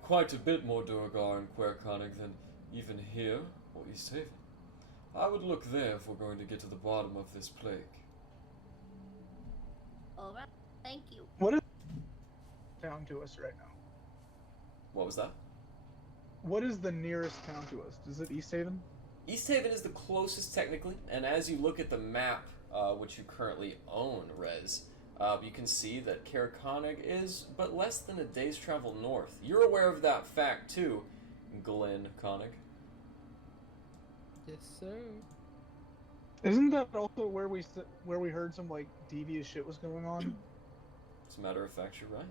Quite a bit more Durgar in Caer Conic than even here or East Haven. I would look there if we're going to get to the bottom of this plague. Alright, thank you. What is town to us right now? What was that? What is the nearest town to us? Is it East Haven? East Haven is the closest technically, and as you look at the map, which you currently own, Rez, you can see that Caer Konig is but less than a day's travel north. You're aware of that fact too, Glenn Konig. Yes, sir. Isn't that also where we heard some like devious shit was going on? As a matter of fact, you're right.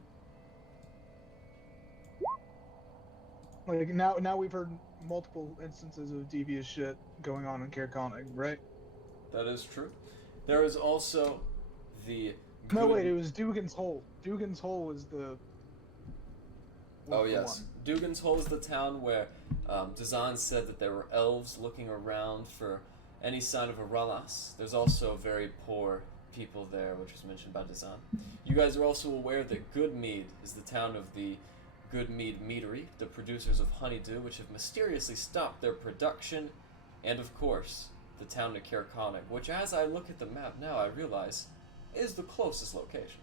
Like now we've heard multiple instances of devious shit going on in Caer Konig, right? That is true. There is also the... No, wait, it was Dugan's Hole. Dugan's Hole is the... Oh, yes. Dugan's Hole is the town where Dazan said that there were elves looking around for any sign of a Ralas. There's also very poor people there, which was mentioned by Dazan. You guys are also aware that Goodmead is the town of the Goodmead Meadery, the producers of honeydew, which have mysteriously stopped their production, and of course, the town of Caer Konig, which as I look at the map now, I realize is the closest location.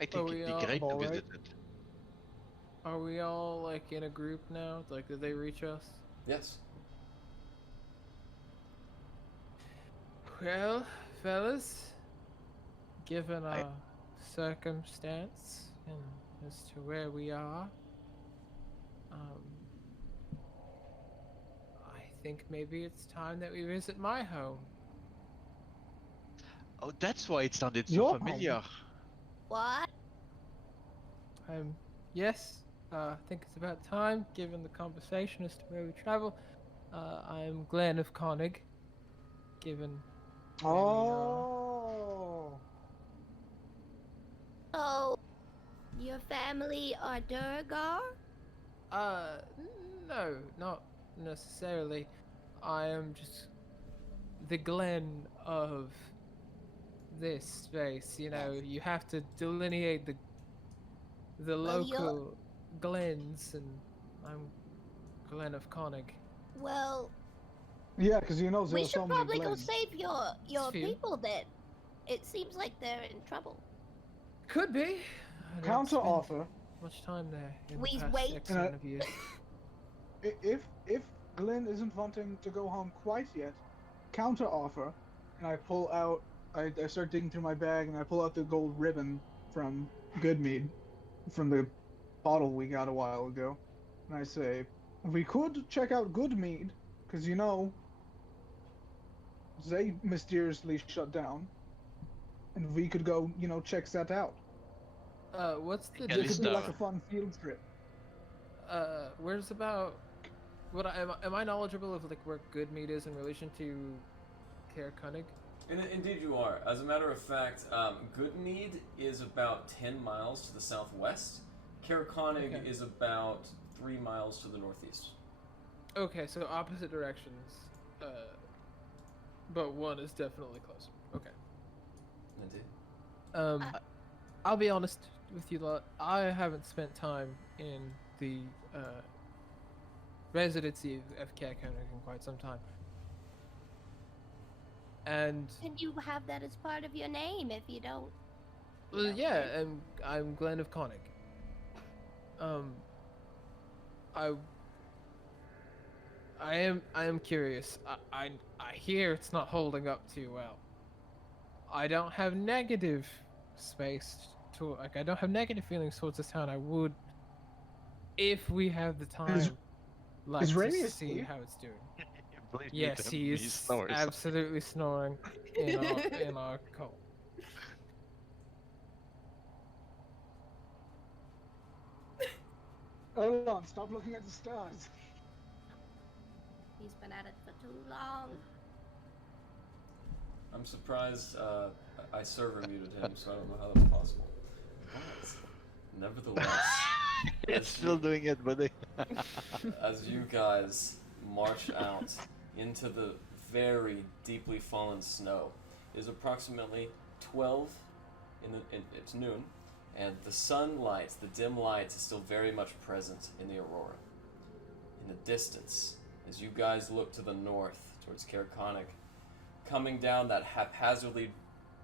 I think it'd be great to visit it. Are we all like in a group now? Like, did they reach us? Yes. Well, fellas, given our circumstance and as to where we are, I think maybe it's time that we visit my home. Oh, that's why it sounded so Your familiar. home? What? Yes, I think it's about time, given the conversation as to where we travel. I'm Glenn of Konig, given where we are. Oh, your family are Durgar? No, not necessarily. I am just the Glen of this space. You know, you have to delineate the Well, local glens, and I'm Glen of Konig. Well, Yeah, because you know we there's should so many probably go glens. save your few. people then. It seems like they're in trouble. Could be. I don't Counter spend offer. much time there in We the past wait. X amount of years. If Glenn isn't wanting to go home quite yet, counter offer, and I pull out. I start digging through my bag and I pull out the gold ribbon from Goodmead, from the bottle we got a while ago, and I say, we could check out Goodmead, because you know, they mysteriously shut down, and we could go, you know, check that out. What's the At It least, could be distance? like a fun field trip. Where's about? Am I knowledgeable of like where Goodmead is in relation to Caer Konig? Indeed you are. As a matter of fact, Goodmead is about 10 miles to the southwest. Caer Konig Okay. is about 3 miles to the northeast. Okay, so opposite directions. But one is definitely closer. Okay. Indeed. I'll be honest with you lot. I haven't spent time in the residency of Caer Konig in quite some time. And And you have that as part of your name if you don't. you well, know, yeah, right? I'm Glenn of Konig. I am curious. I hear it's not holding up too well. I don't have negative space to like. I don't have negative feelings towards this town. I would, if we have the time, like is to Raimi see asleep? how it's doing. Believe me, Yes, Tim, he he is snores. absolutely snoring in our cult. Hold on, stop looking at the stars. He's been at it for too long. I'm surprised I server muted him, so I don't know how that's possible. But, nevertheless, It's still doing it, buddy. as you guys march out into the very deeply fallen snow, it is approximately 12 it's noon, and the sunlight, the dim light, is still very much present in the aurora. In the distance, as you guys look to the north towards Caer Konig, coming down that haphazardly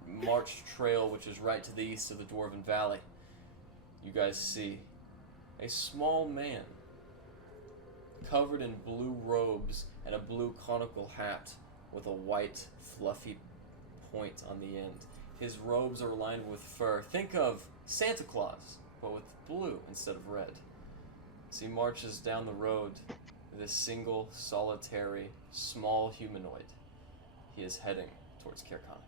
marched trail which is right to the east of the Dwarven Valley, you guys see A small man, covered in blue robes and a blue conical hat with a white, fluffy point on the end. His robes are lined with fur. Think of Santa Claus, but with blue instead of red. As he marches down the road, this single, solitary, small humanoid, he is heading towards Kerkonic.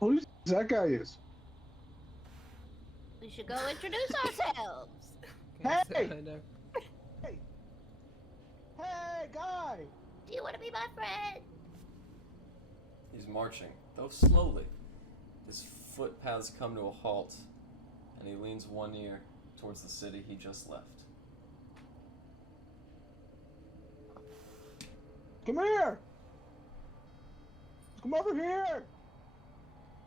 Who that guy is? We should go introduce ourselves. Hey! I know. Hey! Hey, guy! Do you want to be my friend? He's marching, though slowly. His footpaths come to a halt, and he leans one ear towards the city he just left. Come here! Come over here!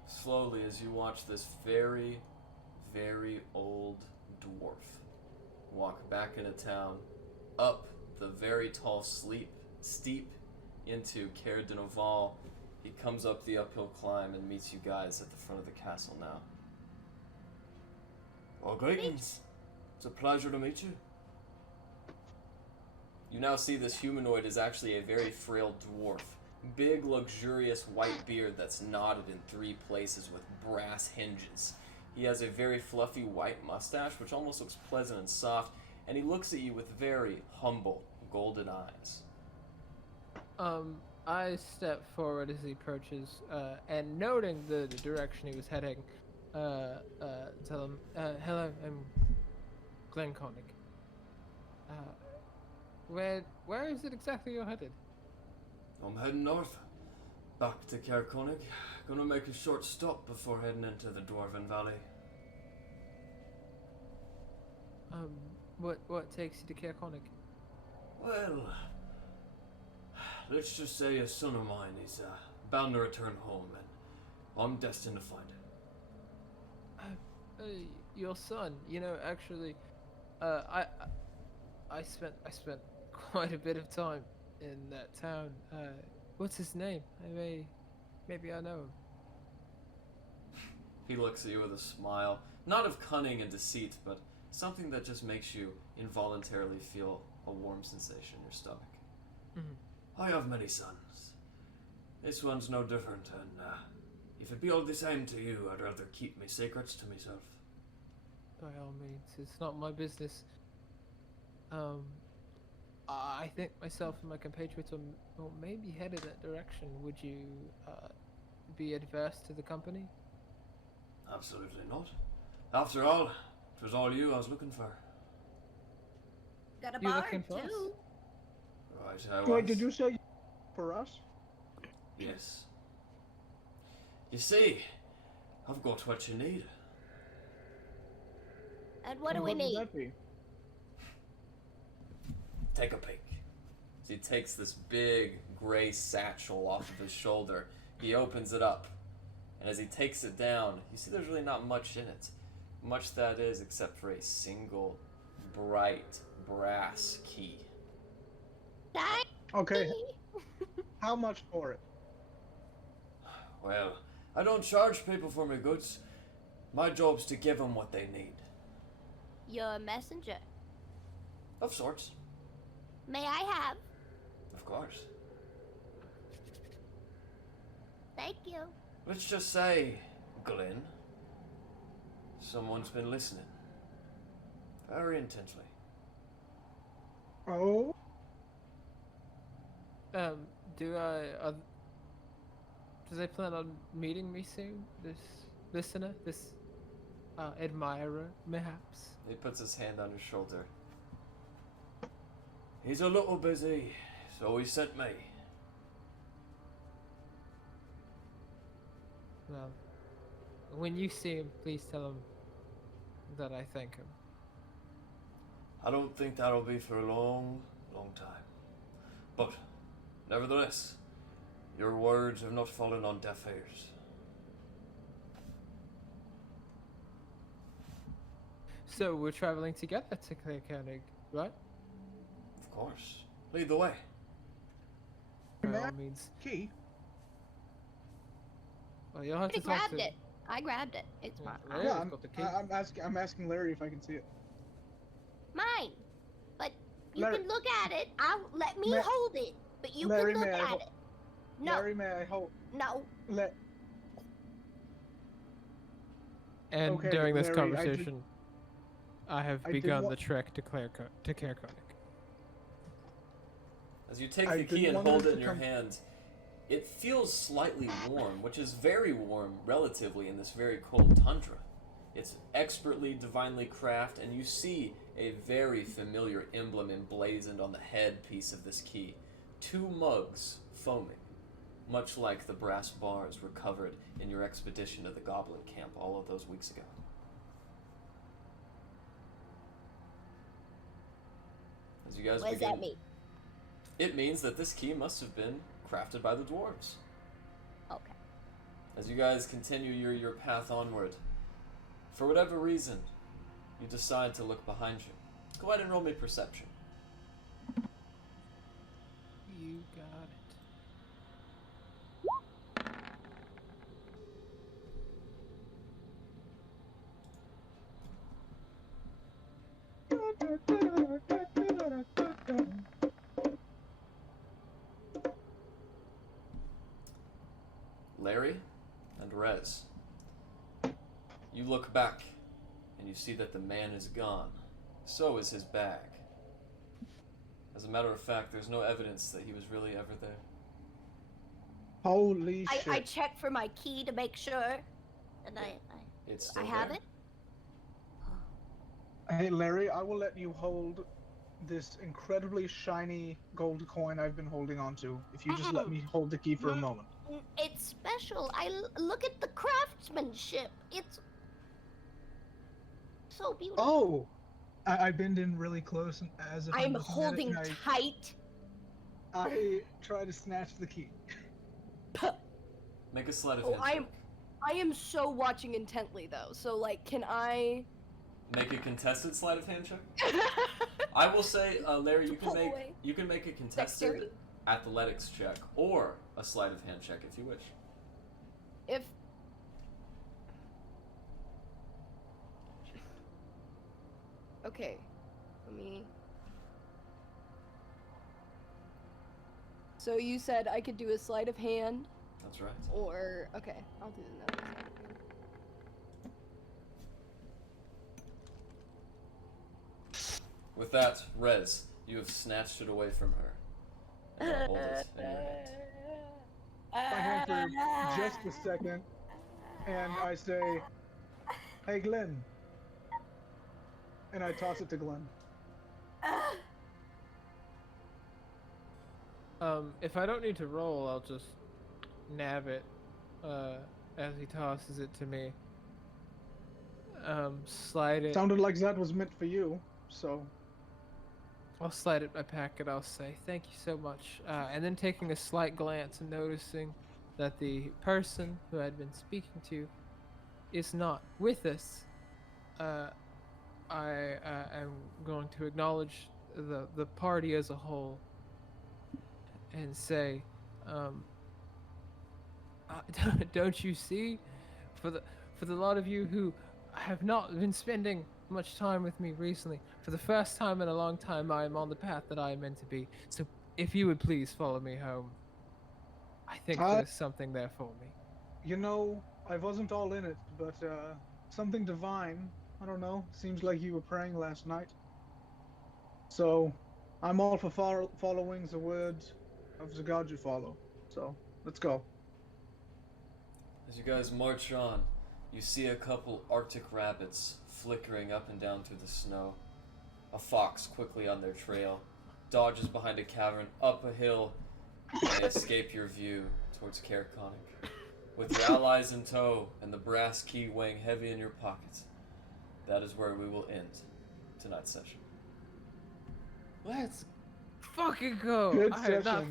Slowly, as you watch this very, very old dwarf walk back into town, up the very tall steep into Caer Dinoval. He comes up the uphill climb and meets you guys at the front of the castle now. Well, greetings. It's a pleasure to meet you. You now see this humanoid is actually a very frail dwarf. Big, luxurious white beard that's knotted in 3 places with brass hinges. He has a very fluffy white mustache, which almost looks pleasant and soft, and he looks at you with very humble, golden eyes. I step forward as he approaches, and noting the direction he was heading, tell him, hello, I'm Glenn Koenig. Where is it exactly you're headed? I'm heading north, back to Kerkonic. Gonna make a short stop before heading into the Dwarven Valley. What takes you to Caer Koenig? Well, let's just say a son of mine is bound to return home, and I'm destined to find him. Your son, actually, I spent quite a bit of time in that town. What's his name? Maybe I know him. He looks at you with a smile, not of cunning and deceit, but something that just makes you involuntarily feel a warm sensation in your stomach. Mm-hmm. I have many sons. This one's no different, and if it be all the same to you, I'd rather keep my secrets to myself. By all means, it's not my business. I think myself and my compatriots are maybe headed that direction. Would you be adverse to the company? Absolutely not. After all, it was all you I was looking for. Got a You bar looking for us? too. Right, I was. Wait, did you say for us? Yes. You see, I've got what you need. And what do And we would need? that be? Take a peek. So he takes this big gray satchel off of his shoulder. He opens it up. And as he takes it down, you see there's really not much in it. Much that is, except for a single bright brass key. Thank Okay, you. how much for it? Well, I don't charge people for my goods. My job's to give them what they need. You're a messenger. Of sorts. May I have? Of course. Thank you. Let's just say, Glenn, someone's been listening. Very intently. Oh, Do they plan on meeting me soon? This listener, this admirer, perhaps? He puts his hand on your shoulder. He's a little busy, so he sent me. Well, when you see him, please tell him that I thank him. I don't think that'll be for a long, long time. But, nevertheless, your words have not fallen on deaf ears. So we're traveling together to Clare Koenig, right? Of course. Lead the way. By May all I- means. key. Well, you'll have I to talk grabbed to it. I grabbed it. It's mine. Larry's Yeah, got the key. I'm asking Larry if I can see it. Mine. But you Larry- can look at it. Let me Ma- hold it. But you Larry, can look may I at hold- it. No. Larry, may I hope? No. And Okay, during this Larry, conversation, I have I did begun wa- the trek to Careconic. As you take I the key didn't and want hold us it to in your come- hand, it feels slightly warm, which is very warm relatively in this very cold tundra. It's expertly, divinely crafted, and you see a very familiar emblem emblazoned on the headpiece of this key. 2 mugs foaming, much like the brass bars recovered in your expedition to the Goblin Camp all of those weeks ago. As you guys What does begin, that mean? it means that this key must have been crafted by the dwarves. Okay. As you guys continue your path onward, for whatever reason, you decide to look behind you. Go ahead and roll me perception. You got it. Larry and Rez, you look back and you see that the man is gone. So is his bag. As a matter of fact, there's no evidence that he was really ever there. Holy shit. I checked for my key to make sure. And It's I still have there. it. Hey, Larry, I will let you hold this incredibly shiny gold coin I've been holding on to. If you just let me hold the key for a moment. It's special. Look at the craftsmanship. It's so beautiful. Oh! I bend in really close and as if I'm looking at it, holding and tight. I try to snatch the key. Make a sleight of Oh, hand check. I am so watching intently though. So like, can I? Make a contested sleight of hand check. I will say, Larry, you can make a contested Dexterity? athletics check or a sleight of hand check if you wish. If okay, let me. So you said I could do a sleight of hand, That's right. or okay, I'll do another sleight of hand. With that, Rez, you have snatched it away from her. And now hold it in your hand. I hang for just a second, and I say, "Hey, Glenn," and I toss it to Glenn. If I don't need to roll, I'll just nab it as he tosses it to me. Slide it. Sounded like that was meant for you, so. I'll slide it in my packet. I'll say thank you so much, and then taking a slight glance and noticing that the person who I'd been speaking to is not with us. I am going to acknowledge the party as a whole and say, don't you see, for the lot of you who have not been spending much time with me recently, for the first time in a long time, I am on the path that I am meant to be. So, if you would please follow me home, I think there's something there for me. You know, I wasn't all in it, but something divine. I don't know. Seems like you were praying last night. So, I'm all for following the words of the God you follow. So, let's go. As you guys march on, you see a couple Arctic rabbits flickering up and down through the snow. A fox quickly on their trail, dodges behind a cavern, up a hill, and they escape your view towards Careconic. With your allies in tow and the brass key weighing heavy in your pocket, that is where we will end tonight's session. Let's fucking go! Good I have not session.